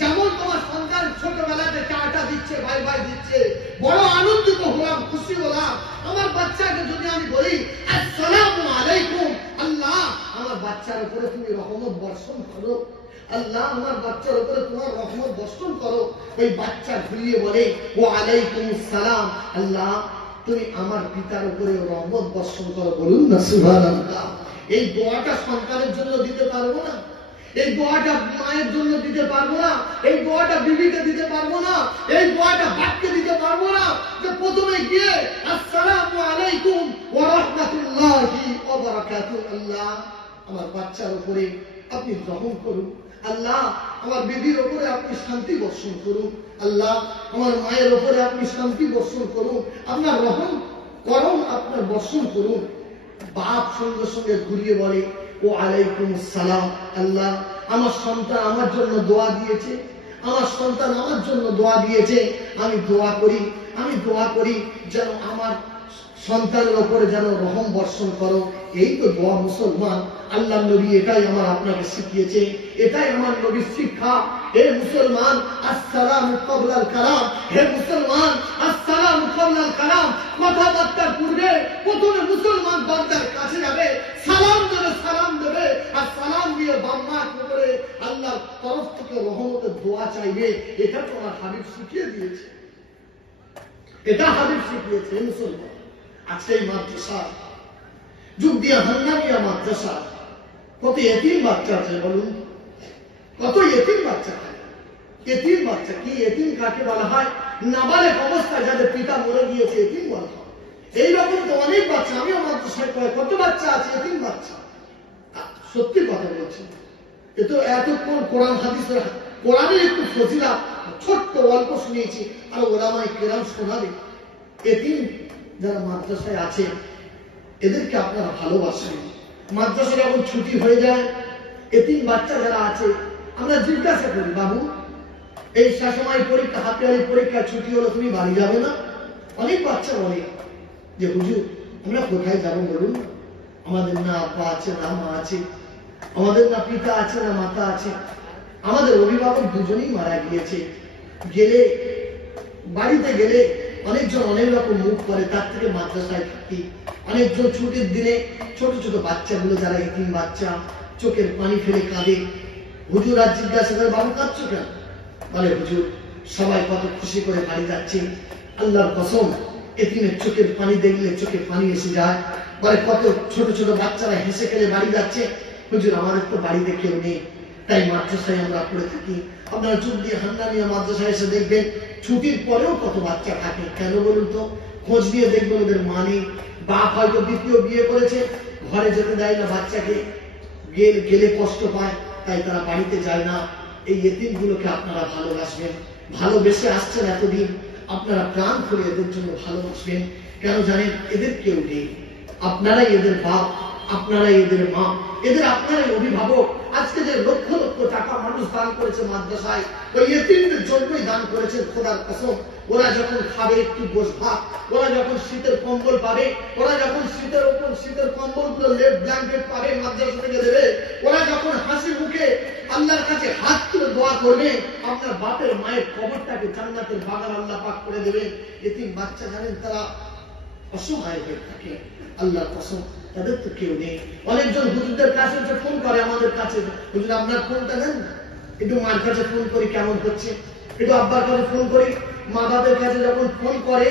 যেমন তোমার সন্তান ছোটবেলাতে টাটা দিচ্ছে, বাই বাই দিচ্ছে, বড় আনন্দিত হলাম, খুশি হলাম। আমার বাচ্চাকে যদি আমি বলি আসসালামু আলাইকুম, আল্লাহ আমার বাচ্চার উপরে তুমি রহমত বর্ষণ করো, আল্লাহ আমার বাচ্চার উপরে তোমার রহমত বর্ষণ করো। ওই বাচ্চা ঘুরিয়ে বলে ওয়া আলাইকুম সালাম, আল্লাহ তুমি আমার পিতার উপরে রহমত বর্ষণ করো। বলুন না সুবহানাল্লাহ। এই দোয়াটা সন্তানের জন্য দিতে পারবো না? এই দোয়াটা মায়ের জন্য দিতে পারবো না? এই দোয়াটা বিবিকে দিতে পারবো না? এই দোয়াটা বাপকে দিতে পারবো না? যে প্রথমে গিয়ে আসসালামু আলাইকুম ওয়া রাহমাতুল্লাহি ওয়া বারাকাতুহু, আল্লাহ আমার বাচ্চার উপরে আপনি রহম করুন, আল্লাহ আমার বিবির উপরে আপনি শান্তি বর্ষণ করুন, আল্লাহ আমার মায়ের উপরে আপনি শান্তি বর্ষণ করুন, আপনার রহম করুন, আপনার বর্ষণ করুন। বাপ সঙ্গে সঙ্গে ঘুরিয়ে বলে ও আলাইকুম সালাম, আল্লাহ আমার সন্তান আমার জন্য দোয়া দিয়েছে, আমার সন্তান আমার জন্য দোয়া দিয়েছে, আমি দোয়া করি যেন আমার সন্তানের উপরে যেন রহম বর্ষণ করো। এই তো দোয়া মুসলমান। আল্লাহ নবী এটাই আমার আপনাকে শিখিয়েছে, এটাই আমার নবীর শিক্ষা। হে মুসলমান আসসালামু ক্বাবলাল কালাম, হে মুসলমান আসসালামু ক্বাবলাল কালাম। কথাবার্তার পূর্বে প্রথমে মুসলমান দরজার কাছে যাবে, সালাম দেবে, আর সালাম দিয়ে বাম্মার উপরে আল্লাহর তরফ থেকে রহমতের দোয়া চাইবে। এটা তো আমার হাবিব শিখিয়ে দিয়েছে, এটা হাবিব শিখিয়েছে। মুসলমান আজকে এই মাদ্রাসা যুগ দিয়া হান্নানিয়া মাদ্রাসা, কত এতিম বাচ্চা আছে বলুন, কত এতিম বাচ্চা। এতিম বাচ্চা কি? এতিম কাকে বলা হয়? নাবালেগ অবস্থায় যাদের পিতা মরে গিয়েছে এতিম বলা হয়। এইরকম তো অনেক বাচ্চা, আমিও মাদ্রাসায় পড়ে কত বাচ্চা আছে এতিম বাচ্চা। সত্যি কথা বলছি, এ তো এতক্ষণ কোরআন হাদিসের, কোরআনের একটু ফজিলাত ছোট্ট অল্প শুনিয়েছি, আর ওলামায়ে কেরাম শোনাবে। এতিম যারা মাদ্রাসায় আছে এদেরকে আপনারা ভালোবাসেন। মাদ্রাসা যখন ছুটি হয়ে যায়, এতিম বাচ্চা যারা আছে আমরা জিজ্ঞাসা করি, বাবু এই সময় পরীক্ষা, হাতিয়ারি পরীক্ষা ছুটি হলো, তুমি বাড়ি যাবে না? অনেক বাচ্চা বলে যে হুজুর আমরা কোথায় যাবো বলুন, আমাদের না আব্বা আছে না মা আছে, আমাদের না পিতা আছে না মাতা আছে, আমাদের অভিভাবক দুজনেই মারা গিয়েছে। বাড়িতে গেলে অনেকজন অনেক রকম মুখ করে, তার থেকে মাদ্রাসায় থাকি। অনেকজন ছুটির দিনে ছোট ছোট বাচ্চাগুলো যারা এতিম বাচ্চা চোখের পানি ফেলে কাঁদে। হুজুর আর জিজ্ঞাসা করে, বাবু কাঁদছো কেন? বলে হুজুর সবাই কত খুশি করে বাড়ি যাচ্ছে, আল্লাহর কসম এতিমের চোখের পানি দেখলে চোখে পানি এসে যায়। বলে কত ছোট ছোট বাচ্চারা হেসে খেলে বাড়ি যাচ্ছে, হুজুর আমাদের তো বাড়িতে কেউ নেই, তাই মাদ্রাসায় আমরা পড়ে থাকি। আপনারা চোখ দিয়ে হান্নানিয়া মাদ্রাসায় এসে দেখবেন ছুটির পরেও কত বাচ্চা থাকে। কেন বলুন তো? খোঁজ নিয়ে দেখবেন ওদের মা নেই, বাপ হয়তো দ্বিতীয় বিয়ে করেছে, ঘরে যেতে দেয় না, বাচ্চাকে গেলে কষ্ট পায়, তাই তারা বাড়িতে যায় না। এই এতিমগুলোকে আপনারা ভালোবাসবেন, ভালোবেসে আসছেন এতদিন, আপনারা প্রাণ খুলে এদের জন্য ভালোবাসবেন। কেন জানেন? এদের কেউ নেই, আপনারাই এদের বাপ, আপনারাই এদের মা, এদের আপনারাই অভিভাবক। আজকে যে লক্ষ লক্ষ টাকা মানুষ দান করেছে মাদ্রাসায়, ওই এতিমদের জন্যই দান করেছেন। খোদার কসম, ওরা যখন খাবে একটু গোশ ভাত, ওরা যখন শীতের কম্বল পাবে, ওরা যখন শীতের উপর শীতের কম্বল গুলো লেপ ব্ল্যাঙ্কেট পাবে মাদ্রাসা থেকে দেবে, ওরা যখন হাসি মুখে আল্লাহর কাছে হাত তুলে দোয়া করবে, আপনার বাপের মায়ের কবরটাকে জান্নাতের বাগান আল্লাহ পাক করে দেবেন। এতিম বাচ্চা জানেন তারা অসহায় হয়ে থাকে। আল্লাহর কসম, তাদের তো কেউ নেই। অনেকজন হুজুরদের কাছে ফোন করে আমাদের কাছে, হুজুর আপনার ফোনটা দেন, একটু মার কাছে ফোন করি কেমন হচ্ছে, একটু আব্বার কাছে ফোন করি। মা বাবার কাছে যখন ফোন করে,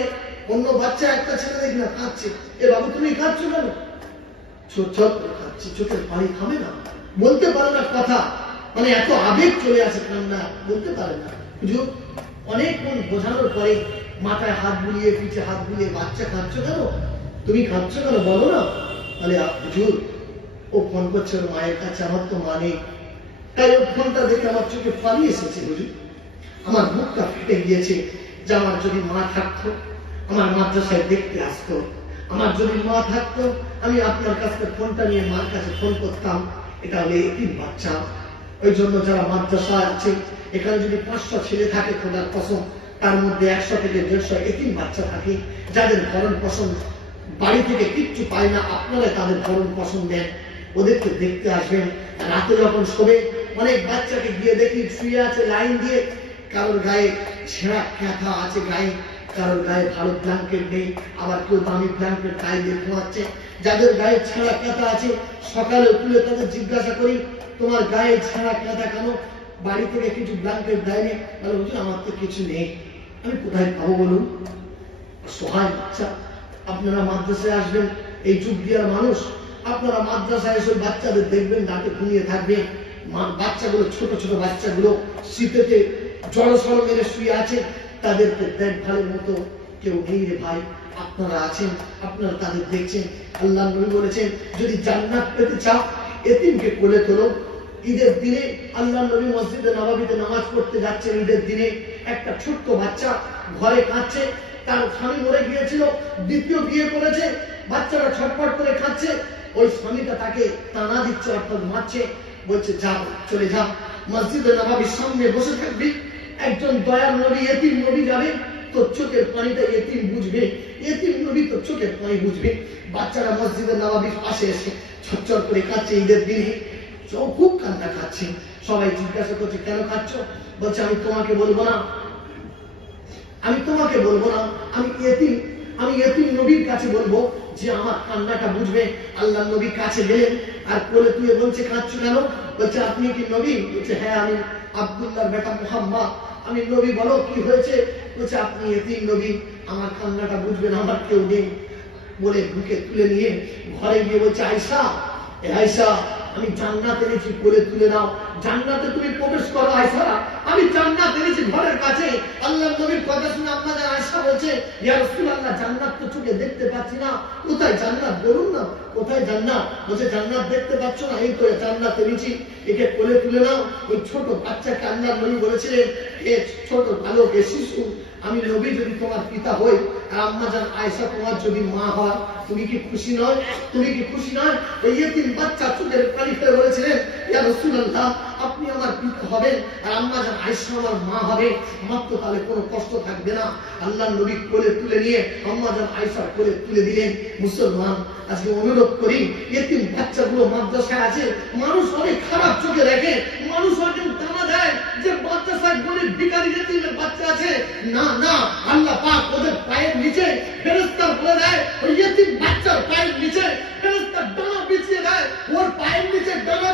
অন্য বাচ্চা একটা ছেলে দেখি না কাঁদছে, এ বাবু তুমি কাঁদছ কেন? ছোট ছোট কাঁদছি, চোখের পানি থামে না, বলতে পারে না কথা, মানে এত আবেগ চলে আসে, কান্না বলতে পারে না। হুজুর অনেকক্ষণ বোঝানোর পরে মাথায় হাত বুলিয়ে পিঠে হাত বুলিয়ে, বাচ্চা কাঁদছ কেন, তুমি কাঁদছ কেন বলো না। তাহলে হুজুর ও ফোন করছে ওর মায়ের কাছে, আমার তো মা নেই, তাই ওর ফোনটা দেখে আমার চোখে পানি এসেছে। হুজুর আমার বুকটা ফেটে গিয়েছে, যে আমার যদি মা থাকতো, আমার মাদ্রাসায় দেখতে আসতো, আমার যদি মা থাকতো, আমি আপনার কাছে ফোনটা নিয়ে মার কাছে ফোন করতাম। এটা হলে এতিম বাচ্চা। ওই জন্য যারা মাদ্রাসায় আছে, এখানে যদি 500 ছেলে থাকে, খোদার কসম তার মধ্যে 100 থেকে 150 এতিম বাচ্চা থাকে, যাদের ভরণ পোষণ বাড়ি থেকে কিচ্ছু পায় না, আপনারা তাদের ভরণ পোষণ দেন, ওদেরকে দেখতে আসবেন। রাতে যখন শোবে, অনেক বাচ্চাকে গিয়ে দেখি শুয়ে আছে লাইন দিয়ে, কারোর গায়ে ছেঁড়া কাঁথা আছে গায়ে, কারোর গায়ে ভালো ব্ল্যাঙ্কেট নেই, আবার কেউ দামি ব্ল্যাঙ্কেট গায়ে দিয়ে ঘুমাচ্ছে। যাদের গায়ে ছেঁড়া কাঁথা আছে, সকালে তুলে তাদের জিজ্ঞাসা করি তোমার গায়ে ছেঁড়া কাঁথা কেন, বাড়ি থেকে কিছু ব্ল্যাঙ্কেট দেয়নি, বলে হুজুর আমার তো কিছু নেই, আমি কোথায় পাবো বলুন? সহায় বাচ্চা। আপনারা মাদ্রাসায় আসবেন, এই যুগ দিয়ার মানুষ, আপনারা মাদ্রাসায় এসে বাচ্চাদের দেখবেন রাতে ঘুমিয়ে থাকবে, বাচ্চাগুলো ছোট ছোট বাচ্চাগুলো শীতেতে জড়সড় মেরে শুয়ে আছে, তাদেরকে দেখভালের মতো কেউ নেই রে ভাই। আপনারা আছেন, আপনারা তাদের দেখছেন। আল্লাহ নবী বলেছেন, যদি জান্নাত পেতে চাও এতিমকে কোলে তোলো। ঈদের দিনে আল্লাহ নবী মসজিদে নববীতে নামাজ পড়তে যাচ্ছেন, ঈদের দিনে একটা ছোট্ট বাচ্চা ঘরে কাঁদছে, তার স্বামী মরে গিয়েছিল, দ্বিতীয় বিয়ে করেছে, বাচ্চাটা ছটফট করে কাঁদছে, ওই স্বামীটা তাকে টানা দিচ্ছে, অর্থাৎ মারছে, বলছে যা চলে যা, মসজিদে নববীর সামনে বসে থাকবি, একজন দয়ার নবী এতিম নবী যাবে, তোর চোখের পানিটা এতিম বুঝবে, এতিম নবী তোর চোখের পানি বুঝবে। বাচ্চারা মসজিদে নববীর পাশে এসে ছটছট করে কাঁদছে, ঈদের দিনে খুব কান্না কাঁদছে। সবাই জিজ্ঞাসা করছে কেন কাঁদছ? বলছে আমি তোমাকে বলবো না, আমি তোমাকে বলবো না, আমি এতিম নবীর কাছে বলবো যে আমার কান্নাটা বুঝবে। আল্লাহ নবী কাছে গেলেন, আর কোলে তুলে বলছে কাঁদছো কেন? বলছে আপনি কি নবী? বলছে হ্যাঁ আমি আব্দুল্লাহর বেটা মুহাম্মদ, আমি নবী। বলো কি হয়েছে? বলছে আপনি এতিম নবী, আমার কান্নাটা বুঝবেন, আমার কেউ নেই। বলে বুকে তুলে নিয়ে ঘরে গিয়ে বলছে আয়েশা, আয়েশা আমি জান্নাত এনেছি, কোলে তুলে নাও, জান্নাতে তুমি প্রবেশ করো আয়েশা, আমি জান্নাত এনেছি ঘরের কাছে। আল্লাহর নবীর কথা শুনে আপনাদের আয়েশা বলছে ইয়া রাসূলুল্লাহ, জান্নাত তো চোখে দেখতে পাচ্ছি না, কোথায় জান্নাত বলুন না, কোথায় জান্নাত? বলছে জান্নাত দেখতে পাচ্ছ না, এই তো জান্নাত এনেছি, একে কোলে তুলে নাও। ওই ছোট বাচ্চাকে আল্লাহর নবী বলেছিলেন এ ছোট বালক, এ শিশু, আমি নবী যদি তোমার পিতা হই আর আম্মা জান আয়েশা তোমার যদি মা হয়, তুমি কি খুশি নয়? তুমি কি খুশি নয়? ওই এতিম বাচ্চা চোখের পানি ফেলে বলেছিলেন ইয়া রাসূলুল্লাহ, আপনি আমার পিতা হবেন আর আম্মা জান আয়েশা আমার মা হবে, আমার তো তাহলে কোনো কষ্ট থাকবে না। আল্লাহ নবী কোলে তুলে নিয়ে আম্মা জান আয়েশা কোলে তুলে দিলেন। মুসলমান আজকে অনুরোধ করি, এতিম বাচ্চাগুলো মাদ্রাসায় আছে, মানুষ অনেক খারাপ চোখে দেখে, মানুষ অনেক টানা দেয় যে মাদ্রাসায় গরিব ভিখারি এতিমের বাচ্চা আছে। না না, আল্লাহ পাক ওদের পায়ের নিচে ফেরেশতা বলে দেয়, ওই এতিম বাচ্চার পায়ের নিচে ফেরেশতা ডানা বিছিয়ে দেয়, ওর পায়ের নিচে ডানা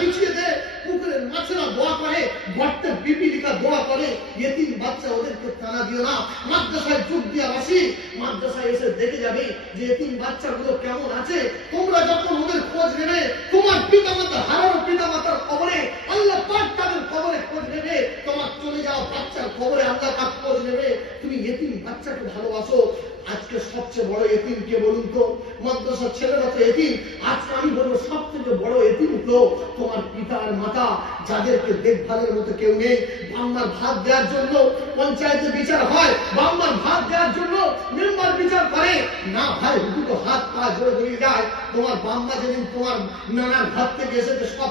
বিছিয়ে দেয়, পুকুরের মাছেরা দোয়া করে, গর্তের পিপিলিকা দোয়া করে, ইয়েতিম বাচ্চা ওদেরকে টানা দিও না। মাদ্রাসায় যোগ দিয়া আসি, মাদ্রাসায় এসে দেখে যাবে যে ইয়েতিম বাচ্চাগুলো কেমন আছে। তোমরা যখন ওদের খোঁজ নেবে, তোমার পিতামাতা হারানো পিতামাতার কবরে আল্লাহ পাক তাদের কবরে খোঁজ নেবে, তোমার চলে যাওয়া বাচ্চার কবরে আল্লাহ পাক খোঁজ নেবে। তুমি ইয়েতিম বাচ্চাকে ভালোবাসো। আজকে সবচেয়ে বড় এতিম কে বলুন তো? মাদ্রাসার ছেলেরা তো এতিম। আজকে আমি বলবো সব থেকে বড় এতিম হলো তোমার পিতা আর মাতা, যাদেরকে দেখভালের মতো কেউ নেই। বাম্মার ভাত দেওয়ার জন্য পঞ্চায়েতে বিচার হয়, বাম্মার ভাত দেওয়ার জন্য মেম্বার বিচার করে না। ভাই দুটো হাত পা জোরে ধরে যায়। তোমার বাম্মা যেদিন তোমার নানার ভাত থেকে এসেছে সব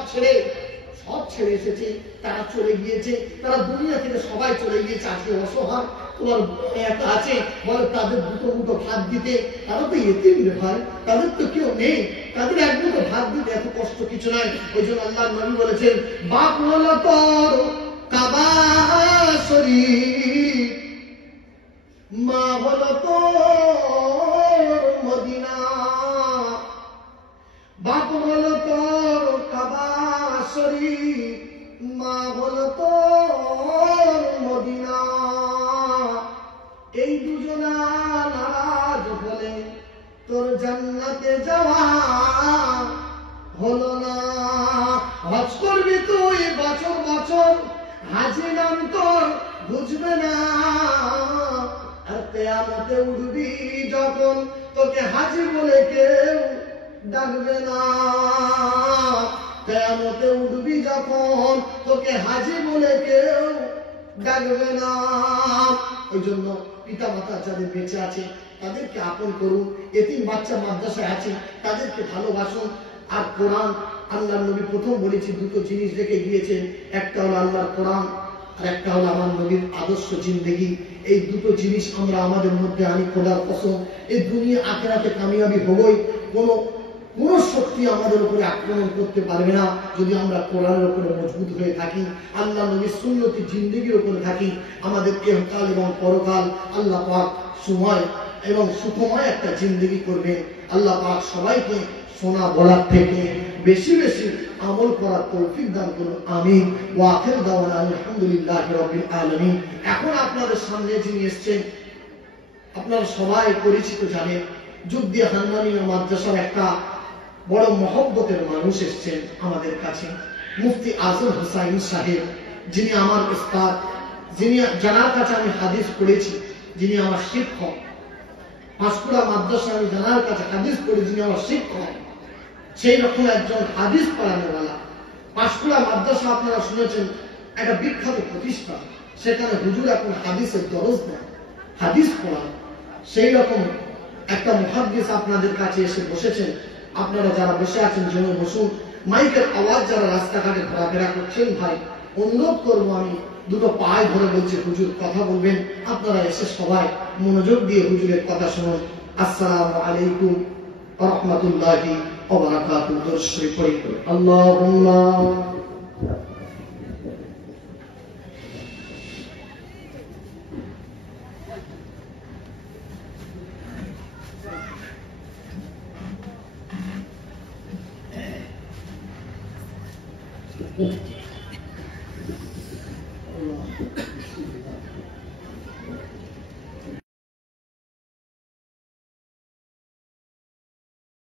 ছেড়ে এসেছে, তারা চলে গিয়েছে, তারা দুনিয়া থেকে সবাই চলে গিয়েছে। আজকে অসহায় তোমার একা আছে, বলে তাদের দুটো মুঠো ভাত দিতে, তারা তো এতিম রে ভাই, তাদের তো কেউ নেই, তাদের এক মুঠো ভাত দিতে এত কষ্ট কিছু নাই। ওই জন্য আল্লাহর নবী বলেছেন, বাপ হলো তোর কাবা শরীফ, মা হলো তোর মদিনা। বাপ হলো তোর কাবা শরীফ, মা হলো তোর মদিনা। এই দুজনা নারাজ হলে তোর জান্নাতে যাওয়া হলো না। হজ করবি তুই বছর বছর, হাজি নাম তোর বুঝবে না। আর কিয়ামতে উঠবি যখন, তোকে হাজি বলে কেউ ডাকবে না। কিয়ামতে উঠবি যখন, তোকে হাজি বলে কেউ ডাকবে না। ওই জন্য পিতা মাতা যাদের বেঁচে আছে তাদেরকে আপন করুন। এতিম বাচ্চা মাদ্রাসায় আছে তাদেরকে ভালোবাসুন। আর কোরআন, আল্লাহর নবী প্রথম বলেছি দুটো জিনিস রেখে গিয়েছেন, একটা হলো আল্লাহর কোরআন আর একটা হলো আমার নবীর আদর্শ জিন্দেগি। এই দুটো জিনিস আমরা আমাদের মধ্যে আনি, খোদার কসম এই দুনিয়া আখিরাতে কামিয়াবি হবই। কোন শক্তি আমাদের উপরে আক্রমণ করতে পারবে না যদি আমরা কোরআনের উপরে মজবুত হয়ে থাকি, আল্লাহ নবীর সুন্নতি জিন্দেগির উপরে থাকি। আমাদের ইহকাল এবং পরকাল আল্লাহ পাক সময় এবং সুখময় একটা জিন্দেগি করবে। আল্লাহ পাক সবাইকে শোনা বলার থেকে বেশি বেশি আমল করার তৌফিক দান করুন। আমিন। ওয়া আখির দাওয়ানা আলহামদুলিল্লাহি রাব্বিল আলামিন। এখন আপনাদের সামনে যিনি এসেছেন আপনারা সবাই পরিচিত জানেন, যুগদিয়া হান্নানিয়া মাদ্রাসার একটা বড় মহব্বতের মানুষ এসেছেন আমাদের কাছে, মুফতি আজম হুসাইন সাহেব, যিনি আমার উস্তাদ, যার কাছে আমি হাদিস পড়েছি, যিনি আমার শিক্ষক। পাঁশকুড়া মাদ্রাসা আমি যার কাছে হাদিস পড়ি, যিনি আমার শিক্ষক, সেই রকম একজন হাদিস পড়ানোওয়ালা। পাঁশকুড়া মাদ্রাসা আপনারা শুনেছেন একটা বিখ্যাত প্রতিষ্ঠান, সেখানে হুজুর এখন হাদিসের দরজ দেন, হাদিস পড়ান। সেই রকম একটা মুহাদ্দিস আপনাদের কাছে এসে বসেছেন। আপনারা যারা বসে আছেন জন্য বসুন। মাইকের আওয়াজ যারা রাস্তাঘাটে ঘোরাফেরা করছেন, ভাই অনুরোধ করবো, আমি দুটো পায়ে ধরে বলছি হুজুর কথা বলবেন, আপনারা এসে সবাই মনোযোগ দিয়ে হুজুরের কথা শুনুন। আসসালামু আলাইকুম ওয়া রাহমাতুল্লাহি ওয়া বারাকাতুহু। দরুদ শরীফ পড়ি। আল্লাহুম্মা Thank you.